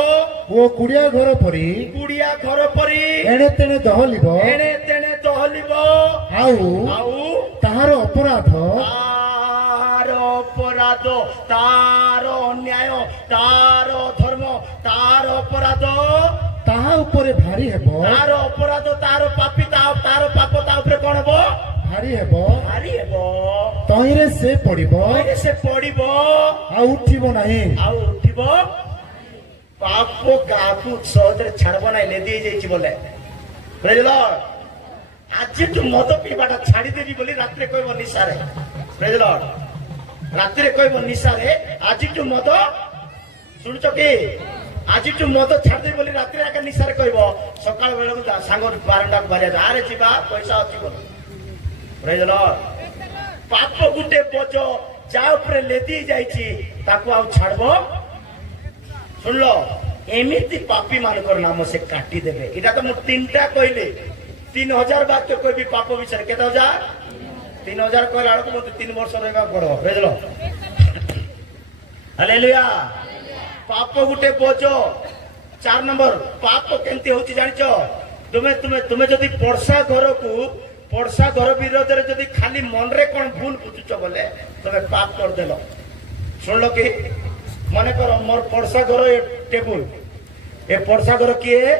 ଓ କୁଡ଼ିଆ ଘର ପରି गुड़िया घर परी ଏଣେ ତେଣେ ଦହଲିବ एणे तेणे दहलिबो ଆଉ आउ ତାହାର ଅପରାଧ तार अपराध तार अन्याय तार धर्म तार अपराध ତାହା ଉପରେ ଭାରି ହେବ तार अपराध तार पापी तार पाप ता ऊपर कोन हेबो ଭାରି ହେବ भारी हेबो ତହିଁରେ ସେ ପଡିବ पहिले से पड़िबो ଆଉ ଉଠିବ ନାହିଁ आउ उठिबो पाप गाकु सहजरे छाड़बो नै लेदी जाइछि बोले प्रेज लॉर्ड आज तू मद पीबाटा छाड़ी देबी बोली रात्रे कहबो निसारे प्रेज लॉर्ड रात्रे कहबो निसारे आज तू मद सुनछ की आज तू मद छाड़ दे बोली रात्रे आका निसारे कहबो सकाळ बेला सांग बारंडा बारिया आरे जीवा पैसा अछि बोल प्रेज लॉर्ड पाप गुटे बोझ जा ऊपर लेदी जाइछि ताकू आ छाड़बो सुनलो एमिति पापी मानकर नाम से काटी देबे इटा तो मु 3टा कहले 3000 वाक्य कहबी पाप विषय केते हजार 3000 कहला को मते 3 वर्ष रहबा पड़ो बुझलो हालेलुया पाप गुटे बोझ 4 नंबर पाप केमती होची जानिଛ तुमे तुमे तुमे जदी पड़सा घर विरोध रे जदी खाली मन रे कोन भूल बुझुछ बोले तुमे पाप कर देलो सुनलो कि माने करो मोर पड़सा घर टेबुल ए पड़सा घर किए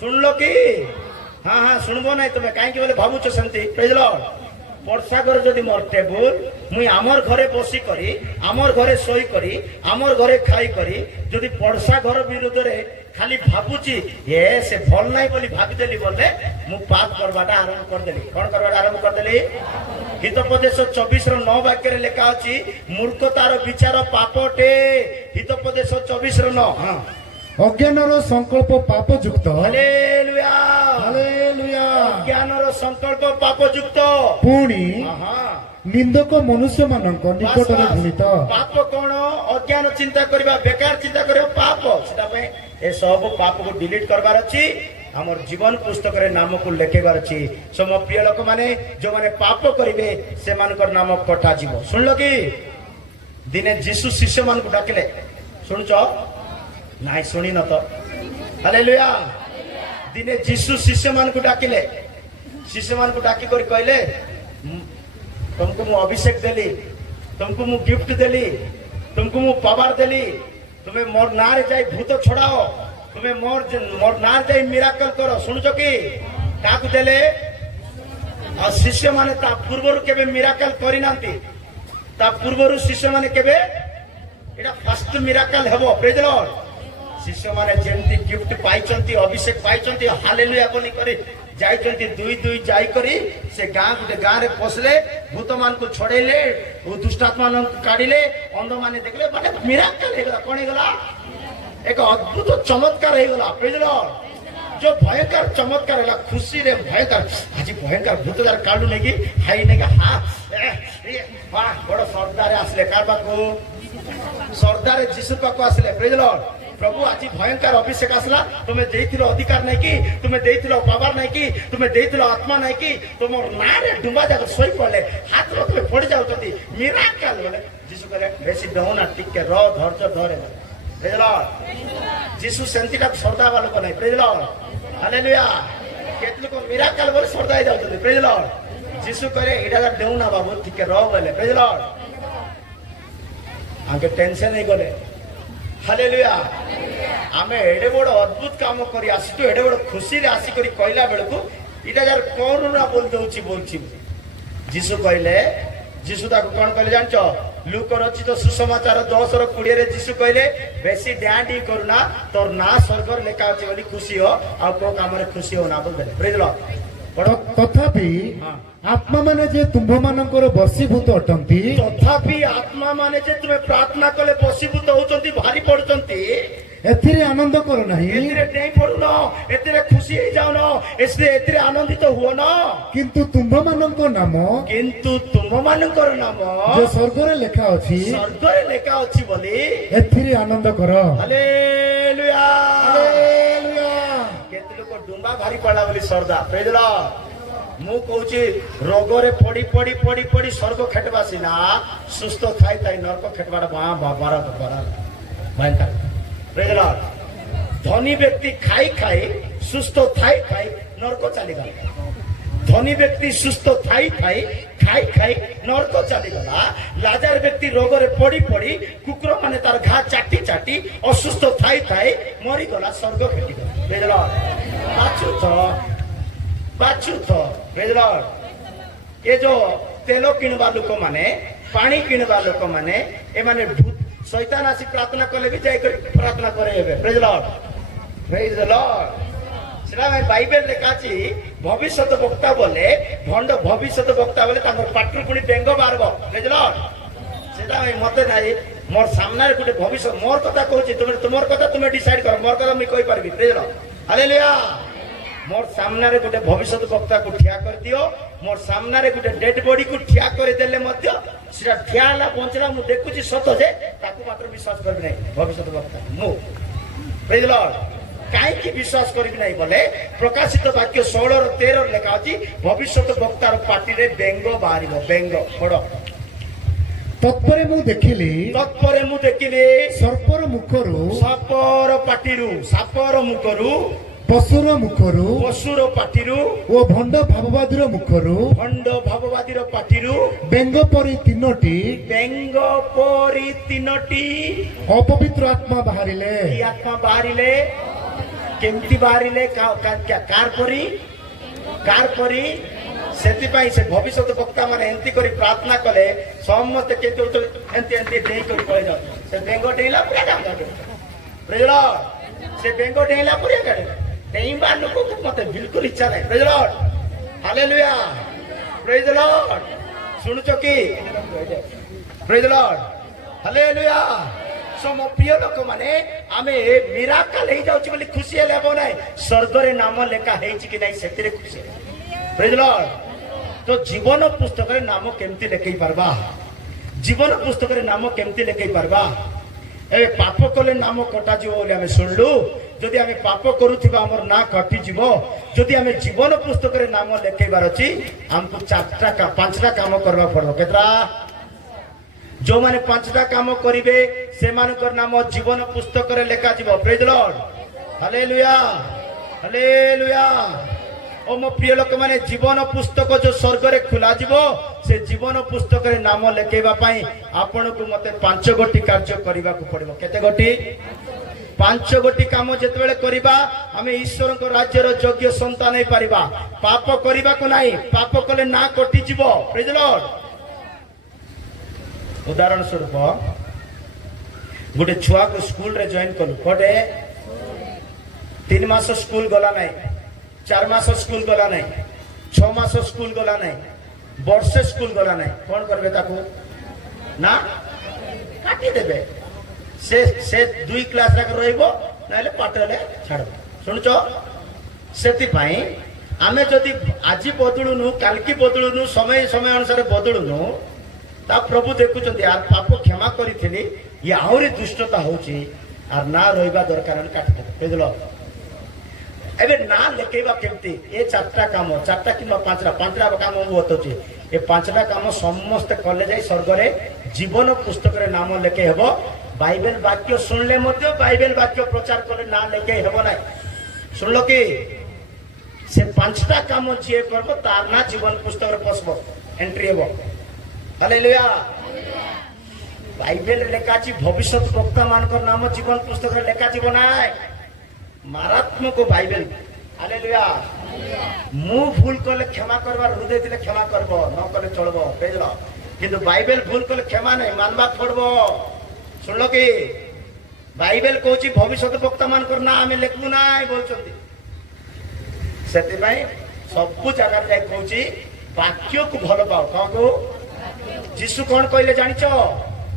सुनलो कि हाँ हाँ सुनबो नहीं तुम्हें कहीं बोले भावुच सेमती प्रेज लॉर्ड पड़सा घर जदि मोर टेबुल मुई आमर घरे बसी करी आमर घरे सोई करी आमर घरे खाई करी जदि पड़सा घर विरोध रे खाली भाबुची ये से भल नहीं बोली भाबिदेली बोले मु पाप करवाटा आरंभ कर देली कोन करवाटा आरंभ कर देली हितोपदेश 24:9 वाक्य रे लिखा अछि मूर्खतार विचार पापटे हितोपदेश 24:9 हां ଅଜ୍ଞାନର ସଂକଳ୍ପ ପାପ ଯୁକ୍ତ ହାଲେଲୁୟା ହାଲେଲୁୟା ଅଜ୍ଞାନର ସଂକଳ୍ପ ପାପ ଯୁକ୍ତ ପୁଣି ହଁ ନିନ୍ଦକ ମନୁଷ୍ୟମାନଙ୍କ ନିକଟରେ ଘୃଣିତ ପାପ କଣ ଅଜ୍ଞାନ ଚିନ୍ତା କରିବା ବେକାର ଚିନ୍ତା କରିବା ପାପ ସେଟା ପାଇଁ ଏ ସବୁ ପାପକୁ ଡିଲିଟ କରିବାର ଅଛି ଆମର ଜୀବନ ପୁସ୍ତକରେ ନାମକୁ ଲେଖିବାର ଅଛି ସମ ପ୍ରିୟ ଲୋକମାନେ ଯୋଉମାନେ ପାପ କରିବେ ସେମାନଙ୍କର ନାମ କଟା ଯିବ ଶୁଣିଲ କି ଦିନେ ଯୀଶୁ ଶିଷ୍ୟମାନଙ୍କୁ ଡାକିଲେ ଶୁଣୁଛ ନାଇଁ ଶୁଣି ନ ତ ହାଲେଲୁୟା ଦିନେ ଯୀଶୁ ଶିଷ୍ୟମାନଙ୍କୁ ଡାକିଲେ ଶିଷ୍ୟମାନଙ୍କୁ ଡାକି କରି କହିଲେ तुमको मु अभिषेक देली तुमको मु गिफ्ट देली तुमको मु पावर देली तुम्हें मोर ना रे जाई भूत छड़ाओ तुम्हें मोर ना रे जाई मिराकल करो सुनछो कि काकु देले आ शिष्य माने ता पूर्वरु केबे मिराकल करि नांती ता पूर्वरु शिष्य माने केबे एटा फर्स्ट मिराकल हेबो प्रेज लॉर्ड शिष्य माने जेमती गिफ्ट पाइचंती अभिषेक पाइचंती हालेलुया बोली करे जाइचंती दुई दुई जाई करी से गां गुटे गां रे पसले भूत मान को छोड़ेले ओ दुष्टात्मा मान काढिले अंध माने देखले माने मिराकल हेगला कोन हेगला एक अद्भुत चमत्कार हेगला प्रेज लॉर्ड जो भयंकर चमत्कार हेला खुशी रे भयंकर आज भयंकर भूत दार काढू नेकी हाई नेका हा वाह बड़ सरदार आसले कारबा को सरदार जीसु पाको आसले प्रेज लॉर्ड प्रभु आज भयंकर अभिषेक आसला तुम्हें देइथिलो अधिकार नहीं कि तुम्हें देइथिलो पावर नहीं कि तुम्हें देइथिलो आत्मा नहीं कि तुम ना रे डुबा जाक सोई पड़ले हाथ रखले पड़ी जाउतती मिराकल बोले जीसु करे बेसी डोना टिके रो धैर्य धरे प्रेज लॉर्ड जीसु सेंतीटा सरदा वाला को नहीं प्रेज लॉर्ड हालेलुया केतलो को मिराकल बोले सरदा जाउतती प्रेज लॉर्ड जीसु करे एडा डोना बाबू टिके रो बोले प्रेज लॉर्ड आगे टेंशन नहीं गले हालेलुया आमे एडे बड़ अद्भुत काम करी आसी एडे बड़ खुशी रे आसी करी कहला बेल को इटा यार कोन ना बोल दउची बोलची जीसु कहले जीसु ताको कोन कहले जानछो लूक रचित सुसमाचार 10:20 रे जीसु कहले बेसी डांडी करूना तोर ना स्वर्ग रे लेखा अछि बोली खुशी हो आ को काम रे खुशी हो ना बोल देले प्रेज लॉर्ड तथापि आत्मा माने जे तुम्भ मानकर बसीभूत अटंती तथापि आत्मा माने जे तुमे प्रार्थना कले बसीभूत होचंती भारी पड़चंती एथिरे आनंद करो नहीं एथिरे नहीं पड़ुनो एथिरे खुशी हे जाउनो एसरे एथिरे आनंदित हुओ न किंतु तुम्भ मानकर नाम किंतु तुम मानकर नाम जो स्वर्ग रे लेखा अछि स्वर्ग रे लेखा अछि बोली एथिरे आनंद करो हालेलुया हालेलुया केते लोक डुंबा भारी पडला बोली सरदा प्रेज लॉर्ड मु कहूची रोग रे पड़ी पड़ी पड़ी पड़ी स्वर्ग खेटबा सिना सुस्थ थाई ताई नरक खेटबाडा बारा भयंकर प्रेज लॉर्ड धनी व्यक्ति खाई खाई सुस्थ थाई खाई नरक चली गला धनी व्यक्ति सुस्थ थाई थाई खाई खाई नरक चली गला लाजार व्यक्ति रोग रे पड़ी पड़ी कुकुर माने तार घा चाटी चाटी असुस्थ थाई थाई मरी गला स्वर्ग खेटी गला प्रेज लॉर्ड बाछुथ प्रेज लॉर्ड ये जो तेल किणवा लोक माने पानी किणवा लोक माने ए माने शैतान आसी प्रार्थना कले भी जाई प्रार्थना करे हेबे प्रेज लॉर्ड सेटा भाई बाइबल लेखा अछि भविष्यत वक्ता बोले भंड भविष्यत वक्ता बोले तांकर पाटरु पुनी बेंग बारबो प्रेज लॉर्ड सेटा भाई मते नाही मोर सामने गुटे भविष्य मोर कथा कहूची तुमर कथा तुमे डिसाइड करो मोर कथा मी कहि परबी प्रेज लॉर्ड हालेलुया मोर सामने रे गुटे भविष्यत वक्ता को ठिया कर दियो मोर सामने रे गुटे डेड बॉडी को ठिया कर देले मध्य सेटा ठियाला पहुंचला मु देखुची सत जे ताकू मात्र विश्वास करबी नै भविष्यत वक्ता मु प्रेज लॉर्ड काई की विश्वास करबी नै बोले प्रकाशित वाक्य 16:13 लिखा अछि भविष्यत वक्तार पार्टी रे बेंग बारिबो बेंग पड़ो ତତ୍ପରେ ମୁଁ ଦେଖିଲି ତତ୍ପରେ ମୁଁ ଦେଖିଲି ସର୍ପର ମୁଖରୁ ସାପର ପାଟିରୁ ସାପର ମୁଖରୁ ପଶୁର ମୁଖରୁ ପଶୁର ପାଟିରୁ ଓ ଭଣ୍ଡ ଭାବବାଦୀର ମୁଖରୁ ଭଣ୍ଡ ଭାବବାଦୀର ପାଟିରୁ ବେଙ୍ଗ ପରି ତିନୋଟି ବେଙ୍ଗ ପରି ତିନୋଟି ଅପବିତ୍ର ଆତ୍ମା ବାହାରିଲେ। କି ଆତ୍ମା ବାହାରିଲେ? କେମିତି ବାହାରିଲେ? କାର ପରି ସେଥିପାଇଁ ସେ ଭବିଷ୍ୟତ ବକ୍ତା ମାନେ ଏମିତି କରି ପ୍ରାର୍ଥନା କଲେ ସମସ୍ତେ କେତେ ଏମିତି ଏମିତି ଡେଇଁ କରି ପଳେଇ ଯାଉ। ସେ ବେଙ୍ଗ ଡେଇଁଲା ପୁରା ବୁଝିଲ, ସେ ବେଙ୍ଗ ଡେଇଁଲା ପୁରା ଗାଡି ଡେଇଁବା ଲୋକକୁ ମତେ ବିଲକୁଲ ଇଚ୍ଛା ନାହିଁ। ପ୍ରେଜ୍ ଲର୍ଡ, ହାଲେଲୁୟା, ପ୍ରେଜ୍ ଲର୍ଡ। ଶୁଣୁଛ କି? ପ୍ରେଜ୍ ଲର୍ଡ, ହାଲେଲୁୟା। ମୋ ପ୍ରିୟ ଲୋକମାନେ, ଆମେ ମିରାକଲ ହେଇଯାଉଛି ବୋଲି ଖୁସି ହେଲେ ହେବ ନାହିଁ। ସ୍ୱର୍ଗରେ ନାମ ଲେଖା ହେଇଛି କି ନାହିଁ ସେଥିରେ ଖୁସି। ପ୍ରେଜ୍ ଲର୍ଡ। ତ ଜୀବନ ପୁସ୍ତକରେ ନାମ କେମିତି ଲେଖେଇ ପାରବା? ଜୀବନ ପୁସ୍ତକରେ ନାମ କେମିତି ଲେଖେଇ ପାରବା? ଏବେ ପାପ କଲେ ନାମ କଟାଯିବ ବୋଲି ଆମେ ଶୁଣିଲୁ। ଯଦି ଆମେ ପାପ କରୁଥିବା ଆମର ନାଁ କଟିଯିବ। ଯଦି ଆମେ ଜୀବନ ପୁସ୍ତକରେ ନାମ ଲେଖେଇବାର ଅଛି, ଆମକୁ 5ଟା କାମ କରିବାକୁ ପଡିବ। କେତେଟା? ଯୋଉମାନେ 5ଟା କାମ କରିବେ ସେମାନଙ୍କର ନାମ ଜୀବନ ପୁସ୍ତକରେ ଲେଖାଯିବ। ପ୍ରେଜ୍ ଲର୍ଡ, ହାଲେଲୁୟା, ହାଲେଲୁୟା। ଓ ମୋ ପ୍ରିୟ ଲୋକମାନେ, ଜୀବନ ପୁସ୍ତକ ଯୋଉ ସ୍ୱର୍ଗରେ ଖୋଲାଯିବ, ସେ ଜୀବନ ପୁସ୍ତକରେ ନାମ ଲେଖେଇବା ପାଇଁ ଆପଣଙ୍କୁ ମତେ 5 ଗୋଟି କାର୍ଯ୍ୟ କରିବାକୁ ପଡିବ। କେତେ ଗୋଟି? 5 ଗୋଟି କାମ ଯେତେବେଳେ କରିବା, ଆମେ ଈଶ୍ୱରଙ୍କ ରାଜ୍ୟର ଯୋଗ୍ୟ ସନ୍ତାନ ହେଇପାରିବା। ପାପ କରିବାକୁ ନାହିଁ। ପାପ କଲେ ନା କଟିଯିବ। ପ୍ରେଜ୍ ଲର୍ଡ। ଉଦାହରଣ ସ୍ୱରୂପ ଗୋଟେ ଛୁଆକୁ ସ୍କୁଲରେ ଜଏନ୍ କଲୁ। କୋଟେ 3 ମାସ ସ୍କୁଲ ଗଲା ନାହିଁ, 4 ମାସ ସ୍କୁଲ ଗଲା ନାହିଁ, 6 ମାସ ସ୍କୁଲ ଗଲା ନାହିଁ, ବର୍ଷେ ସ୍କୁଲ ଗଲା ନାହିଁ। କଣ କରିବେ ତାକୁ? ନା କାଟିଦେବେ। ସେ 2 କ୍ଲାସ ଯାକ ରହିବ, ନହେଲେ ପାଠରେ ଛାଡିବ। ଶୁଣୁଛ? ସେଥିପାଇଁ ଆମେ ଯଦି ଆଜି ବଦଳୁନୁ, କାଲିକି ବଦଳୁନୁ, ସମୟ ଅନୁସାରେ ବଦଳୁନୁ, ତା ପ୍ରଭୁ ଦେଖୁଛନ୍ତି ଆର ପାପ କ୍ଷମା କରିଥିଲି, ଇଏ ଆହୁରି ଦୁଷ୍ଟତା ହଉଛି, ଆର ନା ରହିବା ଦରକାର କାଟିଦେବେ। ବୁଝିଲ? ଏବେ ନା ଲେଖେଇବା କେମିତି? ଏ 4ଟା କାମ, 4ଟା କିମ୍ବା 5ଟା କାମ ମୁଁ ବତଉଛି। ଏ 5ଟା କାମ ସମସ୍ତେ କଲେ ଯାଇ ସ୍ୱର୍ଗରେ ଜୀବନ ପୁସ୍ତକରେ ନାମ ଲେଖେଇ ହେବ। ବାଇବେଲ ବାକ୍ୟ ଶୁଣିଲେ ମଧ୍ୟ ବାଇବେଲ ବାକ୍ୟ ପ୍ରଚାର କଲେ ନା ଲେଖେଇ ହେବ ନାହିଁ। ଶୁଣିଲ କି? ସେ 5ଟା କାମ ଯିଏ କରିବ ତାର ନା ଜୀବନ ପୁସ୍ତକରେ ପଶିବ, ଏଣ୍ଟ୍ରି ହେବ। ହାଲେଲୁୟା। ବାଇବେଲରେ ଲେଖା ଅଛି, ଭବିଷ୍ୟତ ବକ୍ତା ମାନଙ୍କର ନାମ ଜୀବନ ପୁସ୍ତକରେ ଲେଖାଯିବ ନାହିଁ। ମାରାତ୍ମକ ବାଇବେଲ। ହାଲେଲୁୟା। ମୁଁ ଭୁଲ କଲେ କ୍ଷମା କରିବାର ହୃଦୟ ଥିଲେ କ୍ଷମା କରିବ, ନ କଲେ ଚଳିବ। ବୁଝିଲ? କିନ୍ତୁ ବାଇବେଲ ଭୁଲ କଲେ କ୍ଷମା ନାହିଁ, ମାନବାକୁ ପଡିବ। ଶୁଣିଲ କି? ବାଇବେଲ କହୁଛି ଭବିଷ୍ୟତ ବକ୍ତା ମାନଙ୍କର ନାଁ ଆମେ ଲେଖବୁ ନାହିଁ ବୋଲୁଛନ୍ତି। ସେଥିପାଇଁ ସବୁ ଜାଗାରେ ଯାଇ କହୁଛି ବାକ୍ୟକୁ ଭଲ ପାଅ। କାହାକୁ? ଯୀଶୁ କଣ କହିଲେ ଜାଣିଛ?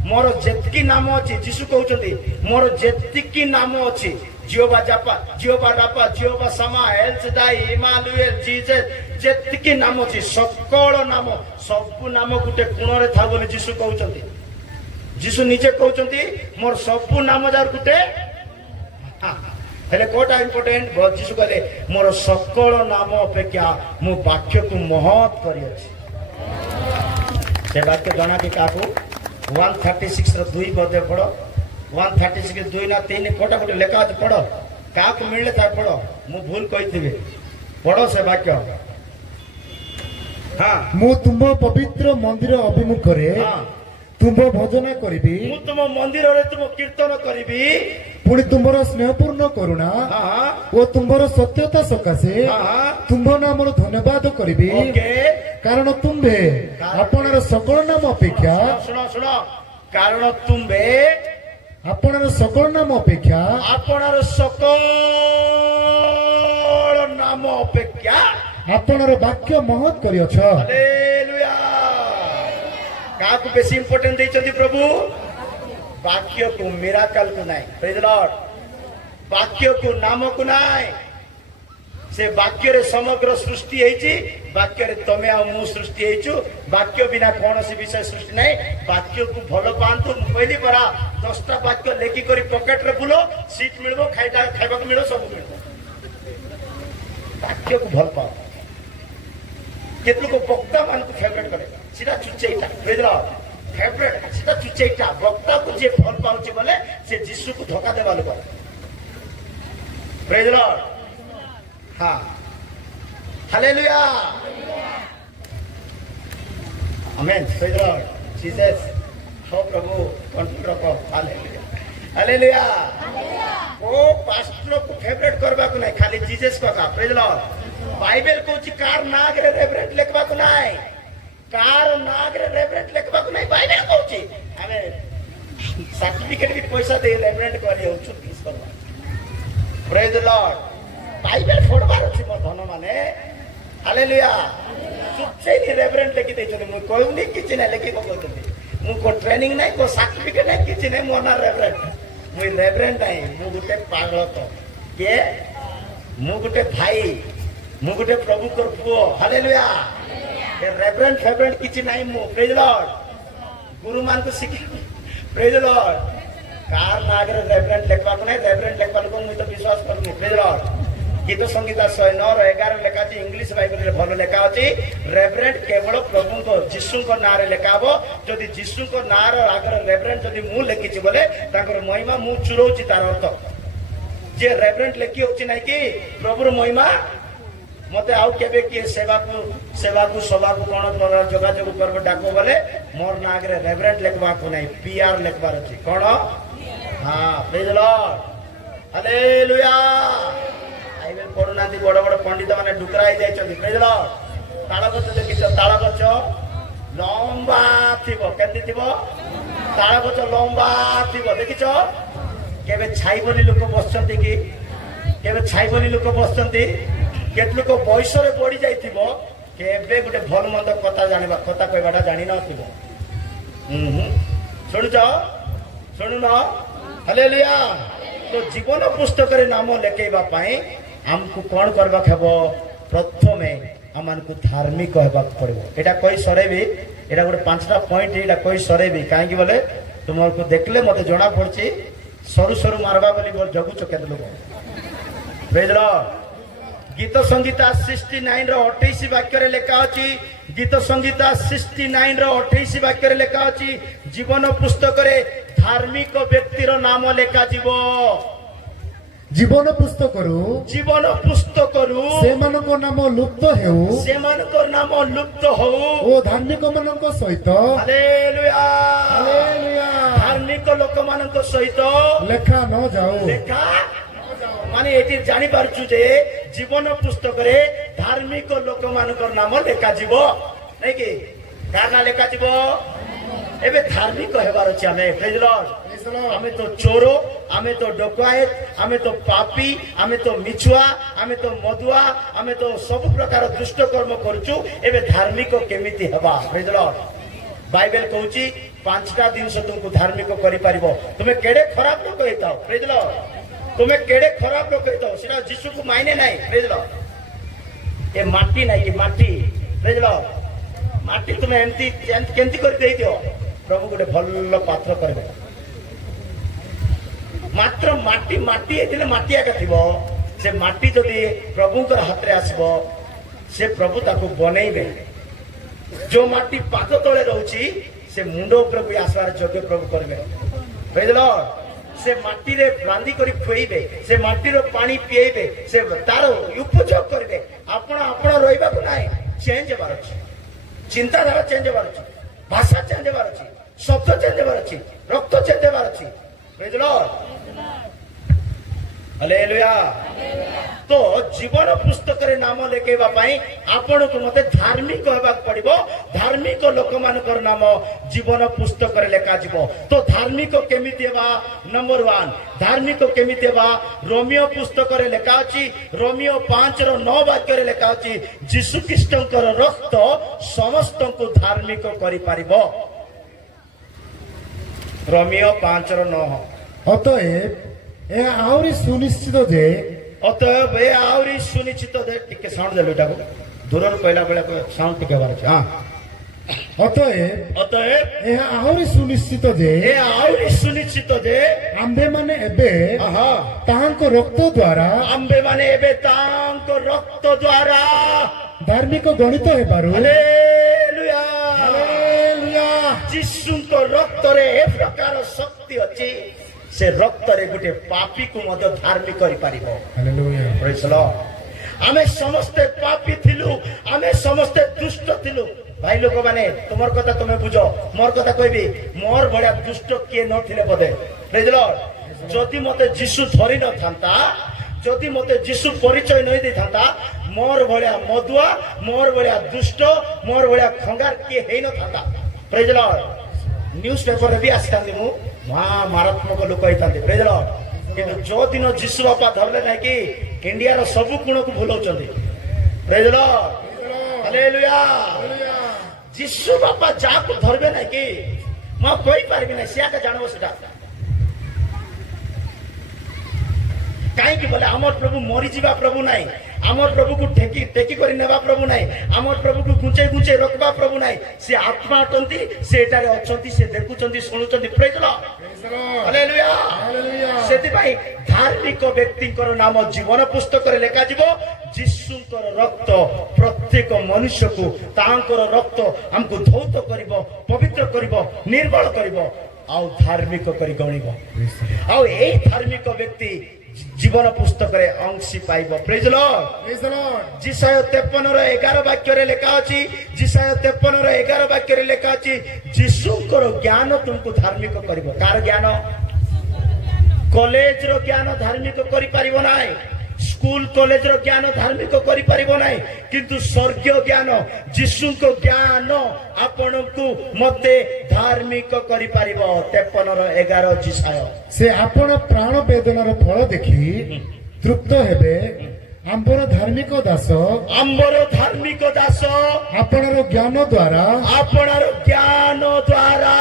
ମୋର ଯେତିକି ନାମ ଅଛି, ଯୀଶୁ କହୁଛନ୍ତି ମୋର ଯେତିକି ନାମ ଅଛି, ଜିଓବା ଜାପା, ଜିଓବା ରାପା, ଜିଓବା ସାମା, ଏଲ ସେଦାଇ, ଇମାନୁଏଲ, ଜିଜସ୍, ଯେତିକି ନାମ ଅଛି, ସକଳ ନାମ, ସବୁ ନାମ ଗୋଟେ କୋଣରେ ଥାଉ ବୋଲି ଯୀଶୁ କହୁଛନ୍ତି। ଯୀଶୁ ନିଜେ କହୁଛନ୍ତି ମୋର ସବୁ ନାମ ଯାର ଗୋଟେ। ହେଲେ କୋଟା ଇମ୍ପୋର୍ଟାଣ୍ଟ? ଯୀଶୁ କହିଲେ ମୋର ସକଳ ନାମ ଅପେକ୍ଷା ମୁଁ ବାକ୍ୟକୁ ମହତ୍ କରିଅଛି। ସେ ବାକ୍ୟ ଜଣା କି କାହାକୁ? 136 ର 2 ବୋଧେ ପଢ। 136 2 ନା 3 କୋଟା ଗୋଟେ ଲେଖା ଅଛି, ପଢ। କାହାକୁ ମିଳିଲେ ତାକୁ ପଢ। ମୁଁ ଭୁଲ କହିଥିବି, ପଢ ସେ ବାକ୍ୟ। ହଁ, ମୁଁ ତୁମ ପବିତ୍ର ମନ୍ଦିର ଅଭିମୁଖରେ ହଁ, ତୁମ ଭଜନ କରିବି, ମୁଁ ତୁମ ମନ୍ଦିରରେ ତୁମ କୀର୍ତ୍ତନ କରିବି, ପୁଣି ତୁମର ସ୍ନେହପୂର୍ଣ୍ଣ କରୁଣା ହଁ, ଓ ତୁମର ସତ୍ୟତା ସକାଶେ ହଁ, ତୁମ୍ଭ ନାମର ଧନ୍ୟବାଦ କରିବି। ଓକେ। କାରଣ ତୁମ୍ଭେ ଆପଣାର ସକଳ ନାମ ଅପେକ୍ଷା ଶୁଣ ଶୁଣ, କାରଣ ତୁମ୍ଭେ ଆପଣାର ସକଳ ନାମ ଅପେକ୍ଷା ଆପଣାର ସକଳ ନାମ ଅପେକ୍ଷା ଆପଣାର ବାକ୍ୟ ମହତ୍ କରିଅଛ। ହାଲେଲୁୟା। କାହାକୁ ବେଶୀ ଇମ୍ପୋର୍ଟାଣ୍ଟ ଦେଇଛନ୍ତି ପ୍ରଭୁ? ବାକ୍ୟକୁ, ମିରାକଲକୁ ନାହିଁ। ପ୍ରେଜ୍ ଲର୍ଡ। ବାକ୍ୟକୁ, ନାମକୁ ନାହିଁ। ସେ ବାକ୍ୟରେ ସମଗ୍ର ସୃଷ୍ଟି ହେଇଛି। ବାକ୍ୟରେ ତମେ ଆଉ ମୁଁ ସୃଷ୍ଟି ହେଇଛୁ। ବାକ୍ୟ ବିନା କୌଣସି ବିଷୟ ସୃଷ୍ଟି ନାହିଁ। ବାକ୍ୟକୁ ଭଲ ପାଆନ୍ତୁ। ମୁଁ କହିଲି ପରା, 10ଟା ବାକ୍ୟ ଲେଖିକରି ପକେଟରେ ବୁଲ, ସିଟ୍ ମିଳିବ, ଖାଇବାକୁ ମିଳିବ, ସବୁ ମିଳିବ। ବାକ୍ୟକୁ ଭଲ ପାଅ। କେତେ ଲୋକ ବକ୍ତା ମାନଙ୍କୁ ଫେଭରେଟ କରେ, ସେଟା ଚୁଚେଇଟା। ପ୍ରେଜ୍ ଲର୍ଡ। ଫେଭରେଟ ସେଟା ଚୁଚେଇଟା ବକ୍ତାକୁ ଯିଏ ଭଲ ପାଉଛି ବୋଲେ ସେ ଯୀଶୁକୁ ଧୋକା ଦେବା ଲୋକ। ପ୍ରେଜ୍ ଦ ଲର୍ଡ। ହଁ ହାଲେଲୁୟା ଆମେନ୍। ପ୍ରେଜ୍ ଦ ଲର୍ଡ ଜିସସ୍। हो प्रभु कंट्रोल रखो। Hallelujah hallelujah. ओ पास्टर को फेवरेट करबा को नहीं खाली जीसस को का। Praise the Lord. बाइबल कहूची कार नाग रे रेवरेंट लिखबा को नहीं, कार नाग रे रेवरेंट लिखबा को नहीं बाइबल कहूची। हमें सर्टिफिकेट भी पैसा दे रेवरेंट करी होछु किस करबा। Praise the Lord. बाइबल फोड़बार अछि मोर धन माने। हालेलुया। सुचे नि रेवरेंट लिखि दे छले मु कहउनी किछ नै लिखि को कहते मुझको ट्रेनिंग नहीं को सर्टिफिकेट नहीं किसी नहीं मोना रेवरेंट मुझे रेवरेंट नहीं मु गुटे पागल तो के मु गुटे भाई मु गुटे प्रभु को पुओ। हालेलुया। रेवरेंट फेवरेंट किसी नहीं मु। Praise the Lord. गुरु मान को सिखी। Praise the Lord. Car Nagare reverent लेखबा को नहीं रेवरेंट लेखबा को मु तो विश्वास करूनी। Praise the Lord. गीत संगीता 109:11 लेखा अछि इंग्लिश बाइबल रे भलो लेखा अछि रेवरेंट केवल प्रभु को यीशु को नाम रे लेखाबो। जदि यीशु को नाम रे आगर रेवरेंट जदि मु लेखिछि बोले ताकर महिमा मु चुरौछि तार अर्थ जे रेवरेंट लेखि होछि नै कि प्रभुर महिमा मते आउ केबे कि सेवा को सभा को कोन जोगाजोग करबो डाको बोले मोर नाम रे रेवरेंट लेखबा को नै पीआर लेखबार अछि कोन। हां praise the Lord. Hallelujah. Bible पढ़ुनांती बड़ बड़ पंडित माने डुकराई जाइछन्ती। Praise the Lord. ताଳ ଗଛ ଦେଖିଛ ତାଳ ଗଛ ଲମ୍ବା ଥିବ କେମିତି ଥିବ ତାଳ ଗଛ ଲମ୍ବା ଥିବ ଦେଖିଛ କେବେ ଛାଇ ବୋଲି ଲୋକ ବସିଛନ୍ତି କି କେବେ ଛାଇ ବୋଲି ଲୋକ ବସିଛନ୍ତି କେତେ ଲୋକ ବୟସରେ ବଢି ଯାଇଥିବ କେବେ ଗୋଟେ ଭଲ ମନ୍ଦ କଥା ଜାଣିବା କଥା କହିବାଟା ଜାଣି ନଥିବ। ଶୁଣୁଛ ଶୁଣୁନ। ହାଲେଲୁୟା। ତ ଜୀବନ ପୁସ୍ତକରେ ନାମ ଲେଖେଇବା ପାଇଁ ଆମକୁ କଣ କରିବାକୁ ହେବ ପ୍ରଥମେ ଆମକୁ ଧାର୍ମିକ ହେବାକୁ ପଡିବ। ଏଟା କହି ସରେଇବି ଏଟା ଗୋଟେ 5ଟା ପଏଣ୍ଟ ଏଟା କହି ସରେଇବି କାହିଁକି ବୋଲେ ତୁମକୁ ଦେଖିଲେ ମତେ ଜଣା ପଡୁଛି ସରୁ ସରୁ ମାରବା ବୋଲି ଜଗୁଛ କେତେ ଲୋକ। ପ୍ରେଜ୍ ଦ ଲର୍ଡ। ଗୀତ ସଂଗୀତା 69 ର 28 ବାକ୍ୟରେ ଲେଖା ଅଛି ଗୀତ ସଂଗୀତା 69 ର 28 ବାକ୍ୟରେ ଲେଖା ଅଛି ଜୀବନ ପୁସ୍ତକରେ ଧାର୍ମିକ ବ୍ୟକ୍ତିର ନାମ ଲେଖାଯିବ। ଜୀବନ ପୁସ୍ତକରୁ ସେମାନଙ୍କ ନାମ ଲୁପ୍ତ ହେଉ ସେମାନଙ୍କର ନାମ ଲୁପ୍ତ ହଉ ଓ ଧାର୍ମିକ ମାନଙ୍କ ସହିତ ହାଲେଲୁୟା ହାଲେଲୁୟା ଧାର୍ମିକ ଲୋକମାନଙ୍କ ସହିତ ଲେଖା ନ ଯାଉ। ଲେଖା ମାନେ ଏଠି ଜାଣିପାରୁଛୁ ଯେ ଜୀବନ ପୁସ୍ତକରେ ଧାର୍ମିକ ଲୋକମାନଙ୍କର ନାମ ଲେଖାଯିବ ନାଇଁ କି କାହାର ନାଁ ଲେଖାଯିବ। ଏବେ ଧାର୍ମିକ ହେବାର ଅଛି ଆମେ। ପ୍ରେଜ୍ ଦ ଲର୍ଡ। ଆମେ ତ ଚୋର ଆମେ ତ ଡକାୟତ ଆମେ ତ ପାପୀ ଆମେ ତ ମିଛୁଆ ଆମେ ତ ମଦୁଆ ଆମେ ତ ସବୁ ପ୍ରକାର ଦୁଷ୍ଟ କର୍ମ କରୁଛୁ। ଏବେ ଧାର୍ମିକ କେମିତି ହେବା। ପ୍ରେଜ୍ ଦ ଲର୍ଡ। ବାଇବେଲ କହୁଛି 5ଟା ଜିନିଷ ତୁମକୁ ଧାର୍ମିକ କରିପାରିବ। ତୁମେ କେଡେ ଖରାପ ଲୋକ ହେଇଥାଉ। ପ୍ରେଜ୍ ଦ ଲର୍ଡ। ତୁମେ କେଡେ ଖରାପ ଲୋକ ହେଇଥାଉ ସେଟା ଯୀଶୁକୁ ମାଇନେ ନାହିଁ। ପ୍ରେଜ୍ ଦ ଲର୍ଡ। ଏ ମାଟି ନାହିଁ କି ମାଟି। ପ୍ରେଜ୍ ଦ ଲର୍ଡ। ମାଟି ତୁମେ ଏମିତି କେମିତି କରି ଦେଇଦିଅ ପ୍ରଭୁ ଗୋଟେ ଭଲ ପାତ୍ର କରିବେ। ମାତ୍ର ମାଟି ମାଟି ହେଇଥିଲେ ମାଟି ଆକା ଥିବ ସେ ମାଟି ଯଦି ପ୍ରଭୁଙ୍କର ହାତରେ ଆସିବ ସେ ପ୍ରଭୁ ତାକୁ ବନେଇବେ। ଯୋଉ ମାଟି ପାଦ ତଳେ ରହୁଛି ସେ ମୁଣ୍ଡ ଉପରକୁ ଆସିବାର ଯୋଗ୍ୟ ପ୍ରଭୁ କରିବେ। ପ୍ରେଜ୍ ଦ ଲର୍ଡ। ସେ ମାଟିରେ ବାନ୍ଧି କରି ଖୁଏଇବେ ସେ ମାଟିର ପାଣି ପିଏଇବେ ସେ ତାର ଉପଯୋଗ କରିବେ। ଆପଣ ରହିବାକୁ ନାହିଁ ଚେଞ୍ଜ ହେବାର ଅଛି। ଚିନ୍ତାଧାରା ଚେଞ୍ଜ ହେବାର ଅଛି ଭାଷା ଚେଞ୍ଜ ହେବାର ଅଛି ଶବ୍ଦ ଚେଞ୍ଜ ହେବାର ଅଛି ରକ୍ତ ଚେଞ୍ଜ ହେବାର ଅଛି। ପ୍ରେଜ୍ ଦ ଲର୍ଡ। ହାଲେଲୁୟା। ତ ଜୀବନ ପୁସ୍ତକରେ ନାମ ଲେଖେଇବା ପାଇଁ ଆପଣଙ୍କୁ ମତେ ଧାର୍ମିକ ହେବାକୁ ପଡିବ। ଧାର୍ମିକ ଲୋକମାନଙ୍କର ନାମ ଜୀବନ ପୁସ୍ତକରେ ଲେଖାଯିବ। ତ ଧାର୍ମିକ କେମିତି ହେବା। ନମ୍ବର 1 ଧାର୍ମିକ କେମିତି ହେବା ରୋମିଓ ପୁସ୍ତକରେ ଲେଖା ଅଛି ରୋମିଓ 5:9 ବାକ୍ୟରେ ଲେଖା ଅଛି ଯୀଶୁ ଖ୍ରୀଷ୍ଟଙ୍କର ରକ୍ତ ସମସ୍ତଙ୍କୁ ଧାର୍ମିକ କରିପାରିବ। ରୋମିଓ 5:9। ଅତଏବ ଏହା ଆହୁରି ସୁନିଶ୍ଚିତ ଯେ ଅତଏବ ଏ ଆହୁରି ସୁନିଶ୍ଚିତ ଯେ ଟିକେ ସାଉଣ୍ଡ ଦେଲୁ ଏଟାକୁ ଦୂରରୁ କହିଲା ବେଳେ ସାଉଣ୍ଡ ଟିକେ ହେବାର ଅଛି। ହଁ ଅତଏବ ଏହା ଆହୁରି ସୁନିଶ୍ଚିତ ଯେ ଆମ୍ଭେମାନେ ଏବେ ତାହାଙ୍କ ରକ୍ତ ଦ୍ୱାରା ଧାର୍ମିକ ଗଣିତ ହେବାରୁ ହାଲେଲୁୟା ହାଲେଲୁୟା ଯୀଶୁଙ୍କ ରକ୍ତରେ ଏ ପ୍ରକାର ଶକ୍ତି ଅଛି, ସେ ରକ୍ତରେ ଗୋଟେ ପାପୀକୁ ମଧ୍ୟ ଧାର୍ମିକ କରିପାରିବ। Hallelujah. Praise the Lord. ଆମେ ସମସ୍ତେ ପାପୀ ଥିଲୁ, ଆମେ ସମସ୍ତେ ଦୁଷ୍ଟ ଥିଲୁ। ଭାଇ ଲୋକମାନେ, ତୁମର କଥା ତୁମେ ବୁଝ, ମୋର କଥା କହିବି, ମୋର ଭଳିଆ ଦୁଷ୍ଟ କିଏ ନଥିଲେ ବୋଧେ। Praise the Lord. ଯଦି ମତେ ଯୀଶୁ ଧରି ନଥାନ୍ତା, ଯଦି ମତେ ଯୀଶୁ ପରିଚୟ ନେଇ ଦେଇଥାନ୍ତା, ମୋର ଭଳିଆ ମଦୁଆ, ମୋର ଭଳିଆ ଦୁଷ୍ଟ, ମୋର ଭଳିଆ ଖଙ୍ଗାର କିଏ ହେଇନଥାନ୍ତା। Praise the Lord. ନ୍ୟୁଜ ପେପରରେ ବି ଆସିଥାନ୍ତି, ମୁଁ ମାରାତ୍ମକ ଲୋକ ହେଇଥାନ୍ତି। Praise the Lord. କିନ୍ତୁ ଯୋଉ ଦିନ ଯୀଶୁ ବାପା ଧରିଲେ ନାହିଁ କି, ଇଣ୍ଡିଆର ସବୁ କୋଣକୁ ଭୁଲଉଛନ୍ତି। Praise the Lord. Hallelujah. ଯୀଶୁ ବାପା ଯାହାକୁ ଧରିବେ ନାହିଁ କି, ମୁଁ କହିପାରିବି ନାହିଁ, ସିଏ ଆକା ଜାଣିବ ସେଟା। କାହିଁକି ବୋଲେ ଆମର ପ୍ରଭୁ ମରିଯିବା ପ୍ରଭୁ ନାହିଁ, ଆମର ପ୍ରଭୁକୁ ଟେକି କରି ନେବା ପ୍ରଭୁ ନାହିଁ, ଆମର ପ୍ରଭୁକୁ ଘୁଞ୍ଚେଇ ଘୁଞ୍ଚେଇ ରଖିବା ପ୍ରଭୁ ନାହିଁ। ସେ ଆତ୍ମା ଅଟନ୍ତି, ସେ ଏଠାରେ ଅଛନ୍ତି, ସେ ଦେଖୁଛନ୍ତି, ଶୁଣୁଛନ୍ତି। ପ୍ରେଜ୍ ଦ ଲର୍ଡ। ହାଲେଲୁୟା। ସେଥିପାଇଁ ଧାର୍ମିକ ବ୍ୟକ୍ତିଙ୍କର ନାମ ଜୀବନ ପୁସ୍ତକରେ ଲେଖାଯିବ। ଯୀଶୁଙ୍କର ରକ୍ତ ପ୍ରତ୍ୟେକ ମନୁଷ୍ୟକୁ, ତାଙ୍କର ରକ୍ତ ଆମକୁ ଧୌତ କରିବ, ପବିତ୍ର କରିବ, ନିର୍ମଳ କରିବ, ଆଉ ଧାର୍ମିକ କରି ଗଣିବ। ଆଉ ଏଇ ଧାର୍ମିକ ବ୍ୟକ୍ତି ଜୀବନ ପୁସ୍ତକରେ ଅଂଶୀ ପାଇବ। ପ୍ରେଜ୍ ଦ ଲର୍ଡ। ଜିସାୟ 53:11 ବାକ୍ୟରେ ଲେଖା ଅଛି, ଜିସାୟ 53:11 ବାକ୍ୟରେ ଲେଖା ଅଛି, ଯୀଶୁଙ୍କର ଜ୍ଞାନ ତୁମକୁ ଧାର୍ମିକ କରିବ। କାହାର ଜ୍ଞାନ? କଲେଜର ଜ୍ଞାନ ଧାର୍ମିକ କରିପାରିବ ନାହିଁ, ସ୍କୁଲ କଲେଜର ଜ୍ଞାନ ଧାର୍ମିକ କରିପାରିବ ନାହିଁ, କିନ୍ତୁ ସ୍ୱର୍ଗୀୟ ଜ୍ଞାନ, ଯୀଶୁଙ୍କ ଜ୍ଞାନ ଆପଣଙ୍କୁ ମତେ ଧାର୍ମିକ କରିପାରିବ। 53:11 ଜିସାୟ। ସେ ଆପଣ ପ୍ରାଣ ବେଦନାର ଫଳ ଦେଖି ତୃପ୍ତ ହେବେ। ଆମ୍ବର ଧାର୍ମିକ ଦାସ, ଆମ୍ବର ଧାର୍ମିକ ଦାସ, ଆପଣର ଜ୍ଞାନ ଦ୍ୱାରା, ଆପଣର ଜ୍ଞାନ ଦ୍ୱାରା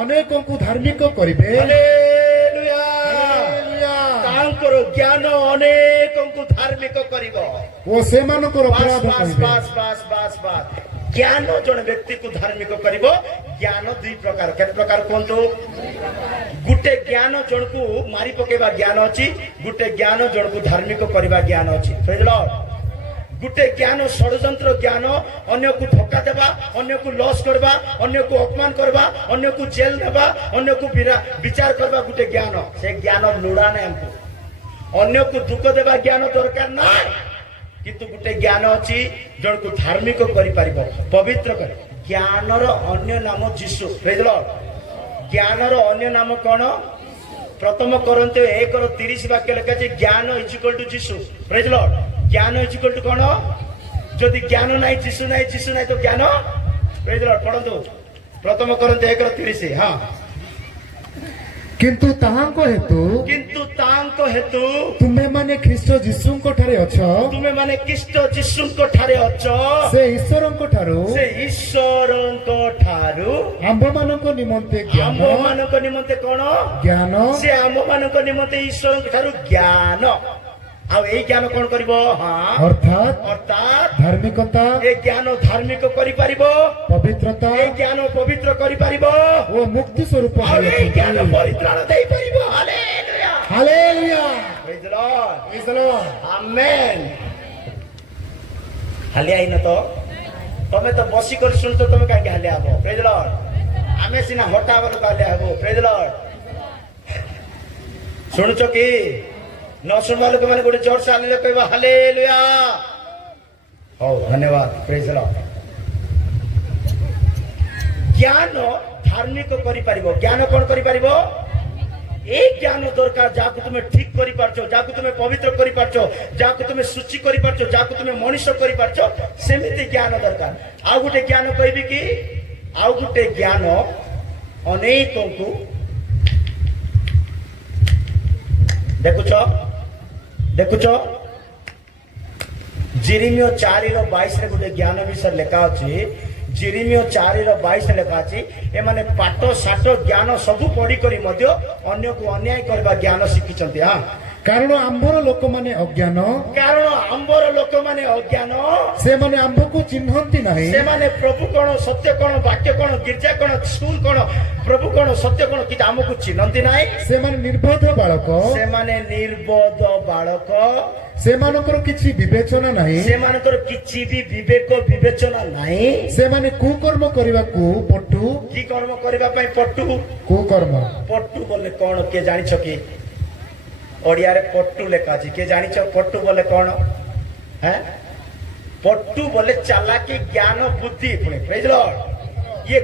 ଅନେକଙ୍କୁ ଧାର୍ମିକ କରିବେ। ହାଲେଲୁୟା। ହାଲେଲୁୟା। ତାଙ୍କର ଜ୍ଞାନ ଅନେକଙ୍କୁ ଧାର୍ମିକ କରିବ ଓ ସେମାନଙ୍କର ବାସ୍ ଅପରାଧ ବାସ୍ କହିବେ। ବାସ୍ ବାସ୍ ବାସ୍ ବାସ୍। ଜ୍ଞାନ ଜଣେ ବ୍ୟକ୍ତିକୁ ଧାର୍ମିକ କରିବ। ଜ୍ଞାନ ଦୁଇ ପ୍ରକାର। କେତେ ପ୍ରକାର କୁହନ୍ତୁ? ଗୋଟେ ଜ୍ଞାନ ଜଣକୁ ମାରି ପକେଇବା ଜ୍ଞାନ ଅଛି, ଗୋଟେ ଜ୍ଞାନ ଜଣକୁ ଧାର୍ମିକ କରିବା ଜ୍ଞାନ ଅଛି। ପ୍ରେଜ୍ ଦ ଲର୍ଡ। ଗୋଟେ ଜ୍ଞାନ ଷଡ଼ଯନ୍ତ୍ର ଜ୍ଞାନ, ଅନ୍ୟକୁ ଧୋକା ଦେବା, ଅନ୍ୟକୁ ଲସ୍ କରିବା, ଅନ୍ୟକୁ ଅପମାନ କରିବା, ଅନ୍ୟକୁ ଜେଲ ନେବା, ଅନ୍ୟକୁ ବିଚାର କରିବା ଗୋଟେ ଜ୍ଞାନ। ସେ ଜ୍ଞାନ ଲୋଡ଼ା ନାହିଁ ଆମକୁ। ଅନ୍ୟକୁ ଦୁଃଖ ଦେବା ଜ୍ଞାନ ଦରକାର ନାହିଁ, କିନ୍ତୁ ଗୋଟେ ଜ୍ଞାନ ଅଛି ଜଣକୁ ଧାର୍ମିକ କରିପାରିବ, ପବିତ୍ର କରିବ। ଜ୍ଞାନର ଅନ୍ୟ ନାମ ଯୀଶୁ। ପ୍ରେଜ୍ ଦ ଲର୍ଡ। ଜ୍ଞାନର ଅନ୍ୟ ନାମ କଣ? ପ୍ରଥମ Corinthians 1:30 ବାକ୍ୟ ଲେଖା ଅଛି, ଜ୍ଞାନ ଇଜିକାଲ ଟୁ ଯୀଶୁ। ପ୍ରେଜ୍ ଦ ଲର୍ଡ। ଜ୍ଞାନ ଇଜିକାଲ ଟୁ କଣ? ଯଦି ଜ୍ଞାନ ନାହିଁ, ଯୀଶୁ ନାହିଁ, ଯୀଶୁ ନାହିଁ ତ ଜ୍ଞାନ। ପ୍ରେଜ୍ ଦ ଲର୍ଡ। ପଢନ୍ତୁ ପ୍ରଥମ Corinthians 1:30। ହଁ। କିନ୍ତୁ ତାହାଙ୍କ ହେତୁ, କିନ୍ତୁ ତାଙ୍କ ହେତୁ ତୁମେମାନେ ଖ୍ରୀଷ୍ଟ ଯୀଶୁଙ୍କ ଠାରେ ଅଛ, ତୁମେମାନେ ଖ୍ରୀଷ୍ଟ ଯୀଶୁଙ୍କ ଠାରେ ଅଛ, ସେ ଈଶ୍ୱରଙ୍କ ଠାରୁ, ସେ ଈଶ୍ୱରଙ୍କ ଠାରୁ ଆମ୍ଭମାନଙ୍କ ନିମନ୍ତେ ଜ୍ଞାନ, ଆମ୍ଭମାନଙ୍କ ନିମନ୍ତେ କଣ? ଜ୍ଞାନ, ସେ ଆମ୍ଭମାନଙ୍କ ନିମନ୍ତେ ଈଶ୍ୱରଙ୍କ ଠାରୁ ଜ୍ଞାନ। ଆଉ ଏଇ ଜ୍ଞାନ କଣ କରିବ? ଅର୍ଥାତ୍ ଅର୍ଥାତ୍ ଧାର୍ମିକତା, ଏ ଜ୍ଞାନ ଧାର୍ମିକ କରିପାରିବ, ପବିତ୍ରତା ଏ ଜ୍ଞାନ ପବିତ୍ର କରିପାରିବ, ଓ ମୁକ୍ତି ସ୍ୱରୂପ ଆଉ ଏଇ ଜ୍ଞାନ ହୋଇଅଛନ୍ତି। ପରିତ୍ରାଣ ଦେଇପାରିବ। ହାଲେଲୁୟା। ହାଲେଲୁୟା। ପ୍ରେଜ୍ ଦ ଲର୍ଡ। ପ୍ରେଜ୍ ଦ ଲର୍ଡ। ଆମେନ୍। ହାଲିଆ ହେଇନ ତ? ତମେ ତ ବସି କରି ଶୁଣୁଛ, ତମେ କାହିଁକି ହାଲିଆ ହବ? ପ୍ରେଜ୍ ଦ ଲର୍ଡ। ଆମେ ସିନା ହଟା ବେଳକୁ ହାଲିଆ ହବ। ପ୍ରେଜ୍ ଦ ଲର୍ଡ। ଶୁଣୁଛ କି? ନ ଶୁଣିବା ଲୋକମାନେ ଗୋଟେ ଜୋର ସେ ହାଲେଲୁୟା କହିବ। ହାଲେଲୁୟା। ହଉ, ଧନ୍ୟବାଦ। ପ୍ରେଜ୍ ଦ ଲର୍ଡ। ଜ୍ଞାନ ଧାର୍ମିକ କରିପାରିବ। ଜ୍ଞାନ କଣ କରିପାରିବ? এই জ্ঞান দরকার, যাকে তুমি ঠিক করে পারছো, যাকে তুমি পবিত্র করে পারছো, যাকে তুমি সূচি করে পারছো, যাকে তুমি মনুষ্য করে পারছো, সেমিতি জ্ঞান দরকার। ଆଉ ଗୋଟେ ଜ୍ଞାନ କହିବି କି? ଆଉ ଗୋଟେ ଜ୍ଞାନ ଅନେକଙ୍କୁ, ଦେଖୁଛ ଦେଖୁଛ ଜିରିମିୟ 4:22 ଗୋଟେ ଜ୍ଞାନ ବିଷୟରେ ଲେଖା ଅଛି। ଜିରିମିୟ 4:22 ଲେଖା ଅଛି, ଏମାନେ ପାଠ ସାଠ ଜ୍ଞାନ ସବୁ ପଢିକରି ମଧ୍ୟ ଅନ୍ୟକୁ ଅନ୍ୟାୟ କରିବା ଜ୍ଞାନ ଶିଖିଛନ୍ତି। କାରଣ ଆମ୍ଭର ଲୋକମାନେ ଅଜ୍ଞାନ କାରଣ ଆମ୍ବର ଲୋକମାନେ ଅଜ୍ଞାନ, ସେମାନେ ଆମ୍ଭକୁ ଚିହ୍ନନ୍ତି ନାହିଁ। ସେମାନେ ପ୍ରଭୁ କଣ, ସତ୍ୟ କଣ, ବାକ୍ୟ କଣ, ଗିର୍ଜା କଣ, ସ୍କୁଲ କଣ, ପ୍ରଭୁ କଣ, ସତ୍ୟ କଣ କିଛି ଆମକୁ ଚିହ୍ନନ୍ତି ନାହିଁ। ସେମାନେ ନିର୍ବୋଧ ବାଳକ, ସେମାନେ ନିର୍ବୋଧ ବାଳକ, ସେମାନଙ୍କର କିଛି ବିବେଚନା ନାହିଁ। ସେମାନଙ୍କର କିଛି ବି ବିବେକ ବିବେଚନା ନାହିଁ। ସେମାନେ କୁକର୍ମ କରିବାକୁ ପଟୁ। କି କର୍ମ କରିବା ପାଇଁ ପଟୁ? କୁକର୍ମ ପଟୁ ବୋଲେ କଣ କିଏ ଜାଣିଛ କି? ଓଡିଆରେ ପଟୁ ଲେଖା ଅଛି, କିଏ ଜାଣିଛ ପଟୁ ବୋଲେ କଣ? হ্যাঁ, পট্টু বলে চালাকি, জ্ঞান, বুদ্ধি। পুଣି প্রেজ লর্ড। ইয়ে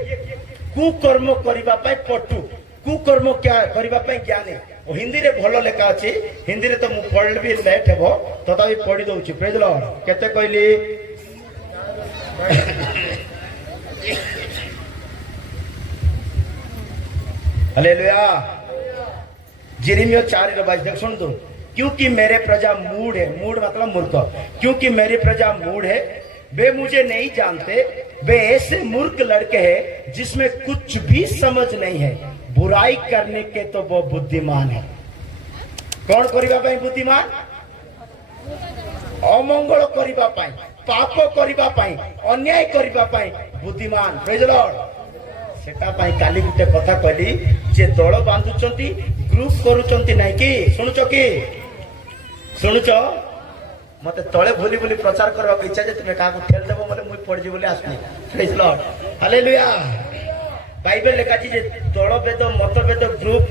কুকর্ম করিবা পাই পট্টু, কুকর্ম করিবা পাই জ্ঞানী। ও হিন্দিরে ভাল লেখা আছে, হিন্দিরে তো মু পড়বি লেট হব, তথাপি পড়ি দଉଛି। Praise Lord. কেতে কইলি? हालेलुया। जिरिमियो 4:22 देख सुन दो। क्योंकि मेरे प्रजा मूढ़ है, मूढ़ मतलब मूर्ख, क्योंकि मेरी प्रजा मूढ़ है, वे मुझे नहीं जानते, वे ऐसे मूर्ख लड़के हैं जिसमें कुछ भी समझ नहीं है, बुराई करने के तो वो बुद्धिमान है। कौन करिबा पाई बुद्धिमान? अमंगल करिबा पाई, पाप करिबा पाई, अन्याय करिबा पाई बुद्धिमान। Praise Lord. सेटा पाई काली गुटे कथा कहली, जे दल बांधुचंती, ग्रुप करूचंती नाही कि? सुनुच कि? सुनुच? मते तळे भूली भूली प्रचार करबा इच्छा जे तुमे काकू ठेल देबो बोले मुई पड़ जी बोले आसनी। Praise Lord. हालेलुया। बाइबल लेखा छी जे दल भेद, मतभेद, ग्रुप,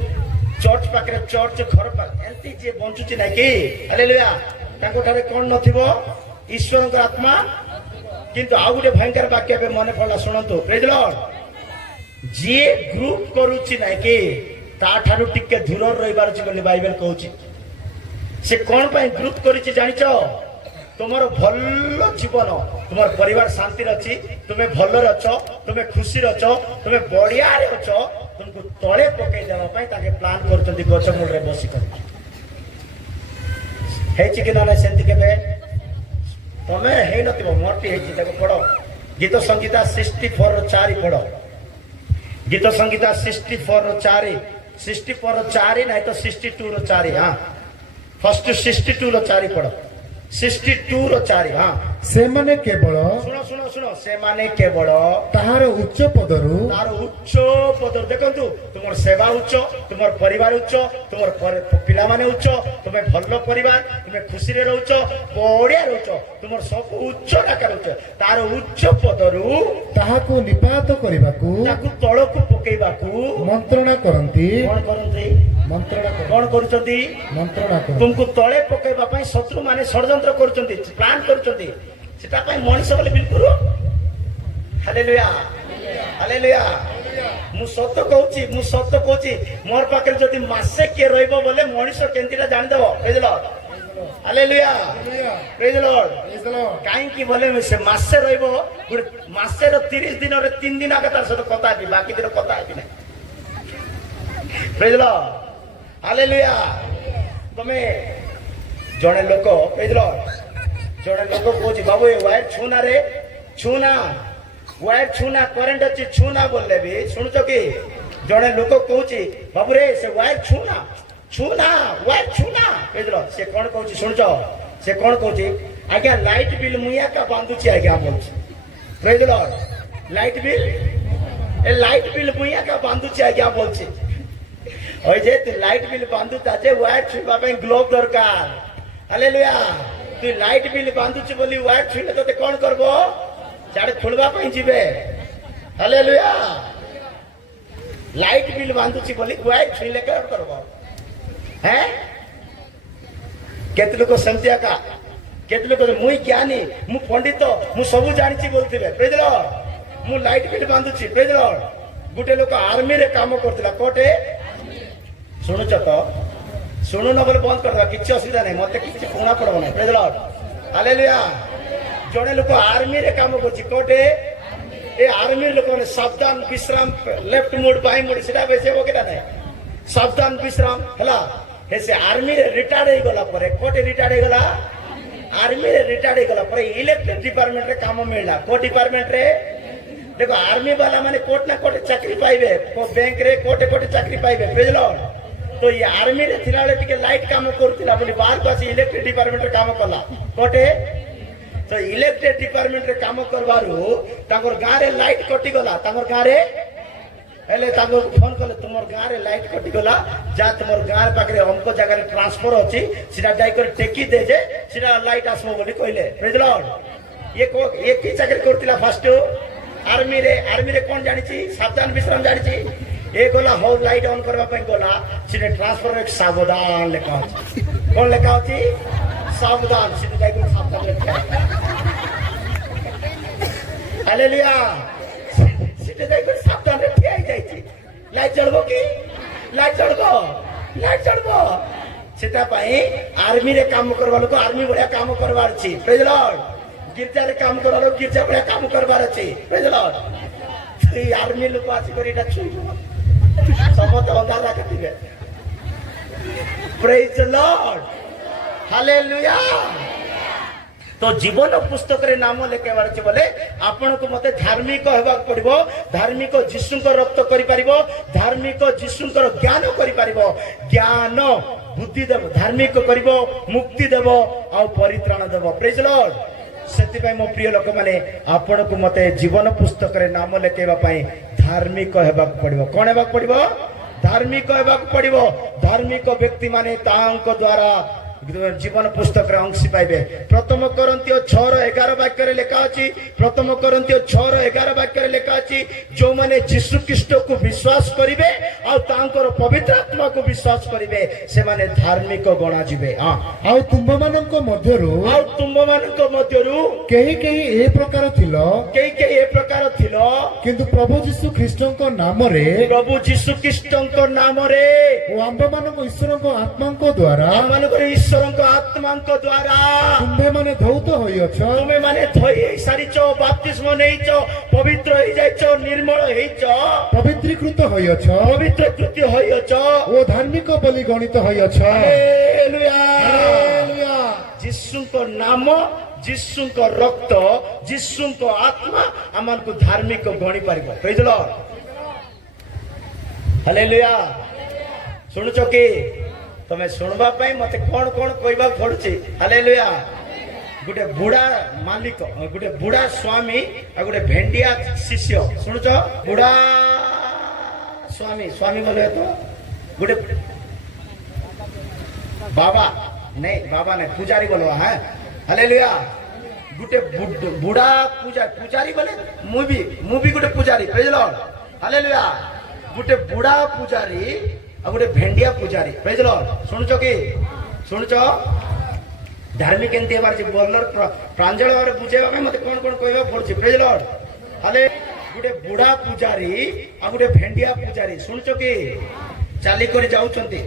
चर्च पाखरे चर्च, घर पाख एंती जे बंचुची नाही कि? हालेलुया। ताको ठारे कोन नथिबो? ईश्वरक आत्मा। किंतु आउ गुटे भयंकर वाक्य बे मने पड़ला, सुनंतु। Praise Lord. जी ग्रुप करूची नाही कि ता ठारू टिके दूर रहिबार छी बोली बाइबल कहूची। से कोन पई ग्रुप करिछि जानिछ? तुमर भल्लो जीवन, तुमर परिवार शांति रछि, तुमे भल्लो रछो, तुमे खुशी रछो, तुमे बढ़िया रे रछो, तुमको तळे पकई देबा पई ताके प्लान करचंती गछ मूल रे बसी कर। हेछि कि ना सेंति केबे? तमे हे नथिबो, मोरटी हेछि ताको पढो। गीत संगीता 64:4 पढो। गीत संगीता 64:4, 64:4 नहीं तो 62:4। हाँ, फर्स्ट 62:4 पढ़ो। 62:4। हाँ, ସେମାନେ କେବଳ सुनो सुनो सुनो, से माने केवल ତାହାର ଉଚ୍ଚ ପଦରୁ तार उच्च पद देखु, तुम सेवा उच्च, तुम परिवार उच्च, तुम पिला माने उच्च, तुम्हें भल परिवार, तुम्हें खुशी रे रोच, बढ़िया रोच, तुम सब उच्च डाका रोच, तार उच्च पदरू ତାହାକୁ ନିପାତ କରିବାକୁ ताकू तळकू पकेइबाकू ମନ୍ତ୍ରଣା କରନ୍ତି। कौन करନ୍ତି? ମନ୍ତ୍ରଣା କରନ୍ତି। कौन करूचंती? ମନ୍ତ୍ରଣା କରନ୍ତି। तुमको तळे पकेइबा पई शत्रु माने षडयंत्र करूचंती, प्लान करूचंती। सेटा पई मनुष्य बोले बिल्कुल। हालेलुया। हालेलुया। मु सत्य कहूची, मोर पाखे जदि मासे के रहइबो बोले मनुष्य केंतिला जानि देबो। Praise Lord. Hallelujah. Praise Lord. काई की बोले से मासे रहइबो, मासे रो 30 दिन रे 3 दिन आके तार सहित कथा हेबी, बाकी दिन कथा हेबी नै। Praise Lord. हालेलुया। तमे जणे लोक, प्रेज लॉर्ड, जणे लोक कहूची बाबू ए वायर छूना रे, छूना वायर छूना, करंट अछि छूना बोलले भी सुनछ कि? जणे लोक कहूची बाबू रे से वायर छूना, छूना वायर छूना। Praise Lord. से कोन कहूची सुनछ? से कोन कहूची? आज्ञा लाइट बिल मुया का बांधुची आज्ञा बोलची। Praise Lord. लाइट बिल, ए लाइट बिल मुया का बांधुची आज्ञा बोलची। ओइ जे तू लाइट बिल बांधुता जे वायर छुइबा पे ग्लोव दरकार। हालेलुया। तू लाइट बिल बांधुची बोली वायर छुइले तते कोन करबो? चाडे खुलबा पे जिबे। हालेलुया। लाइट बिल बांधुची बोली वायर छुइले कोन करबो? हैं? केत लोक संत्या का, केत लोक मुई ज्ञानी, मु पंडित, मु सब जानिची बोलथिबे। Praise Lord. मु लाइट बिल बांधुची। Praise Lord. गुटे लोक आर्मी रे काम करथिला, कोटे शुणुच तो शुणु न बोले बंद कर दो, किसी असुविधा नहीं, मत किसी पुणा पड़ब ना। Praise Lord. हालेलुया। जड़े लोक आर्मी रे काम करछि, कोटे ए आर्मी लोक ने सावधान विश्राम, लेफ्ट मोड बाई मोड सेटा बेसे हो केटा नहीं, सावधान विश्राम हला। हे से आर्मी रे रिटायर्ड हे गला परे, कोटे रिटायर्ड हे गला? आर्मी रे रिटायर्ड हे गला परे इलेक्ट्रिक डिपार्टमेंट रे काम मिलला। को डिपार्टमेंट रे? देखो आर्मी वाला माने कोट ना कोटे चाकरी पाइबे, को बैंक रे कोटे कोटे चाकरी पाइबे। Praise Lord. তো ये आर्मी रे थिला बेले टिके लाइट काम करथिला बोली बाहर को आसी इलेक्ट्रिक डिपार्टमेंट रे काम कला कोटे तो इलेक्ट्रिक डिपार्टमेंट रे काम करबारु तांगर गां रे लाइट कटि गला तांगर गां रे हेले तांगर फोन कले तुमर गां रे लाइट कटि गला जा तुमर गां पाखरे हमको जगह रे ट्रांसफर अछि सिरा जाई कर टेकी दे जे सिरा लाइट आसबो बोली कहले प्रेज लॉर्ड ये की चाकरी करथिला फर्स्ट आर्मी रे कोन जानि छी सावधान विश्राम जानि छी ए गोला हो लाइट ऑन करबा पे गोला सिरे ट्रांसफर एक सावधान लिखा अछि कोन लिखा अछि सावधान सिरे जाई कर सावधान लिखा हालेलुया सिरे जाई कर सावधान रे ठिया जाई छी लाइट जळबो की लाइट जळबो सेटा पाई आर्मी रे काम करबा लोक आर्मी बढिया काम करबार छी प्रेज लॉर्ड गिरजा रे काम करबा लोक गिरजा बढिया काम करबार छी प्रेज लॉर्ड आर्मी लोक आसी करी एटा छुइबो समस्त अंधार रखिथिबे प्रेज द लॉर्ड हालेलुया तो जीवन पुस्तक रे नाम लेखेबार अछि बोले आपण को मते धार्मिक हेबाक पड़िबो धार्मिक जीशुंकर रक्त करि परिबो धार्मिक जीशुंकर ज्ञान करि परिबो ज्ञान बुद्धि देव धार्मिक करिबो मुक्ति देव आ परित्राण देव प्रेज लॉर्ड सेति पय मो प्रिय लोक माने आपण को मते जीवन पुस्तक रे नाम लेखेबा पय धार्मिक हेबाक पड़िबो कोन हेबाक पड़िबो धार्मिक हेबाक पड़िबो धार्मिक व्यक्ति माने तांक द्वारा जीवन पुस्तक रे अंश पाइबे प्रथम कोरिन्थियो 6:11 वाक्य रे लिखा अछि प्रथम कोरिन्थियो 6:11 वाक्य रे लिखा अछि जो माने यीशु ख्रीस्ट को विश्वास करिवे आ तांकर पवित्र आत्मा को विश्वास करिवे से माने धार्मिक गणा जिवे हां ଆଉ ତୁମ୍ଭମାନଙ୍କ ମଧ୍ୟରୁ କେହି କେହି ଏ ପ୍ରକାର ଥିଲ केही ए प्रकार थिलो କିନ୍ତୁ ପ୍ରଭୁ ଯୀଶୁ ଖ୍ରୀଷ୍ଟଙ୍କ ନାମରେ प्रभु यीशु ख्रीष्टଙ୍କ नामरे ଓ ଆମ୍ଭମାନଙ୍କ ଈଶ୍ୱରଙ୍କ ଆତ୍ମାଙ୍କ ଦ୍ୱାରା ଆମମାନଙ୍କର ଈଶ୍ୱରଙ୍କ ଆତ୍ମାଙ୍କ ଦ୍ୱାରା ତୁମ୍ଭେମାନେ ଧୌତ ହୋଇଅଛ ତୁମେ ମାନେ ଧୋଇ ସାରିଛ ବାପ୍ତିସ୍ମ ନେଇଛ ପବିତ୍ର ହେଇଯାଇଛ ନିର୍ମଳ ହେଇଛ ପବିତ୍ରୀକୃତ ହୋଇଅଛ ପବିତ୍ରକୃତ ହୋଇଅଛ ଓ ଧାର୍ମିକ ବୋଲି ଗଣିତ ହୋଇଅଛ ହାଲେଲୁୟା ହାଲେଲୁୟା। ଯୀଶୁଙ୍କ ନାମ ଯୀଶୁଙ୍କ ରକ୍ତ ଯୀଶୁଙ୍କ ଆତ୍ମା ଆମମାନଙ୍କୁ ଧାର୍ମିକ ଗଣି ପାରିବ ପ୍ରେଜ୍ ଦ ଲର୍ଡ ହାଲେଲୁୟା ଶୁଣୁଛ କି ତମେ ଶୁଣବା ପାଇଁ ମତେ କଣ କଣ କହିବାକୁ ପଡୁଛି ହାଲେଲୁୟା ଗୋଟେ ବୁଢା ମାଲିକ ଗୋଟେ ବୁଢା ସ୍ୱାମୀ ଆଉ ଗୋଟେ ଭେଣ୍ଡିଆ ଶିଷ୍ୟ ଶୁଣୁଛ ବୁଢା ସ୍ୱାମୀ ବୋଲେ ତ ଗୋଟେ बाबा नहीं पुजारी बोलो है हालेलुया गुटे बुढ़ा पुजारी बोले मुभी गुटे पुजारी प्रेज लॉर्ड हालेलुया गुटे बुढ़ा पुजारी आ गुटे भेंडिया पुजारी प्रेज लॉर्ड शुणुचो धार्मिक एंती हेबार जे बोलर प्रांजल भाबरे बुझेबा में मते कोन कोन कहबा पड़छि प्रेज लॉर्ड हाले गुटे बुढ़ा पुजारी आ गुटे भेंडिया पुजारी शुणुचो कि चाली करी जाउछंती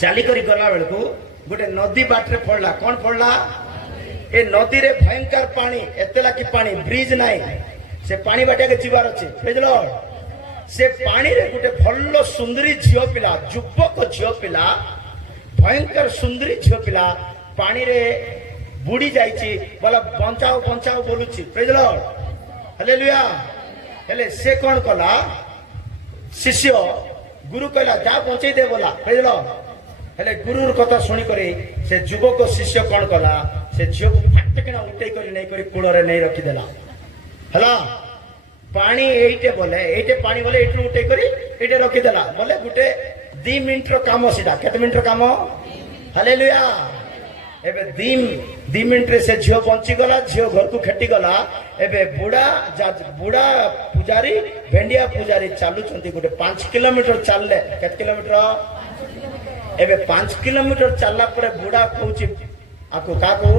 चाली करी गला बेलू गोटे नदी बाटरे पड़ला कौन पड़ला ए नदी रे भयंकर पानी एतेला की पानी ब्रिज नाही से पानी बाटे के जीवार अछि प्रेज लॉर्ड से पानी रे गोटे भल्लो सुंदरी झियो पिला युवक झियो पिला भयंकर सुंदरी झियो पिला पानी रे बुड़ी जाईची बोला बंचाओ बंचाओ बोलुची प्रेज लॉर्ड हालेलुया हेले से कौन कला शिष्य गुरु कहला जा पहुंचे दे बोला प्रेज लॉर्ड हेले गुरुर कथा शुणी करी से युवक शिष्य कौन कला से झील को फाटकिना उठे करी नहीं करी कूड़ रे नहीं रखी देला हला पानी एइटे बोले एइटे पानी बोले एटू उठे करी एटे रखी देला बोले गुटे 2 मिनिट रो काम सीधा केते मिनिट रो काम हालेलुया एबे 2 मिनिट रे से झील बंची गला झील घर को खेटी गला एबे बुढ़ा पुजारी भेंडिया पुजारी चालू चंती गुटे 5 किलोमीटर चालले केते किलोमीटर एबे 5 किलोमीटर चलला परे बुढ़ा कहूची आको काको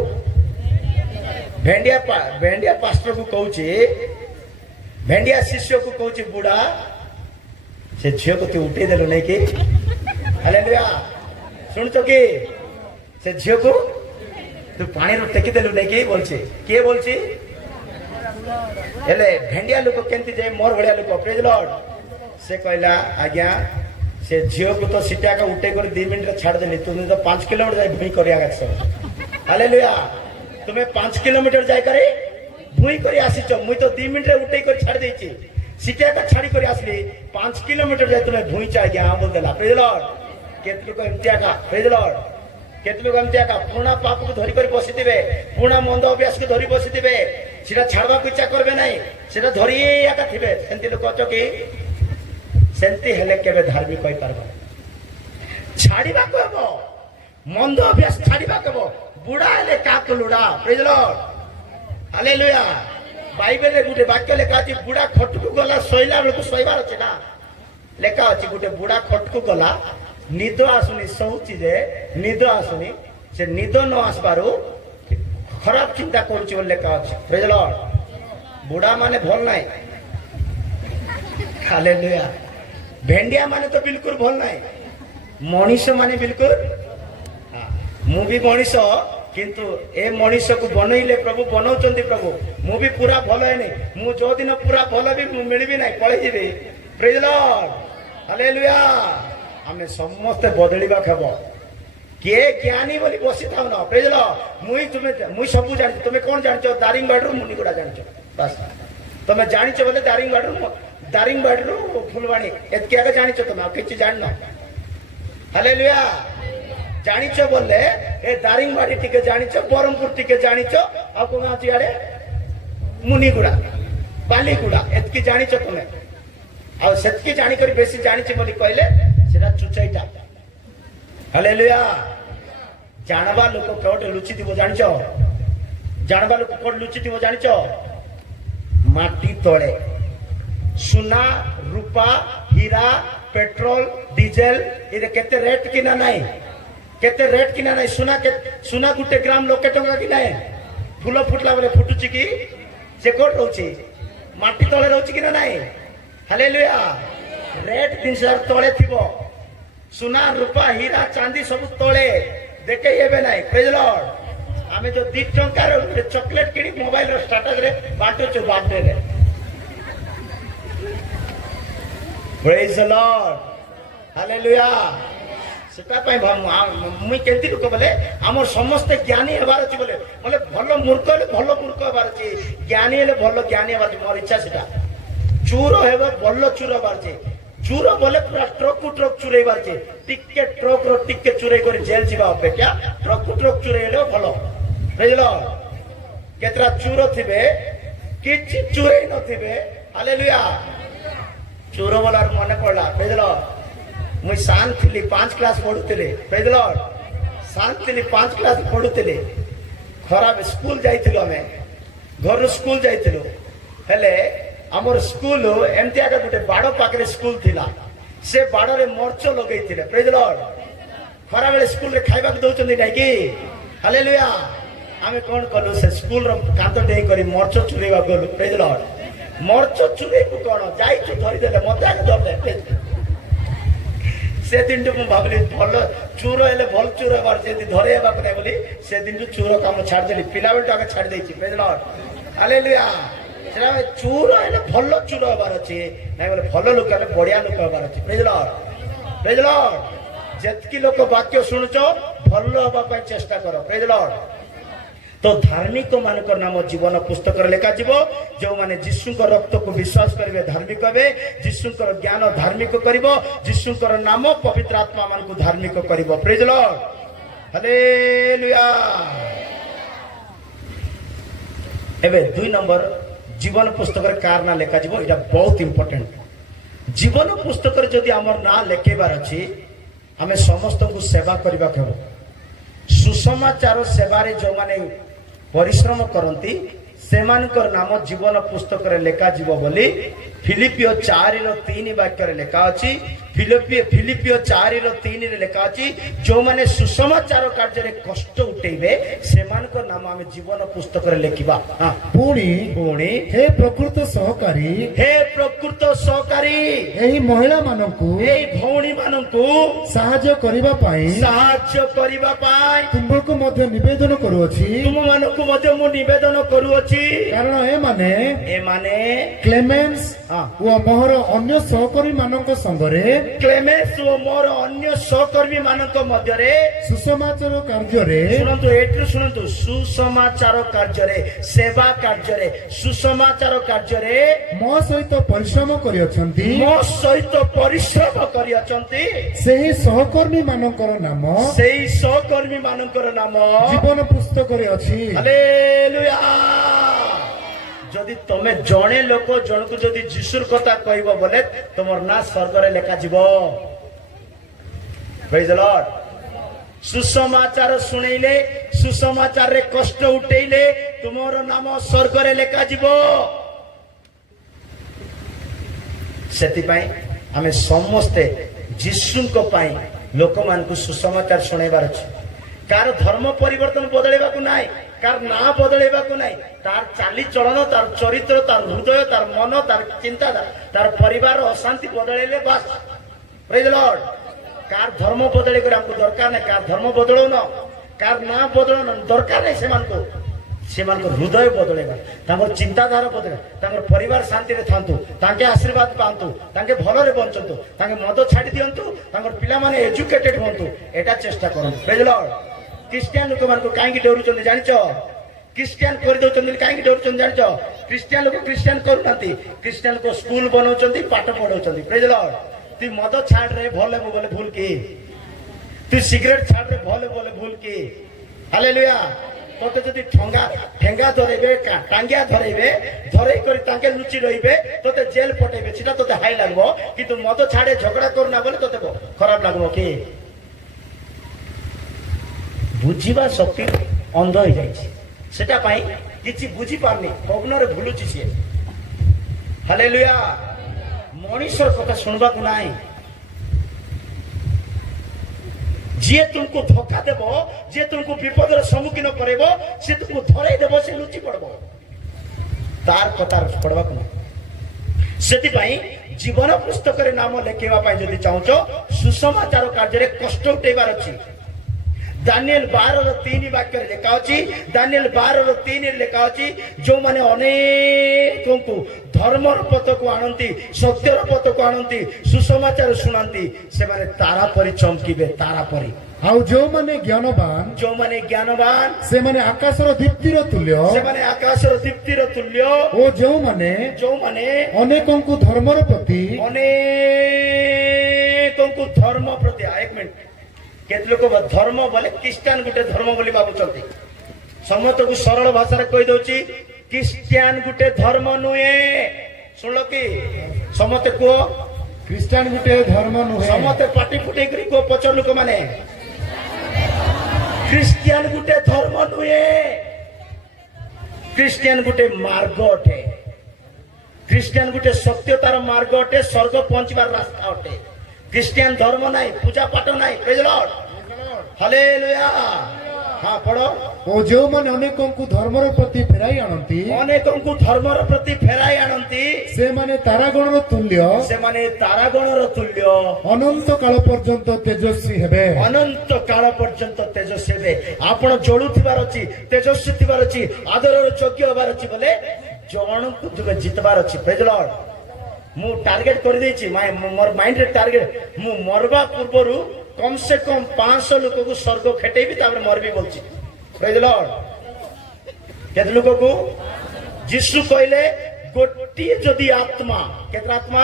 भेंडिया पास्टर को कहूची भेंडिया शिष्य को कहूची बुढ़ा से झियो को तू उठे देलो नहीं कि हालेलुया सुनछो कि से झियो को तू पानी रो टेकी देलो नहीं कि बोलछी के बोलछी एले भेंडिया लोक केंती जे मोर भड़िया लोक प्रेज लॉर्ड से कहला आज्ञा से झील को तो सीटा का उठे कर 2 मिनट छाड़ देनी तुमने तो 5 किलोमीटर जाए भूई करिया हालेलुया तुम्हें 5 किलोमीटर जाए करे भूई करी आसीच मुई तो 2 मिनट रे उठे कर छाड़ देची सीटे का छाड़ी कर आसली 5 किलोमीटर जाए तुम्हें भूई चाहे गया बोल देला प्रेज लॉर्ड केत लोग एमतिया का प्रेज लॉर्ड केत लोग एमतिया का पुणा पाप को धरी कर बसिथिबे पुणा मंद अभ्यास को धरी बसिथिबे सेटा छाड़वा को इच्छा करबे नाही सेटा धरी एका थिबे सेंति लोक अछ कि सेंति हेले केबे धार्मिक होई परबो छाड़ीबा को हबो मंद अभ्यास छाड़ीबा को हबो बुढ़ा हेले काक लुड़ा प्रेज लॉर्ड हालेलुया बाइबल रे गुटे वाक्य लेखा अछि बुढ़ा खटकू गला सोइला बेलकु सोइबार अछि ना लेखा अछि गुटे बुढ़ा खटकू गला निद आसुनी सोउची जे निद आसुनी से निद न आसबारु खराब चिंता करूची बोल लेखा अछि प्रेज लॉर्ड बुढ़ा माने भल नाही हालेलुया भेंडिया माने तो बिल्कुल भल नाही मनीष माने बिल्कुल मु भी मनीष किंतु ए मनीष को बनइले प्रभु बनाउचंती प्रभु मु भी पूरा भल है नहीं मु जो दिन पूरा भल भी मिलबी नहीं पळे जीबी प्रेज लॉर्ड हालेलुया हमें समस्त बदलिबा खबो के ज्ञानी बोली बसी थाउ ना प्रेज लॉर्ड मुई सब जानि तुमे कोन जानछो दारिंगबाडरू मुनिगुडा जानछो बस तुमे जानिछो बोले दारिंगबाडरू फुलवाणी एतके आगे जानिछो तुमे किछि जाननो हालेलुया जानिछो बोले ए दारिंगबाड़ी टिके जानिछो बरमपुर टिके जानिछो आ को गाँव चियाड़े मुनिगुड़ा बालीगुड़ा एतकी जानिछो तुमे आ सेतकी जानि करी बेसी जानिछे बोली कहले सेटा चुचैटा हालेलुया जानबा लोक कोट लुचि दिबो जानिछो जानबा लोक कोट लुचि दिबो जानिछो माटी तळे सोना रूपा हीरा पेट्रोल डीजल इरे केते रेट किना नाही केते रेट किना नाही सुना गुटे ग्राम लोके टंका कि नाही फूल फुटला बेले फुटुची कि से कोट रहउची माटी तळे रहउची कि नाही हालेलुया रेट 3000 तळे थिबो सुना रूपा हीरा चांदी सब तळे देखे हेबे नाही प्रेज लॉर्ड आमे जो 2 टंकार चॉकलेट किनी मोबाइल रो स्टेटस रे बाटुचो बर्थडे रे प्रेज द लॉर्ड हालेलुया सेटा पय मुई केंति लोक बोले हमर समस्त ज्ञानी हेबार अछि बोले बोले भलो मूर्ख हेबार अछि ज्ञानी हेले भलो ज्ञानी हेबार अछि मोर इच्छा सेटा चूर हेबे भलो चूर हेबार अछि चूर बोले पूरा ट्रक चुरैबार अछि टिके ट्रक रो टिके चुरै करी जेल जीवा अपेक्षा ट्रक चुरैले भलो प्रेज लॉर्ड केतरा चूर थिबे किछि चुरै नथिबे हालेलुया चूर बोलार मने पड़ला प्रेज लॉर्ड मुई शांत थी 5 क्लास पढ़ुले प्रेज लॉर्ड शांत थी 5 क्लास पढ़ुले खराब स्कूल जाइथिलो हमें घर स्कूल जाइथिलो हेले हमर स्कूल एमती आगे गुटे बाड़ पाखरे स्कूल थिला से बाड़ रे मर्च लगैथिले प्रेज लॉर्ड खरा बेले स्कूल रे खाइबा दउचंदी नै कि हालेलुया आमे कोन कलु से स्कूल रो कांत डेई करी मर्च चुरेबा गलु प्रेज लॉर्ड मर्च चुरे को कोन जाइछु धरि देले मते आगे धरले से दिन मु भाबली भल चूर हेले भल चूर हेबार जेति धरे हेबा को नै बोली से दिन चूर काम छाड़ देली पिला बेल टाके छाड़ देछि प्रेज लॉर्ड हालेलुया सेरा चूर हेले भल चूर हेबार अछि नै बोले भल लोक हेले बढ़िया लोक हेबार अछि प्रेज लॉर्ड जेतकी लोक वाक्य सुनुचो भल हेबा पय चेष्टा करो प्रेज लॉर्ड तो धार्मिक मानकर नाम जीवन पुस्तक लेखा जीव जो माने जीशु रक्त को विश्वास करेंगे धार्मिक हे जीशु ज्ञान धार्मिक करिवो जीशु नाम पवित्र आत्मा मान को धार्मिक करिवो प्रेज लॉर्ड हालेलुया एबे 2 नंबर जीवन पुस्तक कार ना लेखा जीव एटा बहुत इंपोर्टेंट जीवन पुस्तक जदि हमर ना लेखेबार अछि हमें समस्त को सेवा करबा केबो सुसमाचार सेवारे जो माने परिश्रम करती सेमानकर नाम जीवन पुस्तक रे लेखा जीव बोली फिलिपियो 4:3 वाक्य रे लेखा अछि फिलिपियो 4:3 रे लेखा अछि जो माने सुसमाचार कार्य रे कष्ट उठेबे सेमानकर नाम हम जीवन पुस्तक रे लेखिबा हां पुणी हे प्रकृत सहकारी एही महिला मानकू एही भौणी ମାନଙ୍କୁ ସାହାଯ୍ୟ କରିବା ପାଇଁ ସାହାଯ୍ୟ କରିବା ପାଇଁ ତୁମକୁ ମଧ୍ୟ ନିବେଦନ କରୁଅଛି, ତୁମମାନଙ୍କୁ ମଧ୍ୟ ମୁଁ ନିବେଦନ କରୁଅଛି, କାରଣ ଏମାନେ ଏମାନେ କ୍ଲେମେନ୍ସ ହଁ, ଓ ମୋର ଅନ୍ୟ ସହକର୍ମୀ ମାନଙ୍କ ସଙ୍ଗରେ କ୍ଲେମେନ୍ସ ଓ ମୋର ଅନ୍ୟ ସହକର୍ମୀ ମାନଙ୍କ ମଧ୍ୟରେ ସୁସମାଚାର କାର୍ଯ୍ୟରେ ଶୁଣନ୍ତୁ, ଏଠୁ ଶୁଣନ୍ତୁ, ସୁସମାଚାର କାର୍ଯ୍ୟରେ, ସେବା କାର୍ଯ୍ୟରେ, ସୁସମାଚାର କାର୍ଯ୍ୟରେ ମୋ ସହିତ ପରିଶ୍ରମ କରିଅଛନ୍ତି। ମୋ ସହିତ ପରିଶ୍ରମ କରିଅଛନ୍ତି। ସେହି ସହକର୍ମୀ ମାନଙ୍କର ନାମ ସେଇ ସହକର୍ମୀ ମାନଙ୍କର ନାମ ଜୀବନ ପୁସ୍ତକରେ ଅଛି। ହାଲେଲୁୟା। ଯଦି ତମେ ଜଣେ ଲୋକ ଜଣକୁ ଯଦି ଯୀଶୁର କଥା କହିବ ବୋଲେ ତମର ନା ସ୍ୱର୍ଗରେ ଲେଖାଯିବ। ପ୍ରେଜ୍ ଦ ଲର୍ଡ। ସୁସମାଚାର ଶୁଣେଇଲେ, ସୁସମାଚାରରେ କଷ୍ଟ ଉଠେଇଲେ ତୁମର ନାମ ସ୍ୱର୍ଗରେ ଲେଖାଯିବ। ସେଥିପାଇଁ ଆମେ ସମସ୍ତେ ଯୀଶୁଙ୍କ ପାଇଁ ଲୋକମାନଙ୍କୁ ସୁସମାଚାର ଶୁଣେଇବାର ଅଛି। କାହାର ଧର୍ମ ପରିବର୍ତ୍ତନ ବଦଳେଇବାକୁ ନାହିଁ, କାହାର ନାଁ ବଦଳେଇବାକୁ ନାହିଁ, ତାର ଚାଲିଚଳନ, ତାର ଚରିତ୍ର, ତାର ହୃଦୟ, ତାର ମନ, ତାର ଚିନ୍ତାଧାରା, ତାର ପରିବାର ଅଶାନ୍ତି ବଦଳେଇଲେ ବାସ୍। ପ୍ରେଜ୍ ଦ ଲର୍ଡ। କାହାର ଧର୍ମ ବଦଳେଇ କରି ଆମକୁ ଦରକାର ନାହିଁ, କାହାର ଧର୍ମ ବଦଳଉନ, କାହାର ନାଁ ବଦଳଉନ, ଦରକାର ନାହିଁ ସେମାନଙ୍କୁ। ସେମାନଙ୍କ ହୃଦୟ ବଦଳେଇବା, ତାଙ୍କର ଚିନ୍ତାଧାରା ବଦଳେଇବା, ତାଙ୍କର ପରିବାର ଶାନ୍ତିରେ ଥାନ୍ତୁ, ତାଙ୍କେ ଆଶୀର୍ବାଦ ପାଆନ୍ତୁ, ତାଙ୍କେ ଭଲରେ ବଞ୍ଚନ୍ତୁ, ତାଙ୍କେ ମଦ ଛାଡି ଦିଅନ୍ତୁ, ତାଙ୍କର ପିଲାମାନେ ଏଜୁକେଟେଡ ହୁଅନ୍ତୁ, ଏଟା ଚେଷ୍ଟା କରନ୍ତୁ। ପ୍ରେଜ୍ ଦ ଲର୍ଡ। ଖ୍ରୀଷ୍ଟିଆନ ଲୋକମାନଙ୍କୁ କାହିଁକି ଡରୁଛନ୍ତି ଜାଣିଛ? ଖ୍ରୀଷ୍ଟିଆନ କରିଦଉଛନ୍ତି କାହିଁକି ଡରୁଛନ୍ତି ଜାଣିଛ? ଖ୍ରୀଷ୍ଟିଆନ ଲୋକ ଖ୍ରୀଷ୍ଟିଆନ କରୁନାହାନ୍ତି, ଖ୍ରୀଷ୍ଟିଆନ ଲୋକ ସ୍କୁଲ ବନଉଛନ୍ତି, ପାଠ ପଢଉଛନ୍ତି। ପ୍ରେଜ୍ ଦ ଲର୍ଡ। তুই মদ ছাড় রে ভলে বলে ভুল কি? তুই সিগারেট ছাড় রে ভলে বলে ভুল কি? হালেলুয়া। তোতে যদি ঠেঙ্গা ধরেবে, টাঙ্গিয়া ধরেবে, ধরেই করে তাকে লুচি রইবে, তোতে জেল পটাইবে, সেটা তোতে হাই লাগবো। কিন্তু মদ ছাড়ে ঝগড়া কর না বলে তোতে খারাপ লাগবো কি? বুঝিবা শক্তি অন্ধ হয়ে যাইছে, সেটা পাই কিছু বুঝি পারনি, ভগ্নরে ভুলুছি সে। হালেলুয়া। মনীষর কথা শুনবাকু নাই। ଯିଏ ତୁମକୁ ଧୋକା ଦେବ, ଯିଏ ତୁମକୁ ବିପଦର ସମ୍ମୁଖୀନ କରେଇବ, ସେ ତୁମକୁ ଧରେଇ ଦେବ, ସେ ଲୁଚି ପଡବ, ତାର କଥା ପଡବାକୁ ନାହିଁ। ସେଥିପାଇଁ ଜୀବନ ପୁସ୍ତକରେ ନାମ ଲେଖେଇବା ପାଇଁ ଯଦି ଚାହୁଁଛ, ସୁସମାଚାର କାର୍ଯ୍ୟରେ କଷ୍ଟ ଉଠେଇବାର ଅଛି। ଦାନିଏଲ 12:3 ବାକ୍ୟରେ ଲେଖା ଅଛି, ଦାନିଏଲ 12:3 ଲେଖା ଅଛି, ଯୋଉମାନେ ଅନେକଙ୍କୁ ଧର୍ମର ପଥକୁ ଆଣନ୍ତି, ସତ୍ୟର ପଥକୁ ଆଣନ୍ତି, ସୁସମାଚାର ଶୁଣାନ୍ତି, ସେମାନେ ତାରା ପରି ଚମକିବେ, ତାରା ପରି। ଆଉ ଯୋଉମାନେ ଜ୍ଞାନବାନ, ଯୋଉମାନେ ଜ୍ଞାନବାନ, ସେମାନେ ଆକାଶର ଦୀପ୍ତିର ତୁଲ୍ୟ, ସେମାନେ ଆକାଶର ଦୀପ୍ତିର ତୁଲ୍ୟ। ଓ ଯୋଉମାନେ ଅନେକଙ୍କୁ ଧର୍ମର ପ୍ରତି, ଅନେକଙ୍କୁ ଧର୍ମ ପ୍ରତି। ଏକ ମିନିଟ, କେତେ ଲୋକ ଧର୍ମ ବୋଲେ ଖ୍ରୀଷ୍ଟିଆନ ଗୋଟେ ଧର୍ମ ବୋଲି ଭାବୁଛନ୍ତି। ସମସ୍ତଙ୍କୁ ସରଳ ଭାଷାରେ କହିଦଉଛି, ଖ୍ରୀଷ୍ଟିଆନ ଗୋଟେ ଧର୍ମ ନୁହେଁ। ଶୁଣିଲ କି? ସମସ୍ତେ କୁହ, ଖ୍ରୀଷ୍ଟିଆନ ଗୋଟେ ଧର୍ମ ନୁହେଁ। ସମସ୍ତେ ପାଟି ଫୁଟେଇ କରି କୁହ, ପଛର ଲୋକମାନେ, ଖ୍ରୀଷ୍ଟିଆନ ଗୋଟେ ଧର୍ମ ନୁହେଁ। ଖ୍ରୀଷ୍ଟିଆନ ଗୋଟେ ମାର୍ଗ ଅଟେ। ଖ୍ରୀଷ୍ଟିଆନ ଗୋଟେ ସତ୍ୟତାର ମାର୍ଗ ଅଟେ, ସ୍ୱର୍ଗ ପହଞ୍ଚିବାର ରାସ୍ତା ଅଟେ। ଖ୍ରୀଷ୍ଟିଆନ ଧର୍ମ ନାହିଁ, ପୂଜା ପାଠ ନାହିଁ। ପ୍ରେଜ୍ ଦ ଲର୍ଡ। ହାଲେଲୁୟା। ହଁ ପଢ। ଓ ଯେଉଁମାନେ ଅନେକଙ୍କୁ ଧର୍ମର ପ୍ରତି ଫେରାଇ ଆଣନ୍ତି, ଅନେକଙ୍କୁ ଧର୍ମର ପ୍ରତି ଫେରାଇ ଆଣନ୍ତି, ସେମାନେ ତାରାଗଣର ତୁଲ୍ୟ, ସେମାନେ ତାରାଗଣର ତୁଲ୍ୟ, ଅନନ୍ତ କାଳ ପର୍ଯ୍ୟନ୍ତ ତେଜସ୍ୱୀ ହେବେ। ଅନନ୍ତ କାଳ ପର୍ଯ୍ୟନ୍ତ ତେଜସ୍ୱୀ ହେବେ। ଆପଣ ଜଳୁଥିବାର ଅଛି, ତେଜସ୍ୱୀ ଥିବାର ଅଛି, ଆଦରର ଯୋଗ୍ୟ ହେବାର ଅଛି, ବୋଲେ ଜଣକୁ ଜିତବାର ଅଛି। ପ୍ରେଜ୍ ଦ ଲର୍ଡ। ମୁଁ ଟାର୍ଗେଟ କରିଦେଇଛି, ମୋର ମାଇଣ୍ଡରେ ଟାର୍ଗେଟ, ମୁଁ ମରବା ପୂର୍ବରୁ କମ ସେ କମ 500 ଲୋକକୁ ସ୍ୱର୍ଗ ଖେଟେଇବି, ତାପରେ ମରବି ବୋଲଛି। ପ୍ରେଜ୍ ଦ ଲର୍ଡ। କେତେ ଲୋକକୁ? ଯୀଶୁ କହିଲେ ଗୋଟିଏ ଯଦି ଆତ୍ମା, କେତେ ଆତ୍ମା?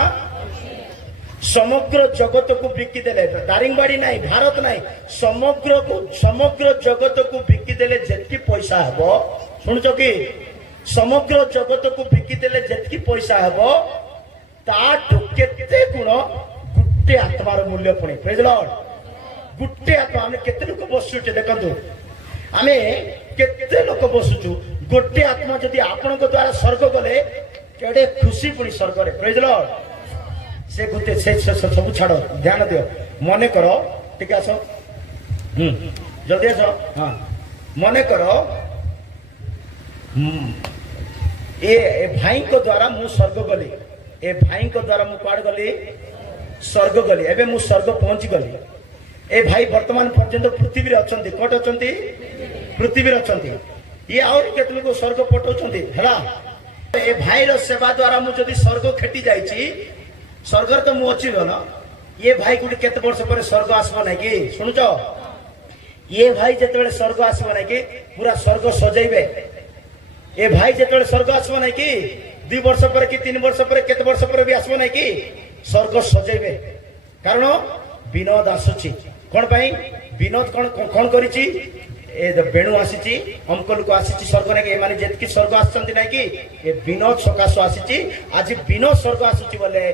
ସମଗ୍ର ଜଗତକୁ ବିକିଦେଲେ, ଦାରିଙ୍ଗବାଡି ନାହିଁ, ଭାରତ ନାହିଁ, ସମଗ୍ର ଜଗତକୁ ବିକିଦେଲେ ଯେତିକି ପଇସା ହେବ, ଶୁଣୁଛ କି? ସମଗ୍ର ଜଗତକୁ ବିକିଦେଲେ ଯେତିକି ପଇସା ହେବ, ତାଠୁ କେତେ ଗୁଣ ଗୋଟେ ଆତ୍ମାର ମୂଲ୍ୟ ପୁଣି। ପ୍ରେଜ୍ ଦ ଲର୍ଡ। ଗୋଟେ ଆତ୍ମା। ଆମେ କେତେ ଲୋକ ବସୁଛେ ଦେଖନ୍ତୁ, ଆମେ କେତେ ଲୋକ ବସୁଛୁ। ଗୋଟେ ଆତ୍ମା ଯଦି ଆପଣଙ୍କ ଦ୍ୱାରା ସ୍ୱର୍ଗ ଗଲେ, କେଡେ ଖୁସି ପୁଣି ସ୍ୱର୍ଗରେ। ପ୍ରେଜ୍ ଦ ଲର୍ଡ। ସେ ଗୋଟେ ସବୁ ଛାଡ, ଧ୍ୟାନ ଦିଅ। ମନେ କର, ଟିକେ ଆସ, ଜଲ୍ଦି ଆସ। ହଁ, ମନେ କର ଏ ଭାଇଙ୍କ ଦ୍ୱାରା ମୁଁ ସ୍ୱର୍ଗ ଗଲି, ଏ ଭାଇଙ୍କ ଦ୍ୱାରା ମୁଁ କୁଆଡେ ଗଲି? स्वर्ग गली एबे मु स्वर्ग पहुंची गली ए भाई वर्तमान पर्यंत पृथ्वी रे अछंती कोट अछंती पृथ्वी रे अछंती ये आउरी केतल को स्वर्ग पठौछंती हला ए भाई रो सेवा द्वारा मु जदी स्वर्ग खेटी जाईची स्वर्ग तो मु अछि न ये भाई गुडी केते वर्ष पर स्वर्ग आसबो नै कि सुनुचो ये भाई जेतेबेले स्वर्ग आसबो नै कि पूरा स्वर्ग सजैबे ए भाई जेतेबेले स्वर्ग आसबो नै कि 2 वर्ष पर कि 3 वर्ष पर केते वर्ष पर भी आसबो नै कि स्वर्ग सजैबे कारण विनोद आसुची कोन पई विनोद कोन कोन करिची ए बेणु आसीची अंकल को आसीची स्वर्ग नै कि माने जेतकी स्वर्ग आछंती नै कि ए विनोद सकाश आसीची आज विनोद स्वर्ग आसुची बोले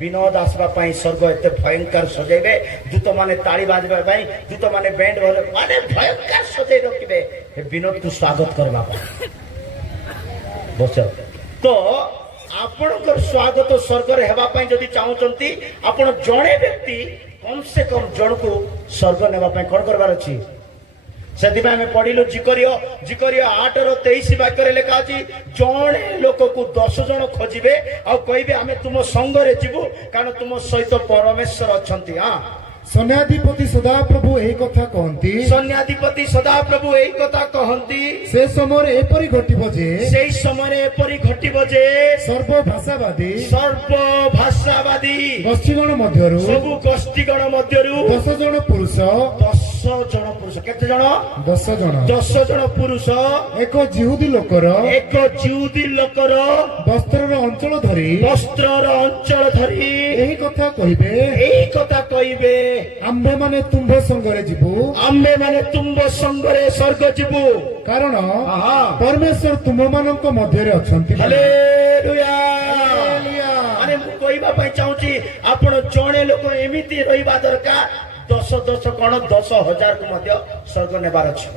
विनोद आसबा पई स्वर्ग एते भयंकर सजैबे दूत माने ताली बाजबा पई दूत माने बैंड माने भयंकर सजै रखिबे ए विनोद को स्वागत करबा पई बस तो आपणकर स्वागत स्वर्ग रे हेबा पई जदी चाहुचंती आपण जणे व्यक्ति कम से कम जण को स्वर्ग नेबा पई कोन करबार अछि सेति में पढ़िलु जिकरियो 8:23 वाक्य रे लिखा अछि जणे लोक को 10 जण खोजिबे आ कहबे आमे तुम संग रे जीवु कारण तुम सहित परमेश्वर अछंती हां सन्याधिपति सदाप्रभु एही कथा कहंती सन्याधिपति सदाप्रभु एही कथा कहंती से समय एपरि घटिबो जे सेई समय एपरि घटिबो जे सर्व भाषावादी गोष्ठीगण मध्यरु सबु गोष्ठीगण मध्यरु 10 जण पुरुष 10 जण पुरुष केते जण 10 जण पुरुष एक जिहुदी लोकर वस्त्रर अंचल धरी एही कथा कहिबे आम्भे माने तुम्भ संगरे जीवु स्वर्ग जीवु कारण परमेश्वर तुम मानक मध्यरे अछंती हालेलुया माने मु कहबा पई चाहूची आपण जणे लोक एमिति रहिबा दरकार 10 कोन 10,000 को मध्य स्वर्ग नेबार अछि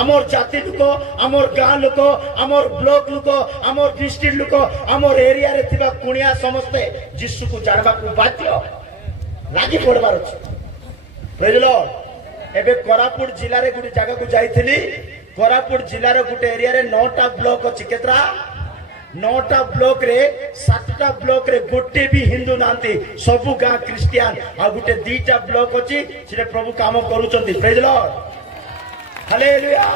आमर जाति लोक आमर गाँ लोक आमर ब्लॉक लोक आमर डिस्ट्रिक्ट लोक आमर एरिया रे थिबा कुणिया समस्ते यीशु को जानबा को बाध्य लागी पड़बार प्रेज लॉर्ड एबे कोरापुट जिल्ला रे गुडी जगह को जाईथिली कोरापुट जिल्ला रे गुटे एरिया रे 9टा ब्लॉक अछि केतरा 9टा ब्लॉक रे 7टा ब्लॉक रे गोटे भी हिंदू नांती सबु गाँ क्रिश्चियन आ गुटे 2टा ब्लॉक अछि सिरे प्रभु काम करूचंती प्रेज लॉर्ड हालेलुया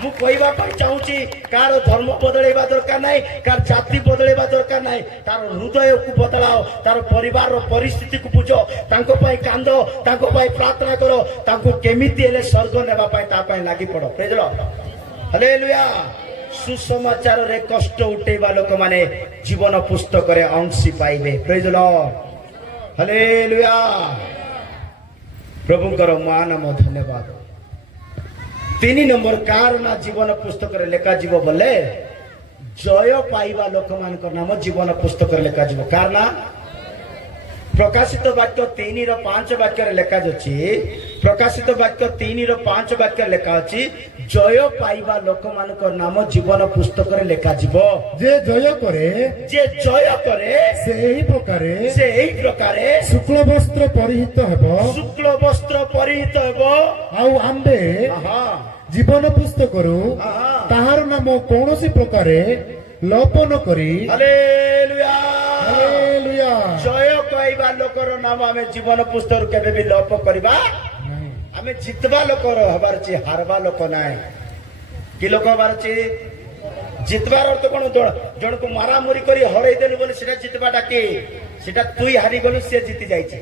मु कहबा पई चाहूची कार धर्म बदलेबा दरकार नाही कार जाति बदलेबा दरकार नाही तार हृदय को बदलाओ तार परिवार रो परिस्थिति को बुझो तांको पई कांदो तांको पई प्रार्थना करो तांको केमिति एले स्वर्ग नेबा पई ता पई लागि पड़ो प्रेज लॉर्ड हालेलुया सुसमाचार रे कष्ट उठेबा लोक माने जीवन पुस्तक रे अंशी पाइबे प्रेज लॉर्ड हालेलुया प्रभुଙ୍କର मान धन्यवाद 3 नंबर कारण जीवन पुस्तक रे लेखा जीव बोले जय पाइबा लोक मान नाम जीवन पुस्तक रे लेखा जीव कारण प्रकाशित वाक्य 3:5 वाक्य रे लेखा अछि प्रकाशित वाक्य 3:5 वाक्य लेखा अछि जय पाइबा लोक मान नाम जीवन पुस्तक रे लेखा जीव जे जय करे से एही प्रकारे शुक्ल वस्त्र परिहित हेबो आउ आम्बे जीवन पुस्तक ताहार नाम कौनसी प्रकारे लोपन करी हालेलुया हालेलुया जय कहबा लोकर नाम आमे जीवन पुस्तक केबे भी लोप करबा आमे जितबा लोकर हबार छी हारबा लोक नाय कि लोक हबार छी जितबार अर्थ कोन जण को मारा मुरी करी हरै देलु बोले सेटा जितबाटा के सेटा तुई हारि गलु से जीति जाई छी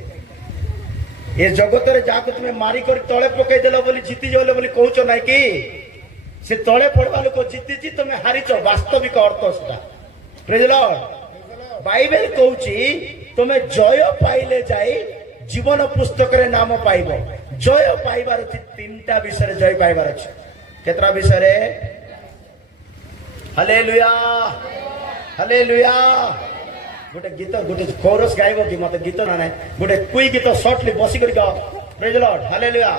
ए जगत रे जाको तुमे मारी कर तळे पकई देलो बोली जीति जले बोली कहउचो नाय कि से तळे पड़वा लोक जीति छी तुमे हारिचो वास्तविक अर्थ सेटा प्रेज लॉर्ड बाइबल कहउची तुमे जय पाइले जाई जीवन पुस्तक रे नाम पाइबो जय पाइबार अछि 3टा विषय जय पाइबार अछि केतरा विषय रे हालेलुया हालेलुया गोटे गीत गोटे कोरस गाइबो कि मते गीत ना नै गोटे कुई गीत शॉर्टली बसी करी गाओ प्रेज लॉर्ड हालेलुया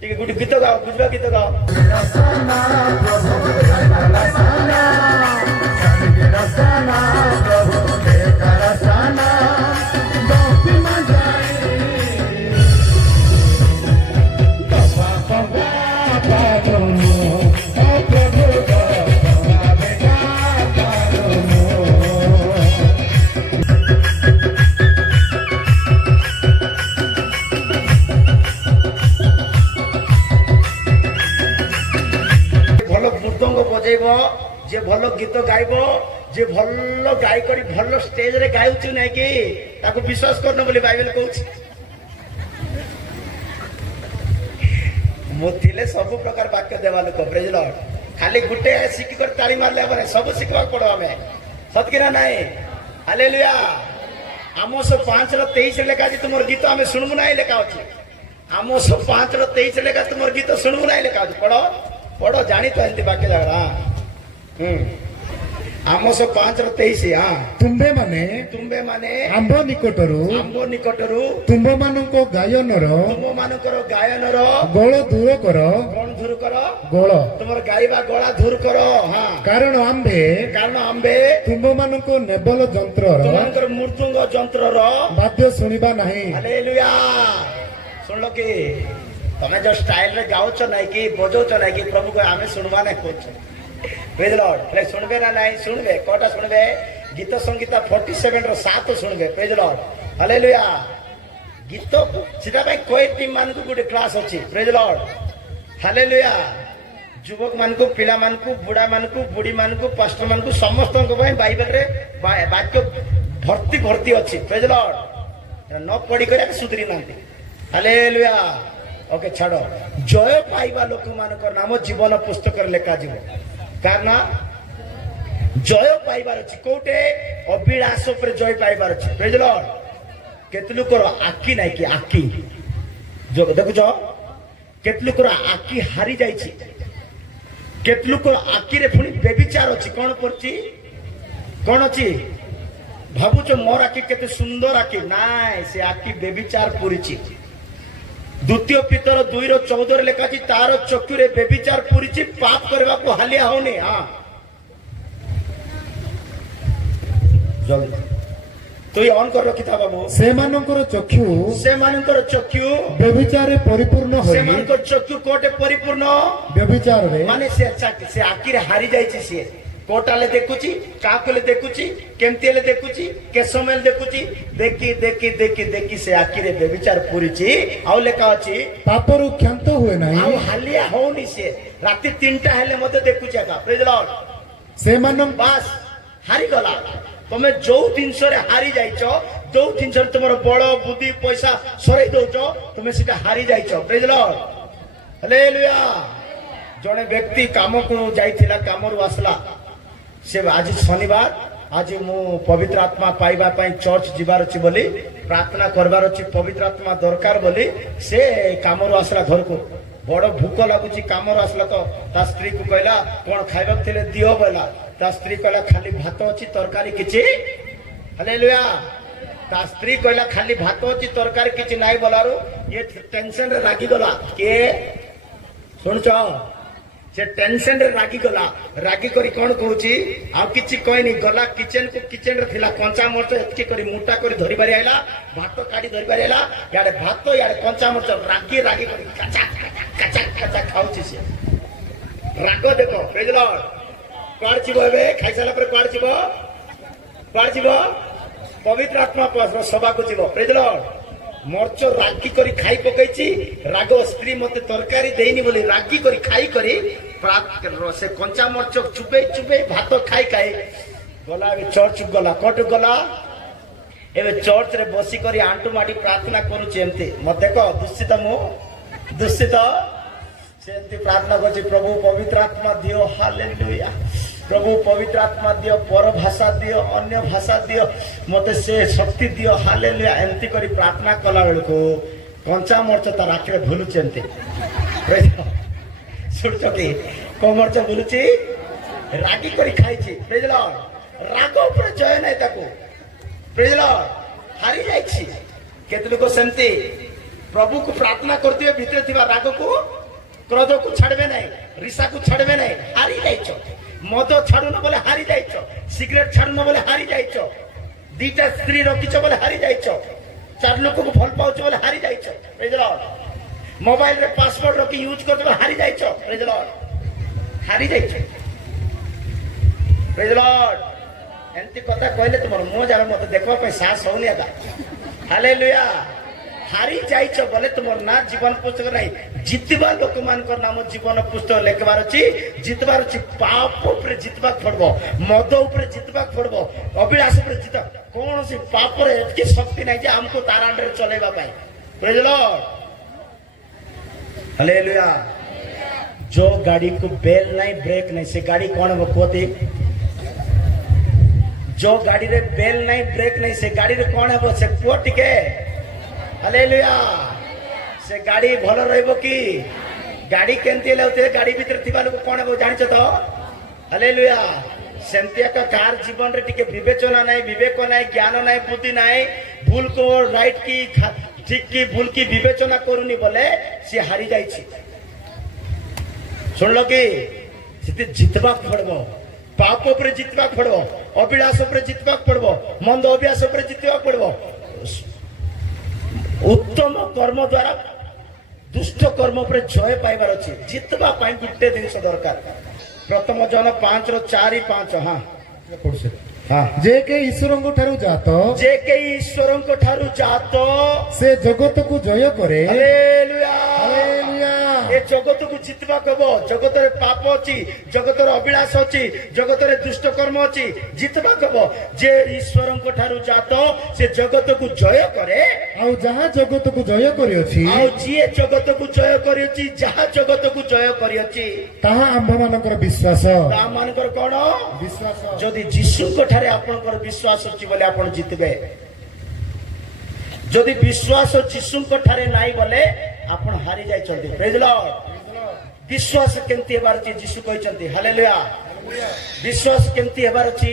ठीक है गोटे गीत गाओ बुझबा गीत गाओ रसना प्रभु रसना रसना प्रभु रसना दोस्ती में जाए पापा पापा যে ଭଲ ଗୀତ ଗାଇବ, ଯେ ଭଲ ଗାଇ କରି ଭଲ ଷ୍ଟେଜରେ ଗାଉଛି ନାଇଁ କି ତାକୁ ବିଶ୍ୱାସ କରୁନ ବୋଲି ବାଇବେଲ କହୁଛି। ମୁଁ ଥିଲେ ସବୁ ପ୍ରକାର ବାକ୍ୟ ଦେବା ଲୋକ, ପ୍ରେଜ ଲର୍ଡ। ଖାଲି ଗୋଟେ ଶିଖିକରି ତାଳି ମାରିଲେ ହବ ନାହିଁ, ସବୁ ଶିଖିବାକୁ ପଡିବ ଆମେ, ସତକି ନା ନାଇଁ? ହାଲେଲୁୟା। ଆମୋସ 5:23 ଲେଖା ଅଛି ତୁମର ଗୀତ ଆମେ ଶୁଣିବୁ ନାହିଁ ଲେଖା ଅଛି। ଆମୋସ 5:23 ଲେଖା ତୁମର ଗୀତ ଶୁଣିବୁ ନାହିଁ ଲେଖା ଅଛି। ପଢ ପଢ, ଜାଣି ତ ଏମିତି ବାକ୍ୟ ଜାଗା। ଆମୋସ 5:23। ତୁମ୍ଭେମାନେ ଆମ୍ଭ ନିକଟରୁ ତୁମ୍ଭମାନଙ୍କ ଗାୟନର ଗୋଳ ଦୂର କର। କଣ ଦୂର କର? ଗୋଳ। ତୁମର ଗାଇବା ଗଳା ଦୂର କର। କାରଣ ଆମ୍ଭେ ତୁମ୍ଭମାନଙ୍କ ନେବଲ ଯନ୍ତ୍ରର ତୁମଙ୍କର ମୃଦୁଙ୍ଗ ଯନ୍ତ୍ରର ବାଦ୍ୟ ଶୁଣିବା ନାହିଁ। ହାଲେଲୁୟା। ଶୁଣିଲ କି? ତମେ ଯୋଉ ଷ୍ଟାଇଲ ରେ ଗାଉଛ ନାଇଁ କି, ବଜାଉଛ ନାଇଁ କି, ପ୍ରଭୁ ଆମେ ଶୁଣବା ନାଇଁ କରୁଛ। Praise Lord. ହେଲେ ଶୁଣବେ ନା ନାଇଁ? ଶୁଣବେ। କୋଟା ଶୁଣବେ? ଗୀତ ସଂଗୀତ 47:7 ଶୁଣବେ। Praise Lord. ହାଲେଲୁୟା। ଗୀତ ସେଟା ପାଇଁ କୋଏଟ ଟିମ୍ ମାନଙ୍କୁ ଗୋଟେ କ୍ଲାସ ଅଛି। Praise Lord. ହାଲେଲୁୟା। ଯୁବକ ମାନଙ୍କୁ, ପିଲାମାନଙ୍କୁ, ବୁଢା ମାନଙ୍କୁ, ବୁଢୀ ମାନଙ୍କୁ, ପାଷ୍ଟର ମାନଙ୍କୁ, ସମସ୍ତଙ୍କ ପାଇଁ ବାଇବେଲରେ ବାକ୍ୟ ଭର୍ତ୍ତି ଅଛି। Praise Lord. ନ ପଢିକରି ସୁଧୁରି ନାହାନ୍ତି। ହାଲେଲୁୟା। ଓକେ, ଛାଡ। ଜୟ ପାଇବା ଲୋକମାନଙ୍କର ନାମ ଜୀବନ ପୁସ୍ତକରେ ଲେଖାଯିବ। କାରଣ ଜୟ ପାଇବାର ଅଛି। କୋଉଟେ? ଅଭିଳାଷ ଉପରେ ଜୟ ପାଇବାର ଅଛି। Praise Lord. କେତେ ଲୋକର ଆଖି ନାଇଁ କି, ଆଖି ଦେଖୁଛ, କେତେ ଲୋକର ଆଖି ହାରି ଯାଇଛି। କେତେ ଲୋକର ଆଖିରେ ପୁଣି ବେବିଚାର ଅଛି। କଣ କରୁଛି? କଣ ଅଛି? ଭାବୁଛ ମୋର ଆଖି କେତେ ସୁନ୍ଦର ଆଖି? ନାଇଁ, ସେ ଆଖି ବେବିଚାର ପୁରିଛି। ଦ୍ୱିତୀୟ ପିତର 2:14 ଲେଖା ଅଛି, ତାର ଚକ୍ଷୁରେ ବେବିଚାର ପୁରିଛି, ପାପ କରିବାକୁ ହାଲିଆ ହଉନି। তুই অন করে রখিথা বাবু। ସେମାନଙ୍କର চক্ষু ବ୍ୟଭିଚାରରେ ପରିପୂର୍ଣ୍ଣ ହୋଇ ସେମାନଙ୍କର ଚକ୍ଷୁ କୋଟେ ପରିପୂର୍ଣ୍ଣ ବ୍ୟଭିଚାରରେ ମାନେ ସେ ଆଖିରେ ହାରି ଯାଇଛି। ସିଏ କୋଟାଲେ ଦେଖୁଛି, କାହାକୁ ହେଲେ ଦେଖୁଛି, କେମିତି ହେଲେ ଦେଖୁଛି, କେ ସମୟ ଦେଖୁଛି, ଦେଖି ଦେଖି ଦେଖି ଦେଖି ସେ ଆଖିରେ ବ୍ୟଭିଚାର ପୁରିଛି। ଆଉ ଲେଖା ଅଛି ପାପରୁ କ୍ଷାନ୍ତ ହୁଏ ନାହିଁ। ଆଉ ହାଲିଆ ହଉନି। ସେ ରାତି 3ଟା ହେଲେ ମତେ ଦେଖୁଛି। Praise Lord. ସେମାନଙ୍କ ବାସ୍ ହାରିଗଲା। ତମେ ଯୋଉ ଜିନିଷରେ ହାରି ଯାଇଛ, ଯୋଉ ଜିନିଷରେ ତୁମର ବଳ ବୁଦ୍ଧି ପଇସା ସରେଇ ଦଉଛ, ତୁମେ ସେଟା ହାରି ଯାଇଛ। Praise Lord. ହାଲେଲୁୟା। ଜଣେ ବ୍ୟକ୍ତି କାମକୁ ଯାଇଥିଲା, କାମରୁ ଆସିଲା। ସେ ଆଜି ଶନିବାର, ଆଜି ମୁଁ ପବିତ୍ର ଆତ୍ମା ପାଇବା ପାଇଁ ଚର୍ଚ୍ଚ ଯିବାର ଅଛି ବୋଲି, ପ୍ରାର୍ଥନା କରିବାର ଅଛି, ପବିତ୍ର ଆତ୍ମା ଦରକାର ବୋଲି ସେ କାମରୁ ଆସିଲା ଘରକୁ। ବଡ ଭୋକ ଲାଗୁଛି। କାମରୁ ଆସିଲା ତ ତା ସ୍ତ୍ରୀ କୁ କହିଲା, କଣ ଖାଇବାକୁ ଥିଲେ ଦିଅ ବୋଇଲା। ତା ସ୍ତ୍ରୀ କହିଲା, ଖାଲି ଭାତ ଅଛି, ତରକାରୀ କିଛି। ହାଲେଲୁୟା। ତା ସ୍ତ୍ରୀ କହିଲା, ଖାଲି ଭାତ ଅଛି, ତରକାରୀ କିଛି ନାହିଁ ବୋଲାରୁ ଇଏ ଟେନସନ ରେ ରାଗିଗଲା। କିଏ? ଶୁଣୁଛ? ସେ ଟେନସନ ରେ ରାଗିଗଲା। ରାଗି କରି କଣ କହୁଛି, ଆଉ କିଛି କହିନି, ଗଲା କିଚେନ କୁ। କିଚେନ ରେ ଥିଲା କଞ୍ଚା ମରିଚ, ଏତିକି କରି ମୋଟା କରି ଧରି ପାରି ଆଇଲା, ଭାତ କାଢି ଧରି ପାରି ଆଇଲା। ଇଆଡେ ଭାତ, ଇଆଡେ କଞ୍ଚା ମରିଚ, ରାଗି କରି କାଚା କାଚା ଖାଉଛି। ସେ ରାଗ ଦେଖ। Praise Lord. କୁଆଡେ ଯିବ ଏବେ? ଖାଇସାରିଲା ପରେ କୁଆଡେ ଯିବ? ପବିତ୍ର ଆତ୍ମା ସଭାକୁ ଯିବ। Praise Lord. ମର୍ଚ ରାଗି କରି ଖାଇ ପକେଇଛି। ରାଗ, ସ୍ତ୍ରୀ ମତେ ତରକାରୀ ଦେଇନି ବୋଲି ରାଗି କରି ଖାଇ କରି ସେ କଞ୍ଚା ମର୍ଚ ଚୁପେଇ ଭାତ ଖାଇ ଗଲା। ଏବେ ଚର୍ଚ୍ଚ ଗଲା। କୋର୍ଟ ଗଲା। ଏବେ ଚର୍ଚ୍ଚ ରେ ବସିକରି ଆଣ୍ଟୁ ମାଡି ପ୍ରାର୍ଥନା କରୁଛି। ଏମିତି ମତେ ଦେଖ, ଦୂଷିତ ସେ ଏମିତି ପ୍ରାର୍ଥନା କରୁଛି, ପ୍ରଭୁ ପବିତ୍ର ଆତ୍ମା ଦିଅ। ହାଲେଲୁୟା। ପ୍ରଭୁ ପବିତ୍ର ଆତ୍ମା ଦିଅ, ପର ଭାଷା ଦିଅ, ଅନ୍ୟ ଭାଷା ଦିଅ, ମତେ ସେ ଶକ୍ତି ଦିଅ। ହାଲେଲୁୟା। ଏମିତି କରି ପ୍ରାର୍ଥନା କଲା ବେଳକୁ କଞ୍ଚା ମର୍ଚ ତାର ଆଖିରେ ଭୁଲୁଛି। ଏମିତି ଶୁଣୁଛ କି? କୋଉ ମର୍ଚ ଭୁଲୁଛି? ରାଗି କରି ଖାଇଛି। Praise Lord. ରାଗ ଉପରେ ଜୟ ନାହିଁ ତାକୁ। Praise Lord. ହାରି ଯାଇଛି। କେତେ ଲୋକ ସେମିତି ପ୍ରଭୁକୁ ପ୍ରାର୍ଥନା କରୁଥିବେ, ଭିତରେ ଥିବା ରାଗକୁ, କ୍ରୋଧକୁ ଛାଡିବେ ନାହିଁ, ରିସାକୁ ଛାଡିବେ ନାହିଁ। ହାରି ଯାଇଛ। ମଦ ଛାଡୁନ ବୋଲେ ହାରି ଯାଇଛ। ସିଗରେଟ ଛାଡୁନ ବୋଲେ ହାରି ଯାଇଛ। 2ଟା ସ୍ତ୍ରୀ ରଖିଛ ବୋଲେ ହାରି ଯାଇଛ। 4 ଲୋକକୁ ଭଲ ପାଉଛ ବୋଲେ ହାରି ଯାଇଛ। Praise Lord. ମୋବାଇଲ ରେ ପାସୱାର୍ଡ ରଖି ୟୁଜ କରୁଛ ବୋଲେ ହାରି ଯାଇଛ। Praise Lord. ହାରି ଯାଇଛ। Praise Lord. ଏମିତି କଥା କହିଲେ ତୁମର ମୁହଁ ଯାର ମତେ ଦେଖିବା ପାଇଁ ସାହସ ହଉନି। ହାଲେଲୁୟା। ହାରି ଯାଇଛ ବୋଲେ ତୁମର ନା ଜୀବନ ପୁସ୍ତକ ନାହିଁ, ଜିତିବା ଲୋକମାନଙ୍କର ନାମ ଜୀବନ ପୁସ୍ତକ ଲେଖିବାର ଅଛି। ଜିତବାର ଅଛି, ପାପ ଉପରେ ଜିତବାକୁ ପଡିବ, ମଦ ଉପରେ ଜିତବାକୁ ପଡିବ, ଅଭିଳାଷ ଉପରେ ଜିତ। କୌଣସି ପାପରେ ଏତିକି ଶକ୍ତି ନାହିଁ ଯେ ଆମକୁ ତାର ଆଣ୍ଡରେ ଚଲେଇବା ପାଇଁ। ପ୍ରେଜ୍ ଦ ଲର୍ଡ, ହାଲେଲୁୟା। जो गाड़ी को बेल नहीं ब्रेक नहीं से गाड़ी कौन है कहती? जो गाड़ी रे बेल नहीं ब्रेक नहीं से गाड़ी रे कौन है वो से पुआ टिके। हालेलुया। से गाड़ी भल रहबो कि गाड़ी केंती लाउते गाड़ी भीतर थिबा लोक कौन है वो जानिछ तो? हालेलुया। सेंतिया का कार जीवन रे टिके विवेचना नहीं, विवेक नहीं, ज्ञान नहीं, बुद्धि नहीं, भूल को राइट की ठीक की भूल की विवेचना करूनी बोले से हारी जाइछि। सुन लो कि जितवा पड़ब, पाप उपरे जितवा पड़ब, अभिलाष उपरे जितवा पड़ब, मंद अभ्यास उपरे जितवा पड़ब। उत्तम कर्म द्वारा दुष्ट कर्म उपरे जय पाइबार अछि। जितवा पाई गुटे जिनिस दरकार। प्रथम जन 5:4-5 हाँ हाँ जे के ईश्वरଙ୍କ ଠାରୁ ଜାତ जे के ईश्वरଙ୍କ ଠାରୁ जात से जगतକୁ ଜୟ करे। हालेलुया। हालेलुया। ए जगत को जितवा कब, जगत रे पाप अच्छी, जगत रे अभिलाष अच्छी, जगत रे दुष्ट कर्म अच्छी, जितवा कब जे ईश्वर को ठारू जात से जगत को जय करे। ଆଉ ଯାହା ଜଗତକୁ ଜୟ କରିଅଛି ଆଉ ଯିଏ ଜଗତ को जय କରିଅଛି, ଯାହା ଜଗତ को जय କରିଅଛି ତାହା ଆମ୍ଭମାନଙ୍କର ବିଶ୍ୱାସ। ତା ମାନଙ୍କର କଣ ବିଶ୍ୱାସ। ଯଦି ଯୀଶୁଙ୍କ ଠାରେ ଆପଣଙ୍କର ବିଶ୍ୱାସ ଅଛି ବୋଲି ଆପଣ ଜିତିବେ। ଯଦି ବିଶ୍ୱାସ ଯୀଶୁଙ୍କ ଠାରେ ନାହିଁ ବୋଲେ ଆପଣ ହାରି ଯାଇଛନ୍ତି। ପ୍ରେଜ୍ ଦ ଲର୍ଡ। विश्वास केमती हेबार अछि जीशु कहते हालेलुया। विश्वास केमती हेबार अछि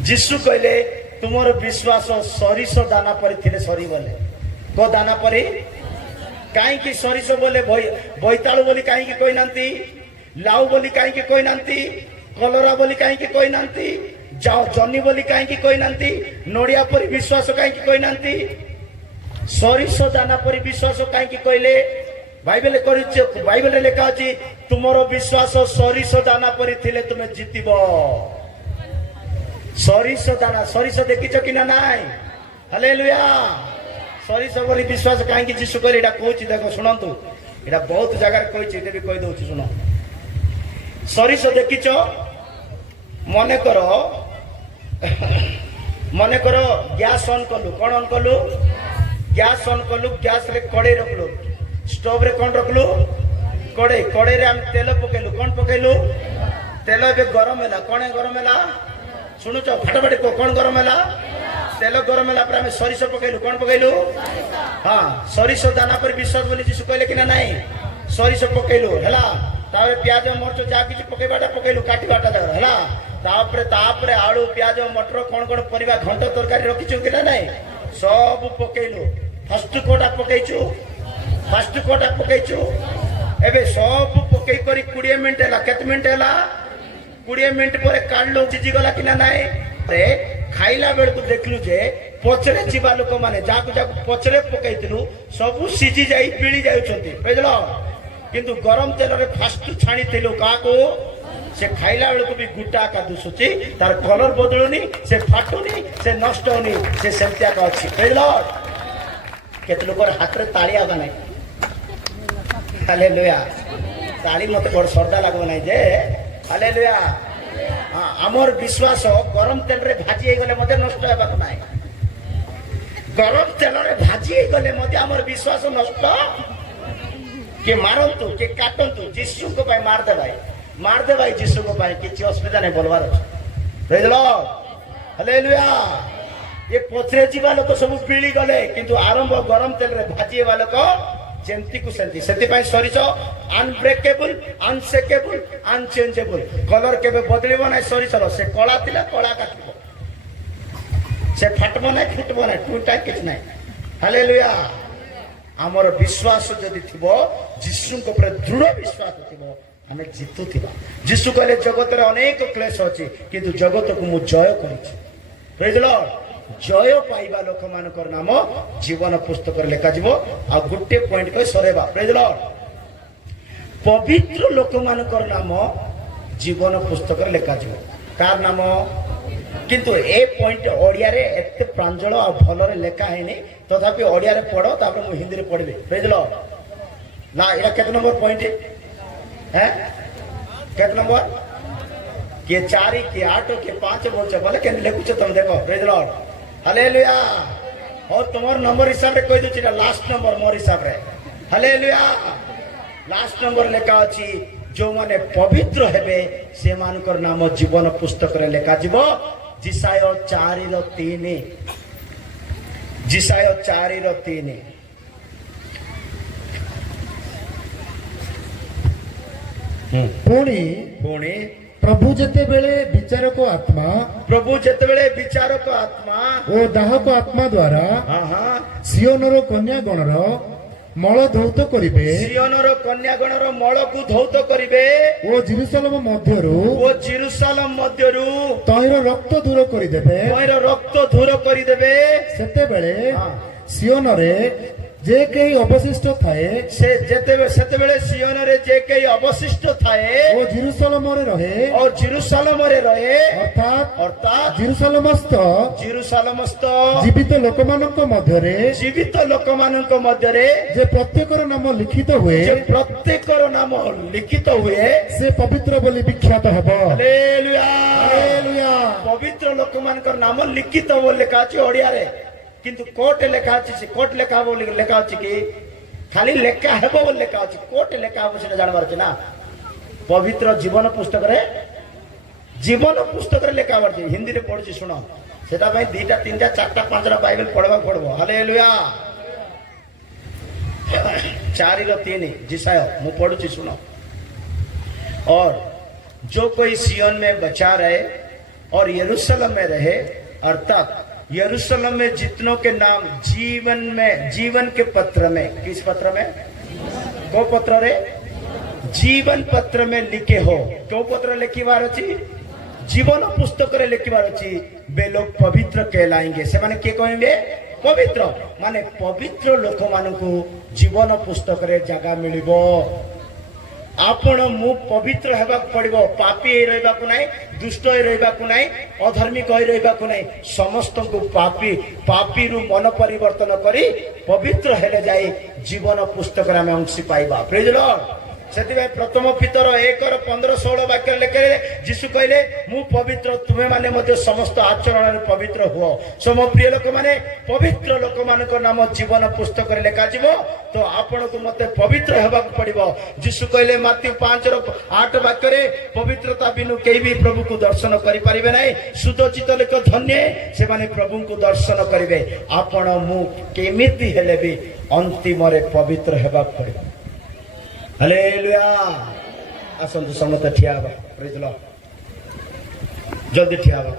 जीशु कहले तुमर विश्वास सरिष दाना परि थिले सरी बोले को दाना परि काई की सरिष बोले बोईतालु बोली काई की कोई नांती लाउ बोली काई की कोई नांती कलरा बोली काई की कोई नांती जाओ जन्नी बोली काई की कोई नांती नोडिया परि विश्वास काई की कोई नांती सरिष दाना परि विश्वास काई की कहले बाइबल बाइबल लेखा अछि तुमर विश्वास सरिष दाना परि थिले तुमे जितिबो। सरिष दाना सरिष देखिछ कि ना नाइ हालेलुया। सरिष बोली विश्वास काहे कि जीशु कहले एटा कहछि देखो सुनंतु एटा बहुत जगह कहछि एटा भी कहि दउछि सुनो। सरिष देखिछ मने करो गैस ऑन कलु कोन ऑन कलु गैस ऑन कलु गैस रे कड़े रखलु स्टोव रे कौन रखलु कड़े कड़े रे हम तेल पकेलु कौन पकेलु तेल ए गरम हैला कौन गरम हैला सुनुच फटाफट को कौन गरम हैला तेल गरम हैला पर हम सरिष पकेलु कौन पकेलु हां सरिष दाना पर विश्वास बोली जीशु कहले कि ना नाही सरिष पकेलु हैला तावे प्याज मरच जा किछि पकेबाटा पकेलु काटिबाटा जगह हैला तापरे आलू प्याज मटर कौन कौन परिबा घंटा तरकारी रखिछु कि ना नाही सब पकेलु फर्स्ट कोटा पकेइछु फास्ट कोटा पकईचु एबे सब पकई करी 20 मिनिट हैला केते मिनिट हैला 20 मिनिट पर काढलो सिजी गला कि ना नाही रे खाइला बेल को देखलु जे पचरे जीवा लोक माने जाकु जाकु पचरे पकईतिलु सब सिजी जाई पीली जाउछंती बुझलो किंतु गरम तेल रे फास्ट छाणी थिलु काको से खाइला बेल को भी गुटा का दुसुची तार कलर बदलुनी से फाटुनी से नष्ट होनी से सेमतिया का अछि बुझलो केते लोकर हाथ रे ताली आगा नाही हालेलुया ताली मते बड़ श्रद्धा लागबो नाही जे हालेलुया। हां हमर विश्वास गरम तेल रे भाजी हे गले मते नष्ट हेबा नाही गरम तेल रे भाजी हे गले मते हमर विश्वास नष्ट के मारंतु के काटंतु जीशु को भाई मार दे भाई जीशु को भाई किछि असुविधा नहीं बोलवार प्रेज लॉर्ड हालेलुया। ये पचरे जीवा लोक सब पीली गले किंतु आरंभ गरम तेल रे भाजी हेबा लोक जेमती को सेंती सेति पाई सरिष अनब्रेकेबल अनसेकेबल अनचेंजेबल कलर केबे बदलिबो नै सरिष से कला तिला कला काटिबो से फाटबो नै फुटबो नै टूटा किछ नै हालेलुया। हमर विश्वास जदि थिबो जीशु को पर दृढ़ विश्वास थिबो हमें जितु थिबा। जीशु कहले जगत रे अनेक क्लेश अछि किंतु जगत को मु जय करिछि प्रेज लॉर्ड। जय पाइबा लोक मानकर नाम जीवन पुस्तक लेखा जीव आ गुटे पॉइंट को सरेबा प्रेज लॉर्ड। पवित्र लोक मानकर नाम जीवन पुस्तक लेखा जीव कार नाम किंतु ए पॉइंट ओडिया रे एते प्रांजल आ भल रे लेखा हेनी तथापि ओडिया रे पढो तापर मु हिंदी रे पढबे प्रेज लॉर्ड। ना ये केते नंबर पॉइंट है केते नंबर के 4 के 8 के 5 बोलछे बोले के लिखुछ तुम देखो प्रेज लॉर्ड हालेलुया और तुम्हार नंबर हिसाब रे कहि दउछि लास्ट नंबर मोर हिसाब रे हालेलुया लास्ट नंबर लेखा अछि जो माने पवित्र हेबे से मानकर नाम जीवन पुस्तक रे लेखा जीवो जिसाय 4:3 जिसाय 4:3 पुणी पुणी प्रभु जेतेबेले विचारक आत्मा प्रभु जेतेबेले विचारक आत्मा ओ दाहक आत्मा द्वारा हाँ हाँ सियोनर कन्यागणर मल धौत करिबे सियोनर कन्यागणर मलकु धौत करिबे ओ जेरुसलेम मध्यरु ओ जेरुसालेम मध्यरु तहिर रक्त दूर करिदेबे तहिर रक्त दूर करिदेबे सेतेबेले हाँ। सियोनरे जे केही अवशिष्ट थाए से सेतेबेले सियोन रे जे केही अवशिष्ट थाए ओ जेरुसलेम रे रहे और जेरुसालेम रे रहे अर्थात जेरुसलेमस्थ जेरुसालेमस्थ जीवित लोकमानक मध्यरे जीवित लोकमानक मध्यरे जे प्रत्येकर नाम लिखित हुए जे प्रत्येकर नाम लिखित हुए से पवित्र बोली विख्यात हेबो हालेलुया हालेलुया पवित्र लोकमानकर नाम लिखित बोली लेखा अछि ओडिया रे किंतु कोट लेखा अछि से कोट लेखा बोली लेखा अछि कि खाली लेखा हेबो बोली लेखा अछि कोट लेखा हेबो से जानबार अछि ना पवित्र जीवन पुस्तक रे लेखा अछि हिंदी रे पढछि सुनो सेटा भाई 2टा 3टा 4टा 5टा बाइबल पढबा पड़बो हालेलुया 4:3 जिसाय मु पढछि सुनो और जो कोई सिय्योन में बचा रहे और यरूशलेम में रहे अर्थात यरूशलेम में जितनों के नाम जीवन के पत्र में किस पत्र में को पत्र रे जीवन पत्र में लिखे हो को पत्र लिखिबार अछि जीवन पुस्तक रे लिखिबार अछि बे लोग पवित्र कहलाएंगे से माने के कहेंगे पवित्र माने पवित्र लोक मानकु जीवन पुस्तक रे जगह मिलिबो आपण मु पवित्र हेबाक पड़िबो पापी रहबाकू नाही दुष्ट रहबाकू नाही अधर्मिक रहबाकू नाही समस्त को पापी रु मन परिवर्तन करी पवित्र हेले जाई जीवन पुस्तक रे हम अंश पाइबा प्रेज लॉर्ड सेति प्रथम पितर 1:15-16 वाक्य लेखे जीशु कहले मु पवित्र तुमे माने मध्य समस्त आचरण रे पवित्र हुओ सम प्रिय लोक माने पवित्र लोक मानक नाम जीवन पुस्तक रे लेखा जीवो तो आपण को मते पवित्र हेबाक पड़िबो जीशु कहले माथ्यू 5:8 वाक्य रे पवित्रता बिनु केही भी प्रभु को दर्शन करि परिबे नाही सुदचित लोक धन्य से माने प्रभु को दर्शन करिवे आपण मु केमिति हेले भी अंतिम रे पवित्र हेबाक पड़िबो हालेलुया आसंतु समस्त ठिया बा प्रेज लॉर्ड जल्दी ठिया बा।